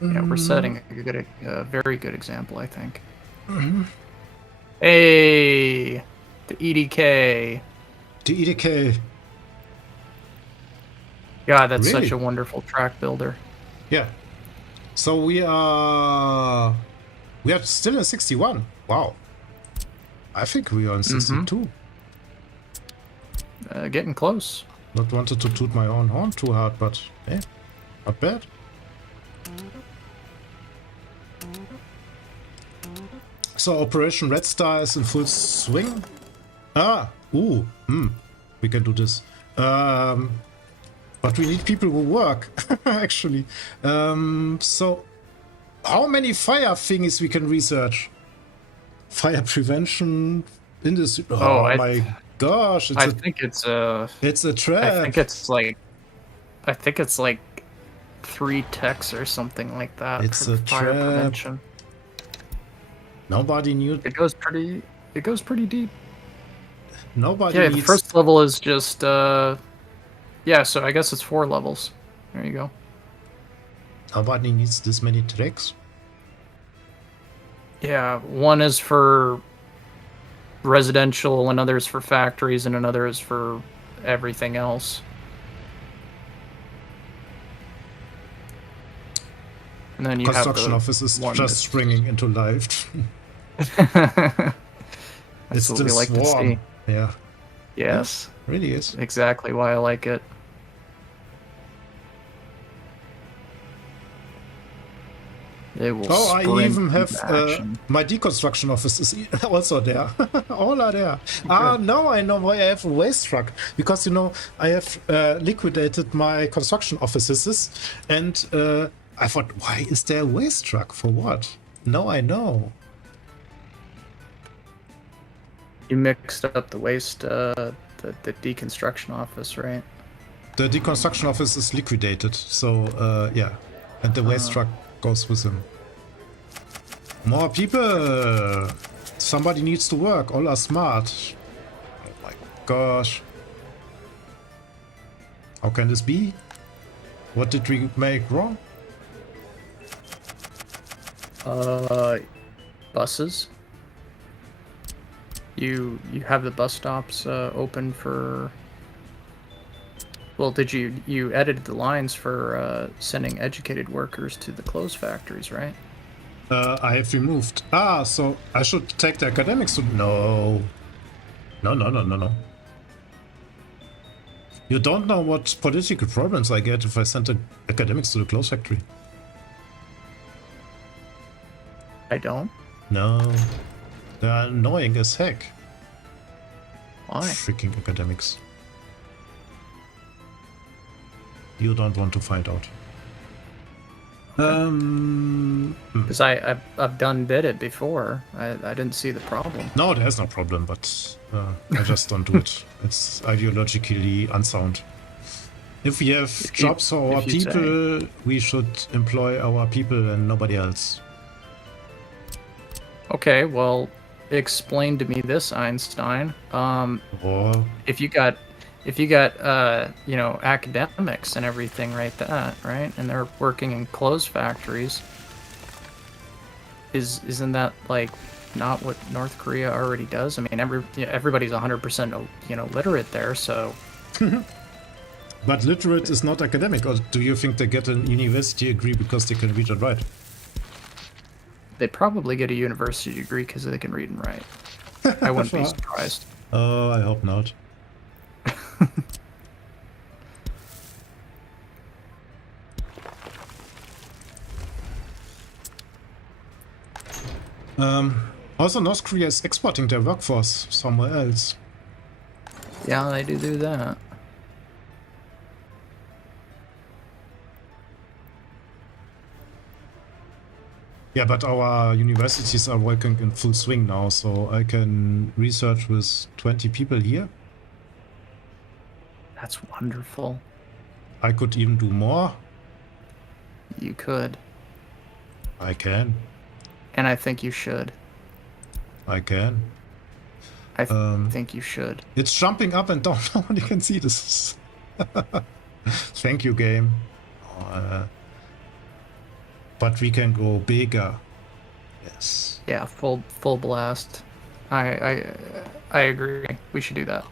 Yeah, we're setting a very good example, I think. Hey, the EDK. The EDK. God, that's Really? such a wonderful track builder. Yeah. So we are still in 61. Wow. I think we are in 62. Getting close. Not wanted to toot my own horn too hard, but yeah, not bad. So Operation Red Star is in full swing. We can do this. But we need people who work, actually. So how many fire thingies we can research? Fire prevention, industry. Oh, my gosh! I think it's a trap. I think it's like 3 techs or something like that. It's for a fire trap. prevention. Nobody knew. It goes pretty deep. Nobody. Yeah, needs... the first level is just yeah. So I guess it's 4 levels. There you go. Nobody needs this many tracks. Yeah, one is for residential, another is for factories, and another is for everything else. And then you Construction have office is one just springing into life. That's It's what the we like to swarm. see. Yeah. Yes, Yeah, really is. exactly why I like it. They will I sprint even have into action. my deconstruction office is also there. All are there. Now I know why I have a waste truck, because I have liquidated my construction offices, and I thought, why is there a waste truck for what? Now I know. You mixed up the waste, the deconstruction office, right? The deconstruction office is liquidated, so yeah, and the waste truck goes with him. More people! Somebody needs to work, all are smart. Oh my gosh. How can this be? What did we make wrong? Buses. You have the bus stops open for... Well, you edited the lines for sending educated workers to the closed factories, right? I have removed. So I should take the academics to... No. No. You don't know what political problems I get if I send the academics to the closed factory. I don't. No. They are annoying as heck. Why? Freaking academics. You don't want to find out. Because I've done did it before. I didn't see the problem. No, there's no problem, but I just don't do it. It's ideologically unsound. If we have jobs for our people, we should employ our people and nobody else. Okay, well, explain to me this, Einstein. If you got academics and everything right and they're working in closed factories, isn't that like not what North Korea already does? I mean, everybody's 100% literate there, so But literate is not academic, or do you think they get a university degree because they can read and write? They probably get a university degree because they can read and write. I wouldn't be surprised. Oh, I hope not. Also, North Korea is exporting their workforce somewhere else. Yeah, they do that. Yeah, but our universities are working in full swing now, so I can research with 20 people here. That's wonderful. I could even do more. You could. I can. And I think you should. I can. I think you should. It's jumping up and down. Nobody can see this. Thank you, game. But we can go bigger. Yes. Yeah, full blast. I agree. We should do that.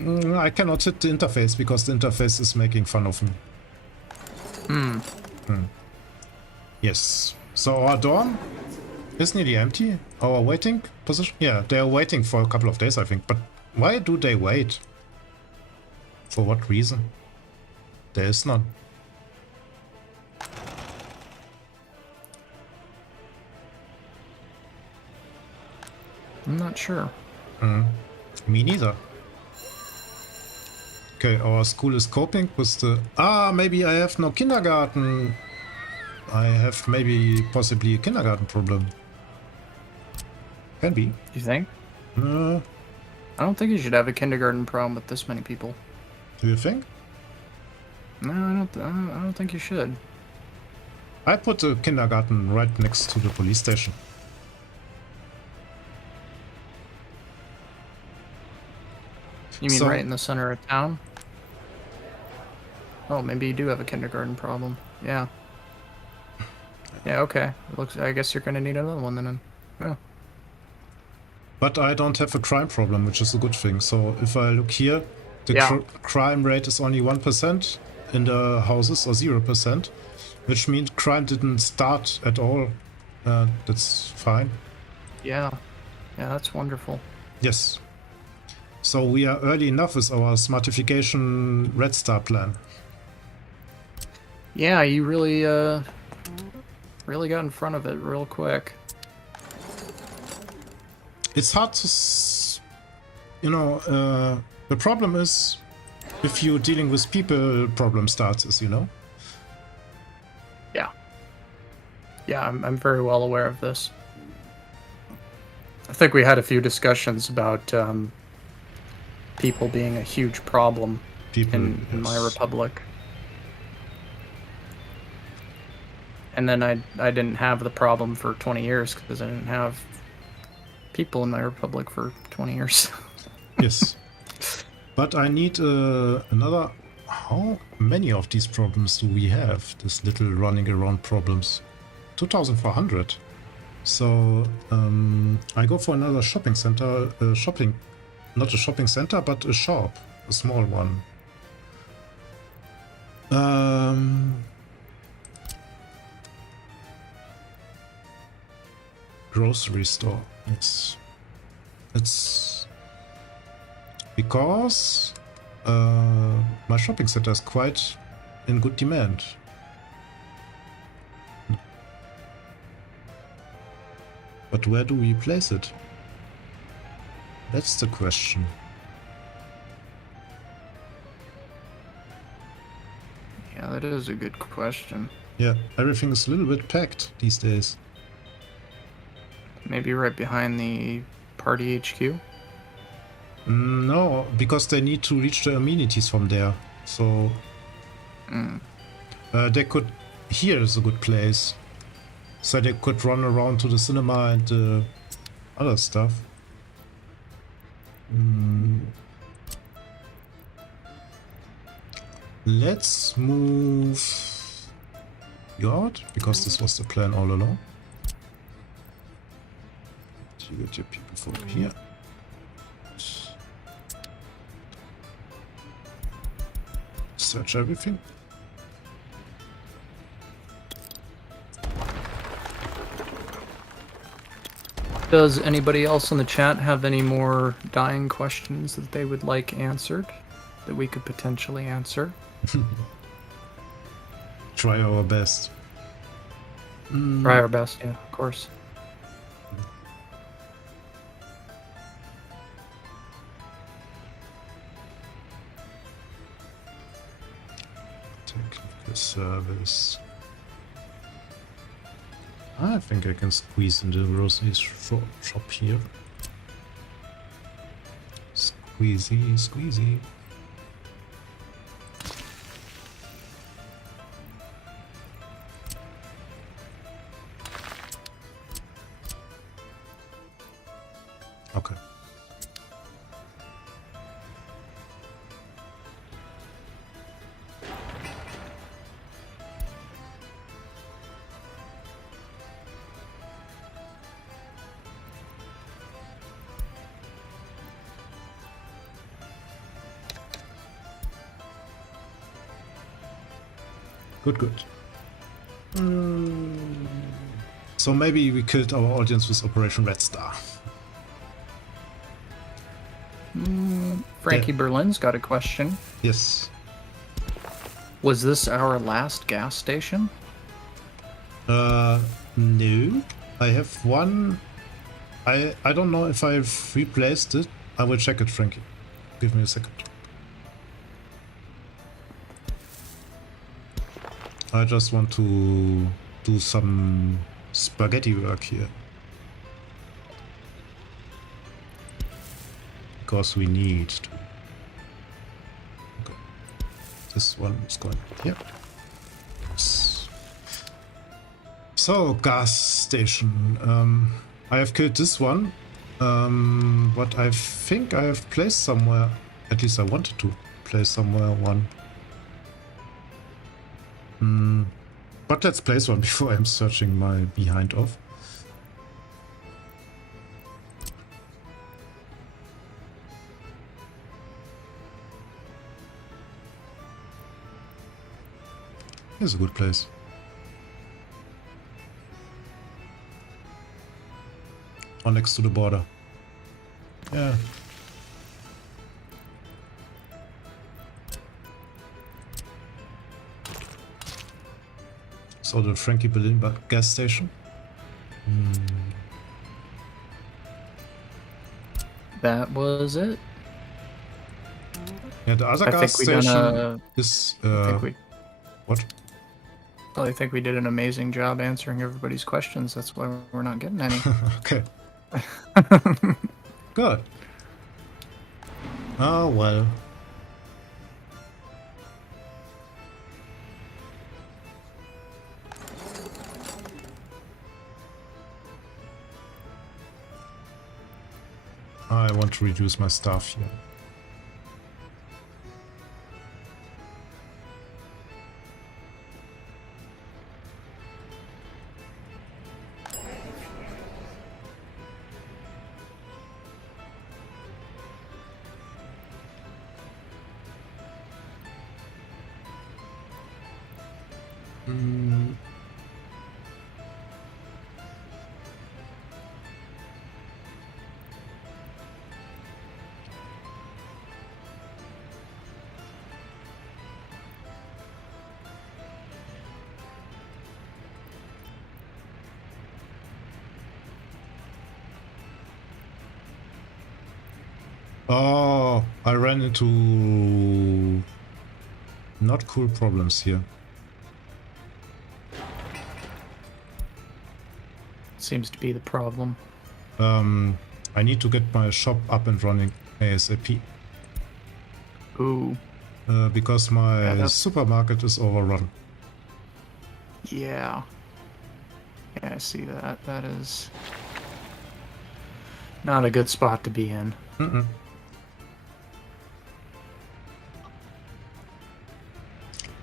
I cannot hit the interface because the interface is making fun of me. Yes. So our dorm is nearly empty. Our waiting position? Yeah, they are waiting for a couple of days, I think. But why do they wait? For what reason? There is none. I'm not sure. Me neither. Okay, our school is coping with the... maybe I have no kindergarten. I have maybe possibly a kindergarten problem. Can be. You think? Do I don't think you should have a kindergarten problem with this many people. you think? No, I don't think you should. I put a kindergarten right next to the police station. You mean So- right in the center of town? Oh, maybe you do have a kindergarten problem. Yeah. Yeah, okay. I guess you're gonna need another one then. Yeah. But I don't have a crime problem, which is a good thing. So if I look here, the Yeah. crime rate is only 1% in the houses, or 0%, which means crime didn't start at all. That's fine. Yeah. Yeah, that's wonderful. Yes. So we are early enough with our Smartification Red Star plan. Yeah, you really really got in front of it real quick. It's hard to, the problem is if you're dealing with people, problem starts, as you know. Yeah. Yeah, I'm very well aware of this. I think we had a few discussions about people being a huge problem in my yes. republic. And then I didn't have the problem for 20 years because I didn't have people in my republic for 20 years. Yes. But I need another... How many of these problems do we have? This little running around problems. 2,400. So I go for another shopping center. Not a shopping center, but a shop. A small one. Grocery store. It's because my shopping center is quite in good demand. But where do we place it? That's the question. Yeah, that is a good question. Yeah, everything is a little bit packed these days. Maybe right behind the party HQ? No, because they need to reach the amenities from there. So they could. Here is a good place. So they could run around to the cinema and other stuff. Let's move you out, because this was the plan all along. You get your people from here. search everything. Does anybody else in the chat have any more dying questions that they would like answered that we could potentially answer? Try our best. Try our best, yeah, of course. Technical service. I think I can squeeze into Rosie's shop here. Squeezy, squeezy. Okay. Good. So maybe we killed our audience with Operation Red Star. Frankie Berlin's got a question. Yes. Was this our last gas station? No. I have one. I don't know if I've replaced it. I will check it, Frankie. Give me a second. I just want to do some spaghetti work here. Because we need to. Okay. This one is going here. So, gas station. I have killed this one. But I think I have placed somewhere. At least I wanted to place somewhere one. But let's place one before I'm searching my behind off. Here's a good place. Or next to the border. Yeah. So the Frankie Berlin gas station. That was it. Yeah, the other gas station is what? Well, I think we did an amazing job answering everybody's questions. That's why we're not getting any. Okay. Good. Oh well. I want to reduce my staff here. Oh, I ran into not cool problems here. Seems to be the problem. I need to get my shop up and running ASAP. Ooh. Because my supermarket is overrun. Yeah. Yeah, I see that. That is not a good spot to be in.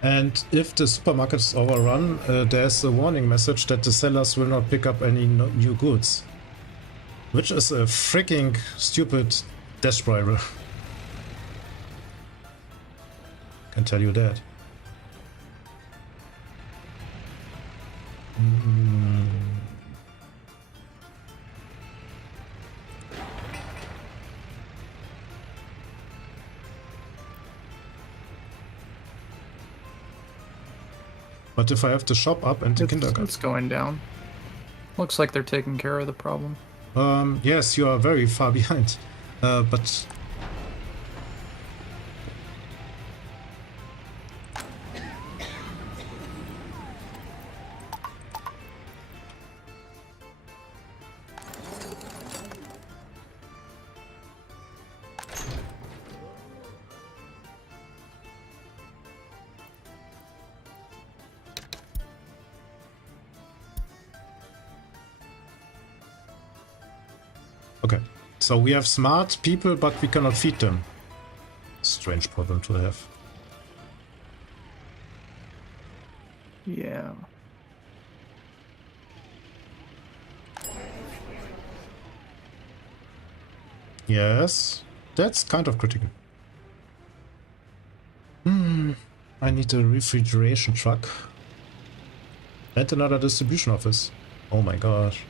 And if the supermarket is overrun, there's a warning message that the sellers will not pick up any new goods. Which is a freaking stupid death spiral. can tell you that. But if I have the shop up and the kindergarten... It's going down. Looks like they're taking care of the problem. Yes, you are very far behind. But... Okay, so we have smart people, but we cannot feed them. Strange problem to have. Yeah. Yes, that's kind of critical. I need a refrigeration truck. And another distribution office. Oh my gosh.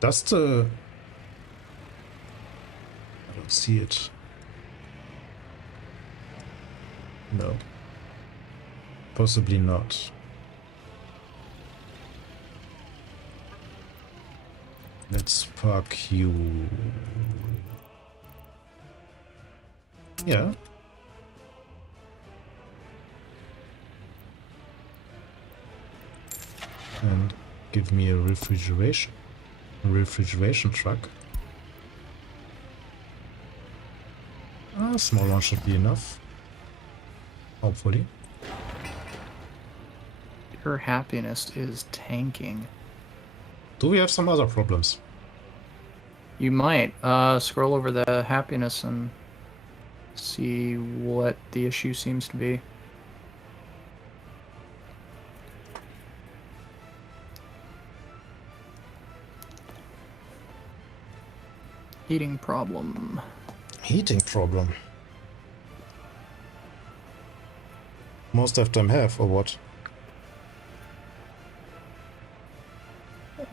Does the... I don't see it. No. Possibly not. Let's park you... Yeah. And give me a refrigeration truck. A small one should be enough. Hopefully. Your happiness is tanking. Do we have some other problems? You might scroll over the happiness and see what the issue seems to be. Heating problem. Heating problem. Most of them have, or what?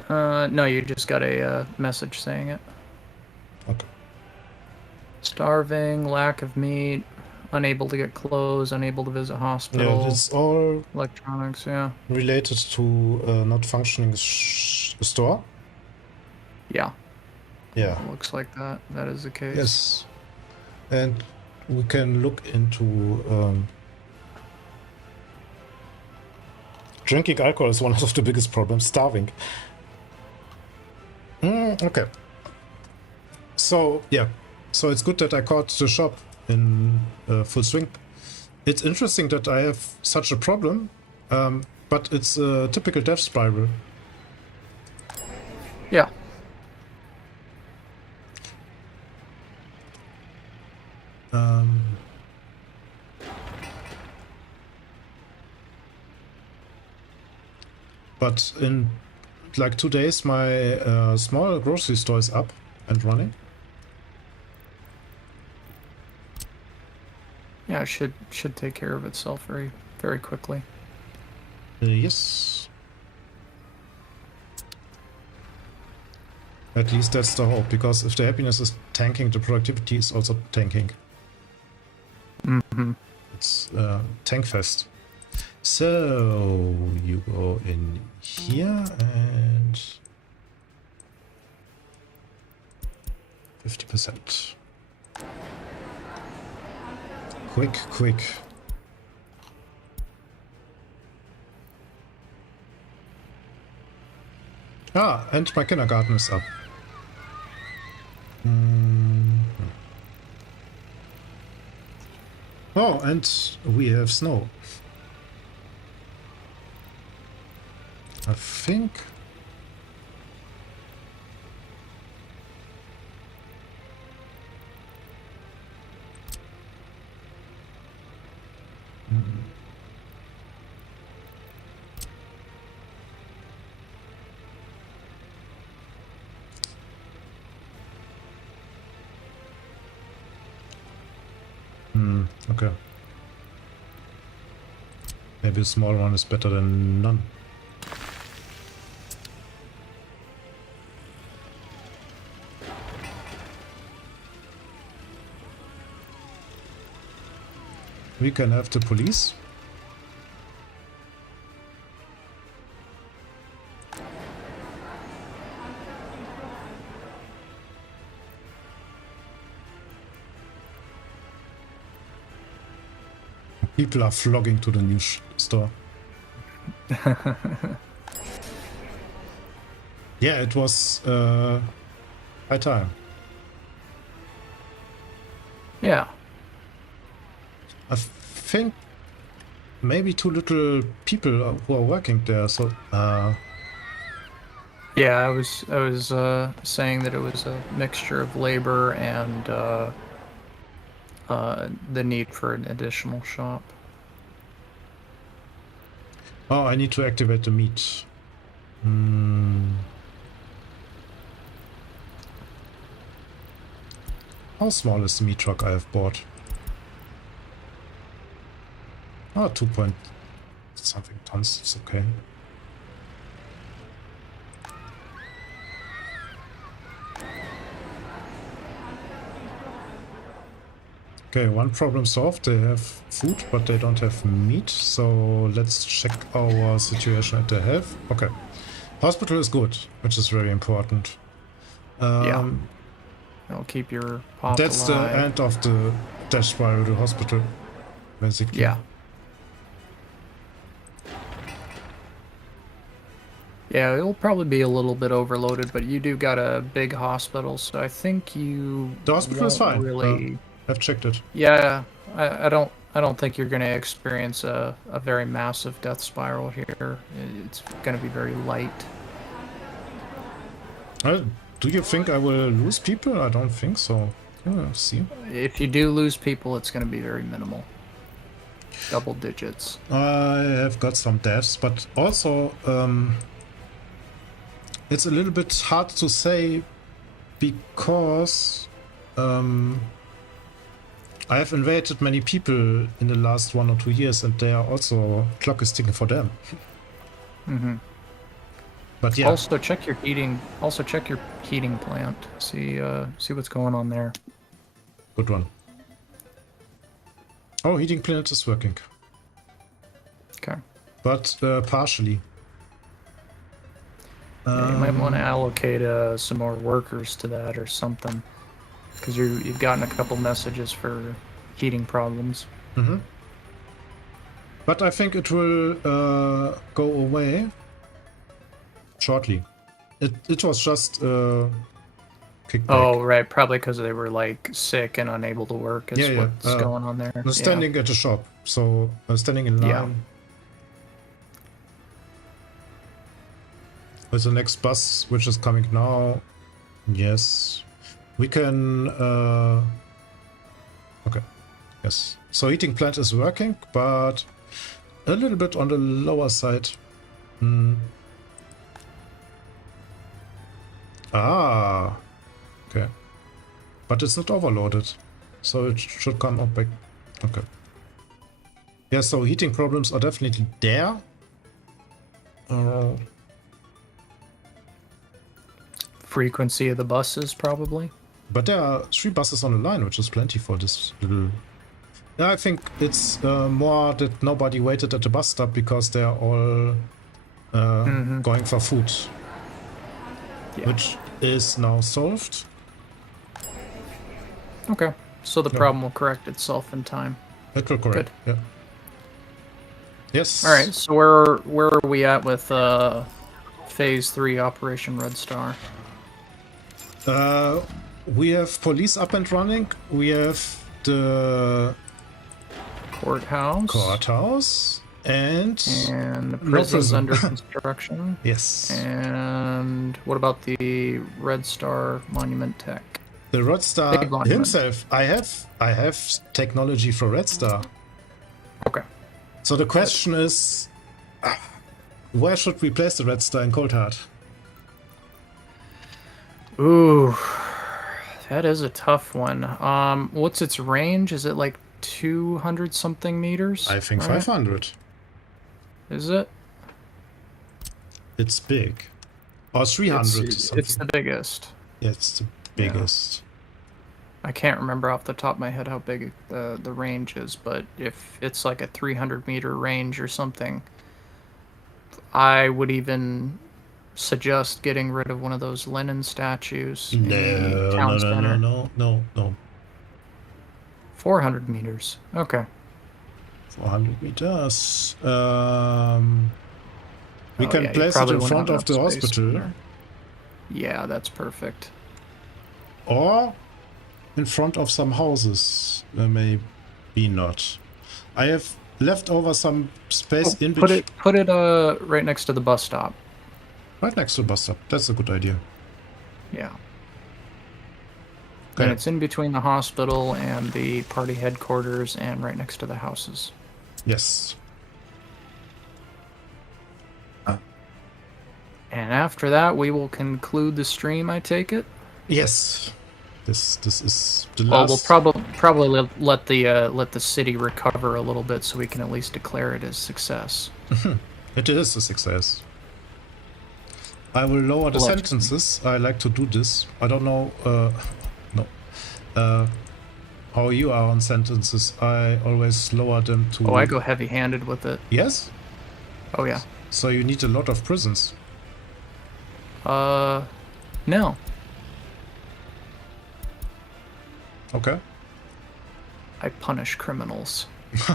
No, you just got a message saying it. Okay. Starving, lack of meat, unable to get clothes, unable to visit hospital. Yeah, it's all electronics, yeah. related to not functioning store. Yeah. Yeah. Looks like that. That is the case. Yes. And we can look into drinking alcohol is one of the biggest problems. Starving. Okay. So, yeah. So it's good that I caught the shop in full swing. It's interesting that I have such a problem, but it's a typical death spiral. Yeah. But in like 2 days, my small grocery store is up and running. Yeah, it should take care of itself very, very quickly. Yes. At least that's the hope, because if the happiness is tanking, the productivity is also tanking. Mm-hmm. It's tank fest. So you go in here and 50%. Quick. Ah, and my kindergarten is up. Oh, and we have snow. I think... Okay. Maybe a small one is better than none. We can have the police. People are flocking to the new store. Yeah, it was high time. Yeah. I think maybe too little people who are working there. So Yeah, I was saying that it was a mixture of labor and the need for an additional shop. oh, I need to activate the meat. How small is the meat truck I have bought? Oh, 2 point something tons. It's okay. Okay, one problem solved. They have food, but they don't have meat. So let's check our situation that they have. Okay. Hospital is good, which is very important. Yeah. It'll keep your pop That's alive. the end of the dash spiral to hospital, basically. Yeah. Yeah, it'll probably be a little bit overloaded, but you do got a big hospital, so I think you The hospital is won't fine. really. I've checked it. Yeah, I don't think you're going to experience a very massive death spiral here. It's going to be very light. Do you think I will lose people? I don't think so. Yeah, see. If you do lose people, it's going to be very minimal. Double digits. I have got some deaths, but also it's a little bit hard to say because I have invaded many people in the last 1 or 2 years, and they are also clock is ticking for them. Mm-hmm. But yeah, Also check your heating. Also check your heating plant. See what's going on there. good one. Oh, heating plant is working, Okay. but partially. Yeah, you might want to allocate some more workers to that or something, because you've gotten a couple messages for heating problems. Mm-hmm. But I think it will go away shortly. It was just kickback. Oh, right. Probably because they were like sick and unable to work. Is Yeah, what's going on there. I'm standing at the shop, so I'm standing in line. Yeah. With the next bus, which is coming now. Yes, we can. Okay. Yes. So heating plant is working, but a little bit on the lower side. Ah. Okay. But it's not overloaded, so it should come up back. Okay. Yeah. So heating problems are definitely there. Frequency of the buses, probably. But there are 3 buses on the line, which is plenty for this little. Yeah, I think it's more that nobody waited at the bus stop because they are all going for food, Yeah. which is now solved. Okay. So the Yeah. problem will correct itself in time. It will correct. Yeah. Yes. All right. So where are we at with Phase 3 Operation Red Star? We have police up and running. We have the Courthouse. and The prison's prison. under construction. Yes. And what about the Red Star Monument Tech? The Red Star Big monument. himself. I have technology for Red Star. Okay. So the question is, where should we place the Red Star in Cold Hard? Ooh, that is a tough one. What's its range? Is it like 200 something meters. I think right? 500. Is it? It's big. Or 300 something. It's the biggest. Yeah, it's the biggest. I can't remember off the top of my head how big the range is, but if it's like a 300 meter range or something, I would even suggest getting rid of one of those Lenin statues in the town center. No. 400 meters. Okay. 400 meters. We can You place it probably in won't front have of the enough space hospital. there. Yeah, that's perfect. Or in front of some houses. Maybe not. I have left over some space in between. Put it right next to the bus stop. Right next to the bus stop. That's a good idea. Yeah. Okay. And it's in between the hospital and the party headquarters and right next to the houses. Yes. And after that, we will conclude the stream, I take it? Yes. This is the last... We'll probably let the city recover a little bit so we can at least declare it as success. It is a success. I will lower the sentences. I like to do this. I don't know how you are on sentences. I always lower them to... Oh, I go heavy-handed with it. Yes? Oh, yeah. So you need a lot of prisons. No. Okay. I punish criminals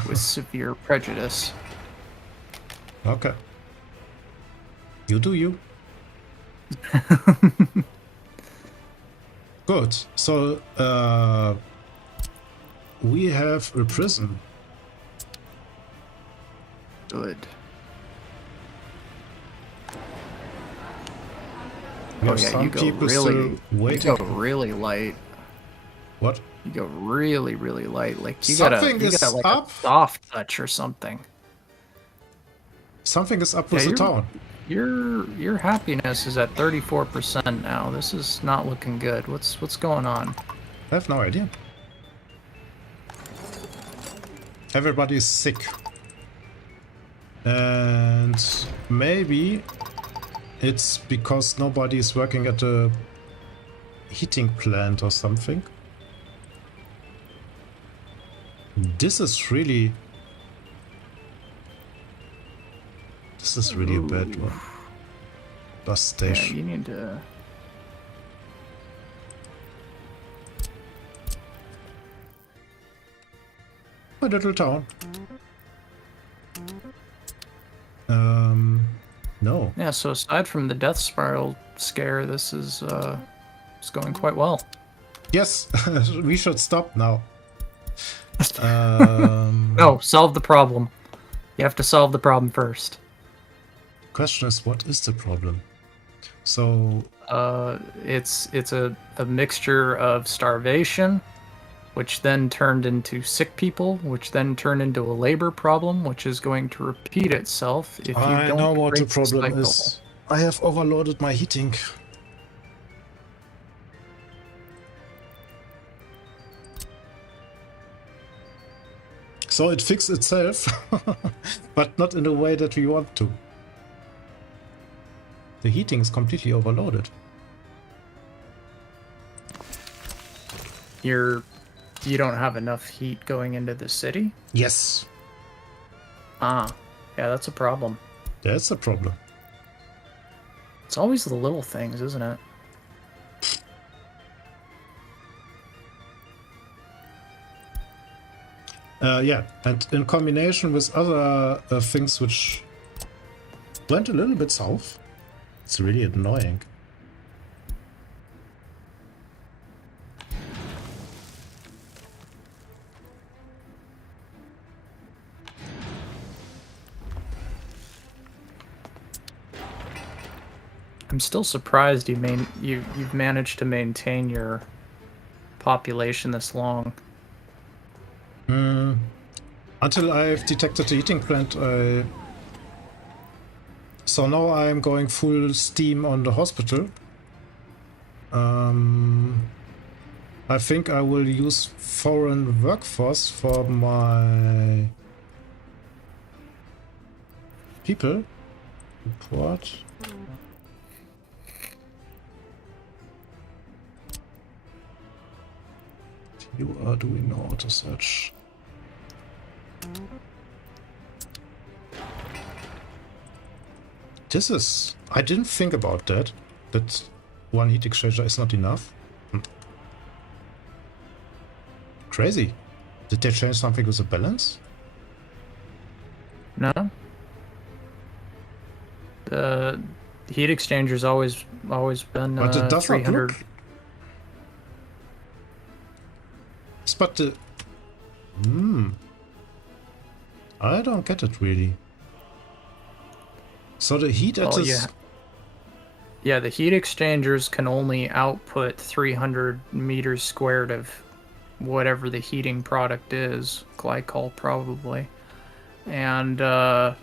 with severe prejudice. Okay. You do you. Good. So, we have a prison. Good. Oh yeah, you go really light. What? You go really light. Like you something got like up. a soft touch or something. Something is up with the town. Your happiness is at 34% now. This is not looking good. What's going on? I have no idea. Everybody is sick. And maybe it's because nobody is working at a heating plant or something. This is really a bad one. Bus station. Yeah, you need to... My little town. No. Yeah, so aside from the death spiral scare, this is it's going quite well. Yes, we should stop now. No, solve the problem. You have to solve the problem first. Question is, what is the problem? So it's a mixture of starvation, which then turned into sick people, which then turned into a labor problem, which is going to repeat itself if you don't. I know what the problem cycle. is. I have overloaded my heating. So it fixed itself, but not in the way that we want to. The heating is completely overloaded. You don't have enough heat going into the city? Yes. Ah, yeah, that's a problem. That's a problem. It's always the little things, isn't it? Yeah, and in combination with other things which went a little bit south, it's really annoying. I'm still surprised you've managed to maintain your population this long. Until I've detected the heating plant, so now I'm going full steam on the hospital. I think I will use foreign workforce for my people. Report. You are doing auto search. This is... I didn't think about that. That one heat exchanger is not enough. Crazy. Did they change something with the balance? No. The heat exchanger's always been But it does not 300. look... But the... I don't get it really. So the heat at this... Yeah, the heat exchangers can only output 300 meters squared of whatever the heating product is, glycol probably. And the...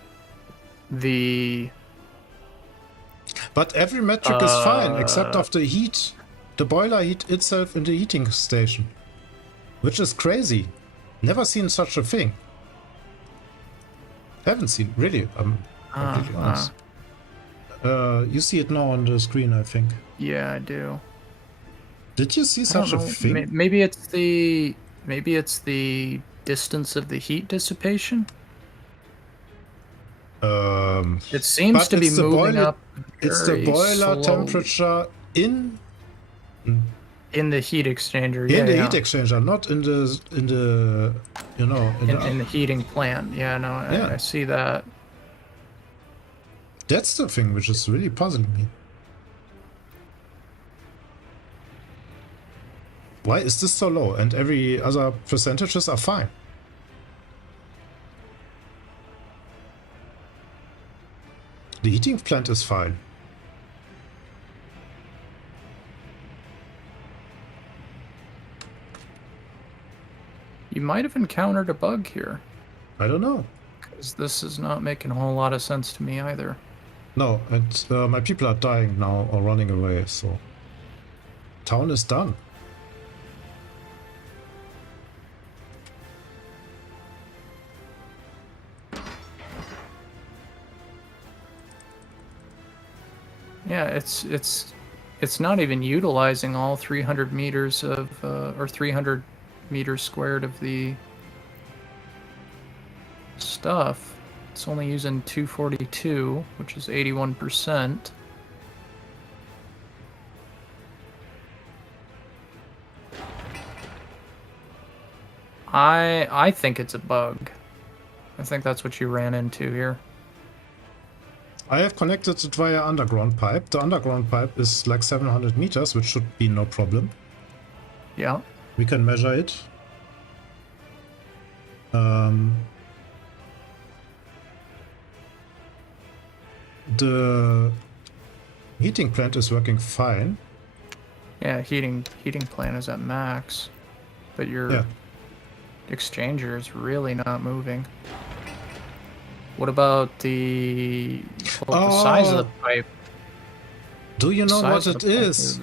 But every metric is fine, except of the heat. The boiler heat itself in the heating station. Which is crazy. Never seen such a thing. Haven't seen, really. I'm completely honest. You see it now on the screen, I think. Yeah, I do. Did you see such a thing? Maybe it's the distance of the heat dissipation. It seems to be moving up. It's the boiler temperature in the heat exchanger. In the heat exchanger, not in the in the heating plant. Yeah, no, I see that. That's the thing which is really puzzling me. Why is this so low and every other percentages are fine? The heating plant is fine. You might have encountered a bug here. I don't know. Because this is not making a whole lot of sense to me either. No, and my people are dying now or running away, so... Town is done. Yeah, it's not even utilizing all 300 meters of or 300 meters squared of the stuff. It's only using 242, which is 81%. I think it's a bug. I think that's what you ran into here. I have connected it via underground pipe. The underground pipe is like 700 meters, which should be no problem. Yeah. We can measure it. The heating plant is working fine. Yeah, heating plant is at max, but your exchanger is really not moving. What about the size of the pipe? Do you know what it is?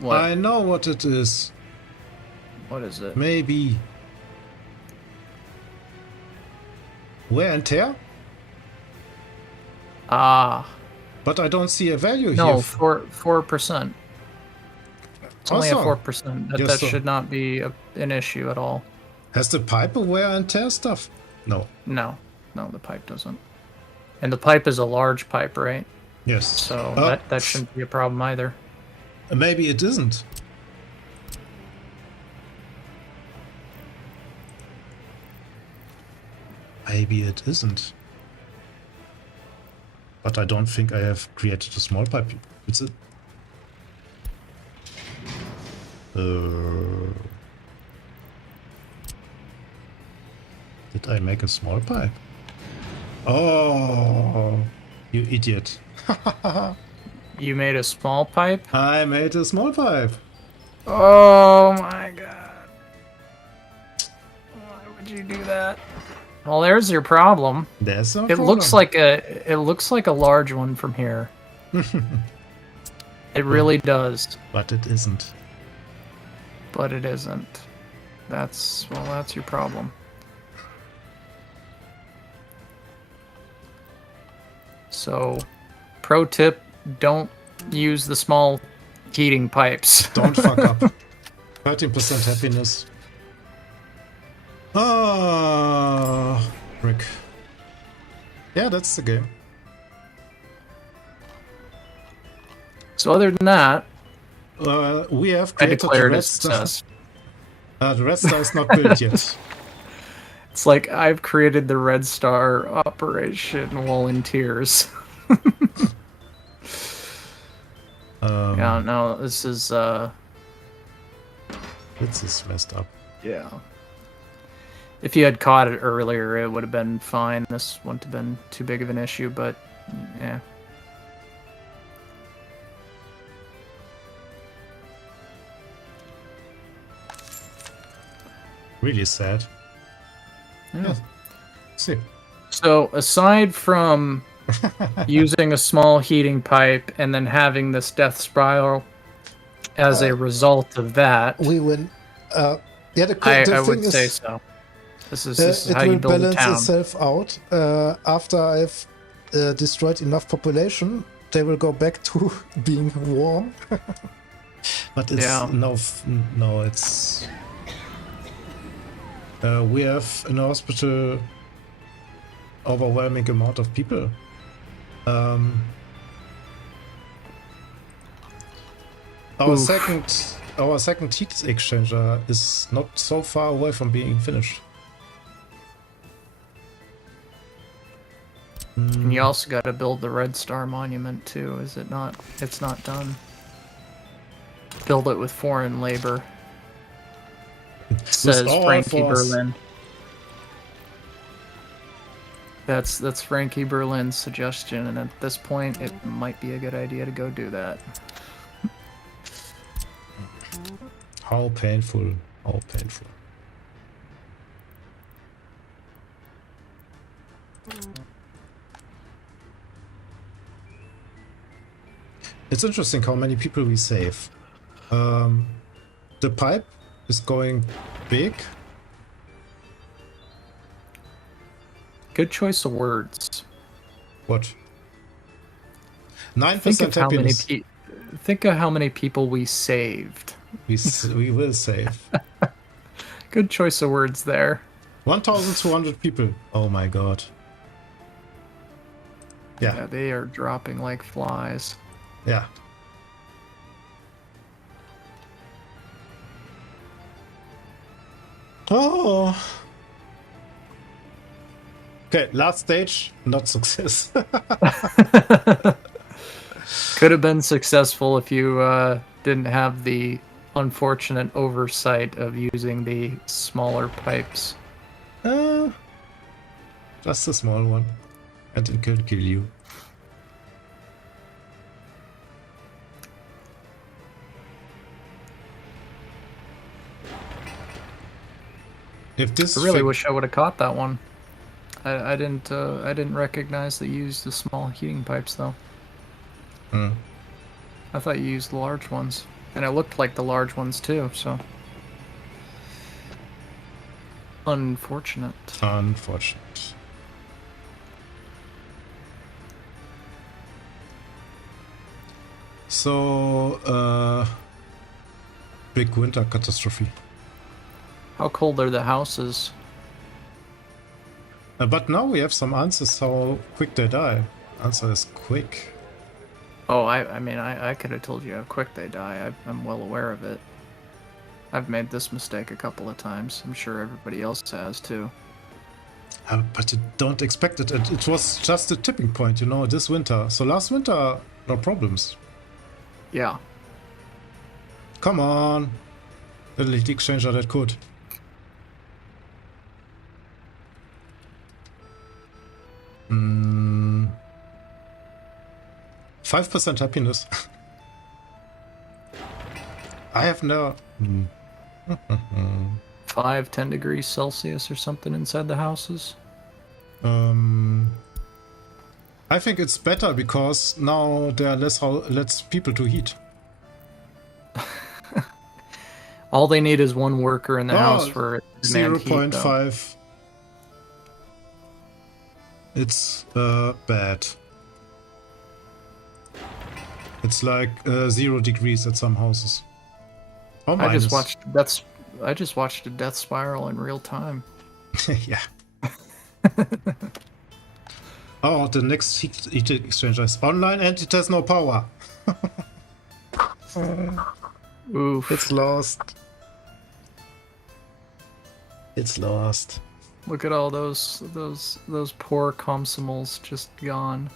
What? I know what it is. What is it? Maybe. Wear and tear? Ah. But I don't see a value no, here. 4%. It's only a 4%. That should not be an issue at all. Has the pipe a wear and tear stuff? No. No, the pipe doesn't. And the pipe is a large pipe, right? Yes. So that shouldn't be a problem either. Maybe it isn't. Maybe it isn't. But I don't think I have created a small pipe. It's a... Did I make a small pipe? Oh, you idiot. You made a small pipe? I made a small pipe. Oh my god. Why would you do that? Well, there's your problem. There's no it problem. looks like a large one from here. It really does. But it isn't. but it isn't. That's your problem. So, pro tip, don't use the small heating pipes. Don't fuck up. 13% happiness. Ah, Rick. Yeah, that's the game. So other than that, We have I created the declared a Red Star. success. The Red Star is not built yet. It's like I've created the Red Star Operation Volunteers. Yeah, no, this is messed up. yeah. If you had caught it earlier, it would have been fine. This wouldn't have been too big of an issue, but yeah. Really sad. Yeah. See. So aside from using a small heating pipe and then having this death spiral as a result of that, We win. Yeah, the I thing would is, say so. This is it how you will build a balance town. itself out. After I've destroyed enough population, they will go back to being warm. But it's Yeah. no, it's we have in the hospital overwhelming amount of people. Our Oof. second heat exchanger is not so far away from being finished. And you also got to build the Red Star Monument too, is it not? It's not done. Build it with foreign labor. Says all Frankie force. Berlin. That's Frankie Berlin's suggestion, and at this point, it might be a good idea to go do that. How painful! How painful! It's interesting how many people we save. The pipe is going big. Good choice of words. What? Think 9% of how many happiness. think of how many people we saved. We will save. Good choice of words there. 1,200 people. Oh my god. Yeah, Yeah, they are dropping like flies. yeah. Oh. Okay, last stage, not success. Could have been successful if you didn't have the unfortunate oversight of using the smaller pipes. Just a small one. And it could kill you. If this I really thing- wish I would have caught that one. I didn't recognize that you used the small heating pipes though. Hmm. I thought you used the large ones, and it looked like the large ones too. So unfortunate. Unfortunate. So, big winter catastrophe. How cold are the houses? But now we have some answers how quick they die. Answer is quick. Oh, I mean, I could have told you how quick they die. I'm well aware of it. I've made this mistake a couple of times. I'm sure everybody else has too. But you don't expect it. It was just a tipping point, you know, this winter. So last winter, no problems. Yeah. Come on. Little heat exchanger that could. Hmm. 5% happiness. I have no... 5-10 degrees Celsius or something inside the houses. I think it's better because now there are less people to heat. All they need is one worker in the house Oh, for demand heat, though. 0.5. It's bad. It's like 0 degrees at some houses. Oh, I just watched a death spiral in real time. yeah. Oh, the next heat exchanger is online and it has no power. Oof. It's lost. It's lost. Look at all those poor Komsomals just gone.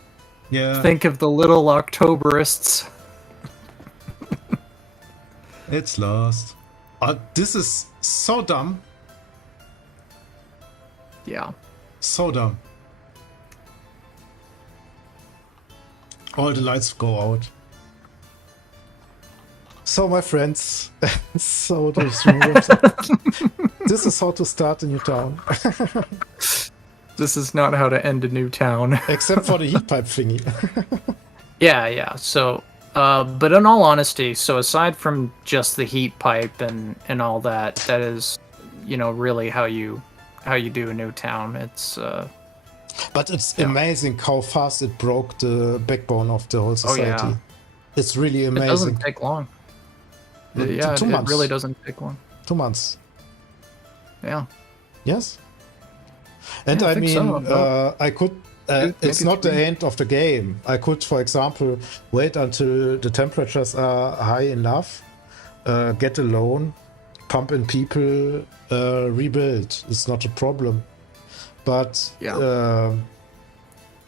Yeah. Think of the little Octoberists. It's lost. Oh, this is so dumb. Yeah. So dumb. All the lights go out. So, my friends, so this is how to start a new town. This is not how to end a new town. Except for the heat pipe thingy. Yeah. So, but in all honesty, so aside from just the heat pipe and all that, that is, really how you do a new town. It's But it's amazing how fast it broke the backbone of the whole society. yeah. It's really amazing. It doesn't take long. Yeah, 2 it months. really doesn't take long. 2 months. Yeah. Yes. And Yeah, I I think mean, so. I could. Maybe It's not the 3. end of the game. I could, for example, wait until the temperatures are high enough, get a loan, pump in people, rebuild. It's not a problem. But Yeah.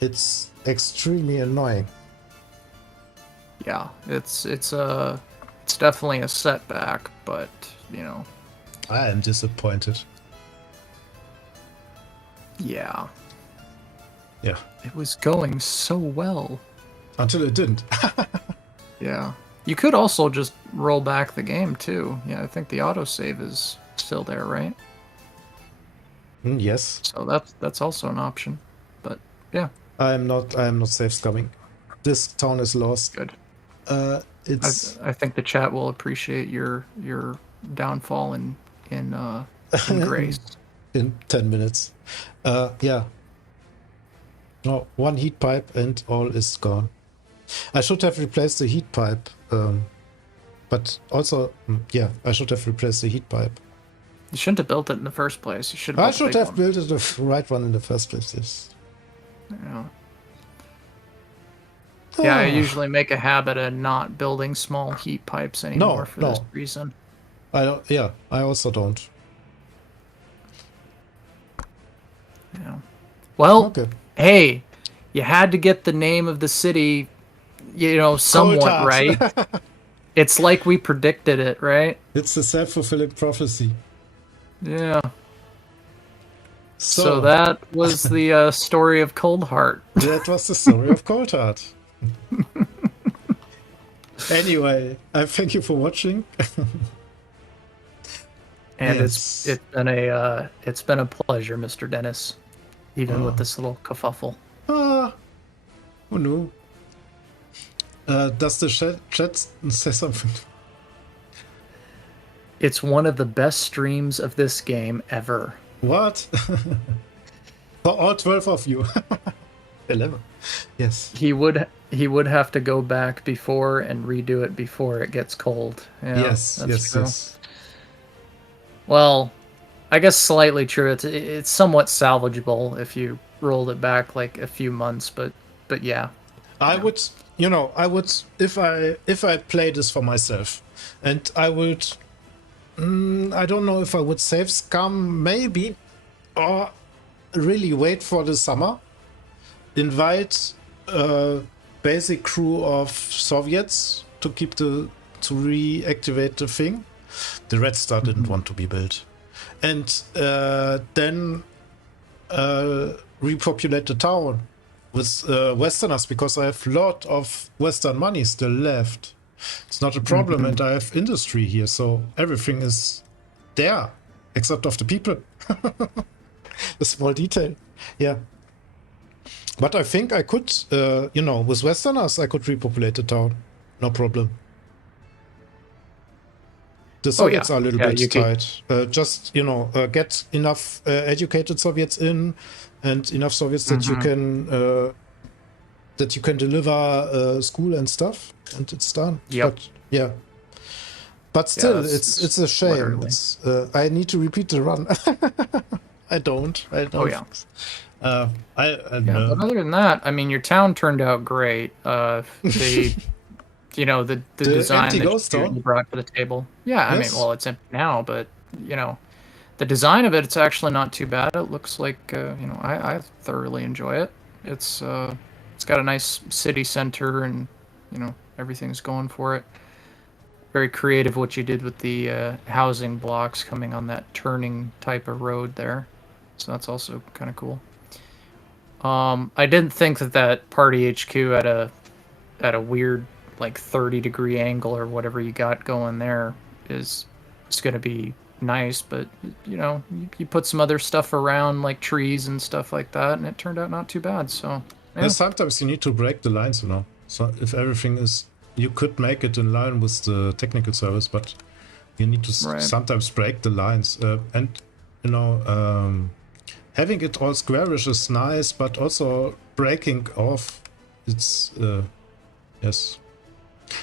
it's extremely annoying. Yeah, it's definitely a setback, but I am disappointed. yeah, Yeah. it was going so well. Until it didn't. Yeah, you could also just roll back the game too. Yeah, I think the autosave is still there, right? Yes. So that's also an option. But yeah, I am not safe scumming. This town is lost. good. It's I think the chat will appreciate your downfall in grace. in 10 minutes. Yeah. No, 1 heat pipe and all is gone. I should have replaced the heat pipe. But also, yeah, I should have replaced the heat pipe. You shouldn't have built it in the first place. You should. I should have built it the right one in the first place. Yes. Yeah. Yeah, I Ah. usually make a habit of not building small heat pipes anymore for this reason. I also don't. Yeah. Well, Okay. hey, you had to get the name of the city, somewhat Cold right. It's like we predicted it, right? It's a self-fulfilling prophecy. Yeah. So that was the story of Cold Heart. That was the story of Cold Heart. Anyway, I thank you for watching. And Yes. it's been a pleasure, Mr. Dennis, even with this little kerfuffle. Oh no. Does the chat say something? It's one of the best streams of this game ever. What? For all 12 of you. 11. Yes. He would have to go back before and redo it before it gets cold. Yeah, Yes, that's yes, true. yes. Well, I guess slightly true. It's somewhat salvageable if you rolled it back like a few months, but yeah. I would, if I play this for myself, and I would, I don't know if I would save scum, maybe, or really wait for the summer, invite a basic crew of Soviets to reactivate the thing. The Red Star didn't want to be built, and then repopulate the town with Westerners, because I have a lot of Western money still left. It's not a problem, and I have industry here, so everything is there, except of the people. A small detail. Yeah. But I think I could, with Westerners, I could repopulate the town. No problem. The Soviets yeah. are a little Yeah, bit you could- tight. Just get enough educated Soviets in, and enough Soviets that you can deliver school and stuff, and it's done. Yep. But yeah. But still, that's it's a shame. literally. It's I need to repeat the run. I don't. Oh yeah. I Yeah, know. but other than that, I mean, your town turned out great. They, the design empty that ghost you town? brought to the table. Yeah, I mean, Yes. well, it's empty now, but the design of it's actually not too bad. It looks like I thoroughly enjoy it. It's got a nice city center, and everything's going for it. Very creative what you did with the housing blocks coming on that turning type of road there. So that's also kind of cool. I didn't think that Party HQ at a weird like 30-degree angle or whatever you got going there is going to be nice, but you put some other stuff around like trees and stuff like that, and it turned out not too bad. So Yeah, sometimes you need to break the lines, So if everything is, you could make it in line with the technical service, but you need to sometimes break the lines. And having it all squarish is nice, but also breaking off, it's yes.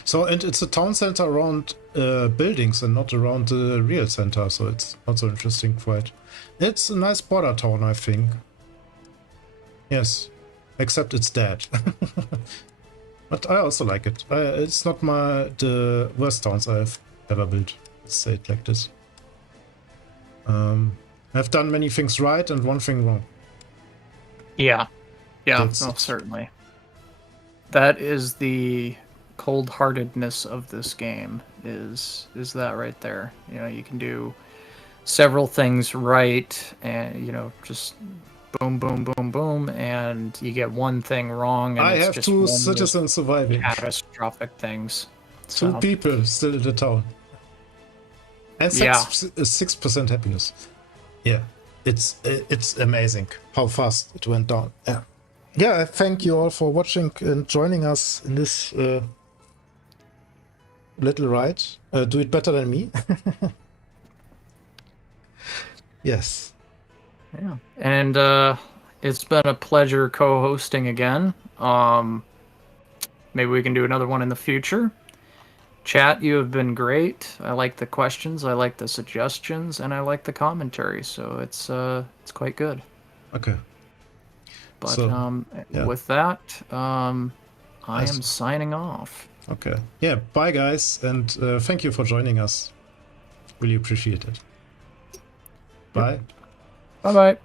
So, and it's a town center around buildings and not around the real center, so it's also interesting for it. It's a nice border town, I think. Yes, except it's dead. But I also like it. It's not the worst towns I've ever built. Let's say it like this. I've done many things right and one thing wrong. Yeah, That's no, it. certainly. That is the cold-heartedness of this game. Is that right there? You can do several things right, and just boom, boom, boom, boom, and you get one thing wrong, and I it's have just two one of those citizens surviving. catastrophic things. Two So, people still in the town. And 6% happiness. Yeah, it's amazing how fast it went down. Yeah. Yeah, I thank you all for watching and joining us in this little ride. Do it better than me. Yes. yeah, and it's been a pleasure co-hosting again. Maybe we can do another one in the future. Chat, you have been great. I like the questions, I like the suggestions, and I like the commentary. So it's quite good. Okay. But So, yeah. with that, I Nice. am signing off. Okay. Yeah. Bye, guys, and thank you for joining us. Really appreciate it. Bye. Bye bye.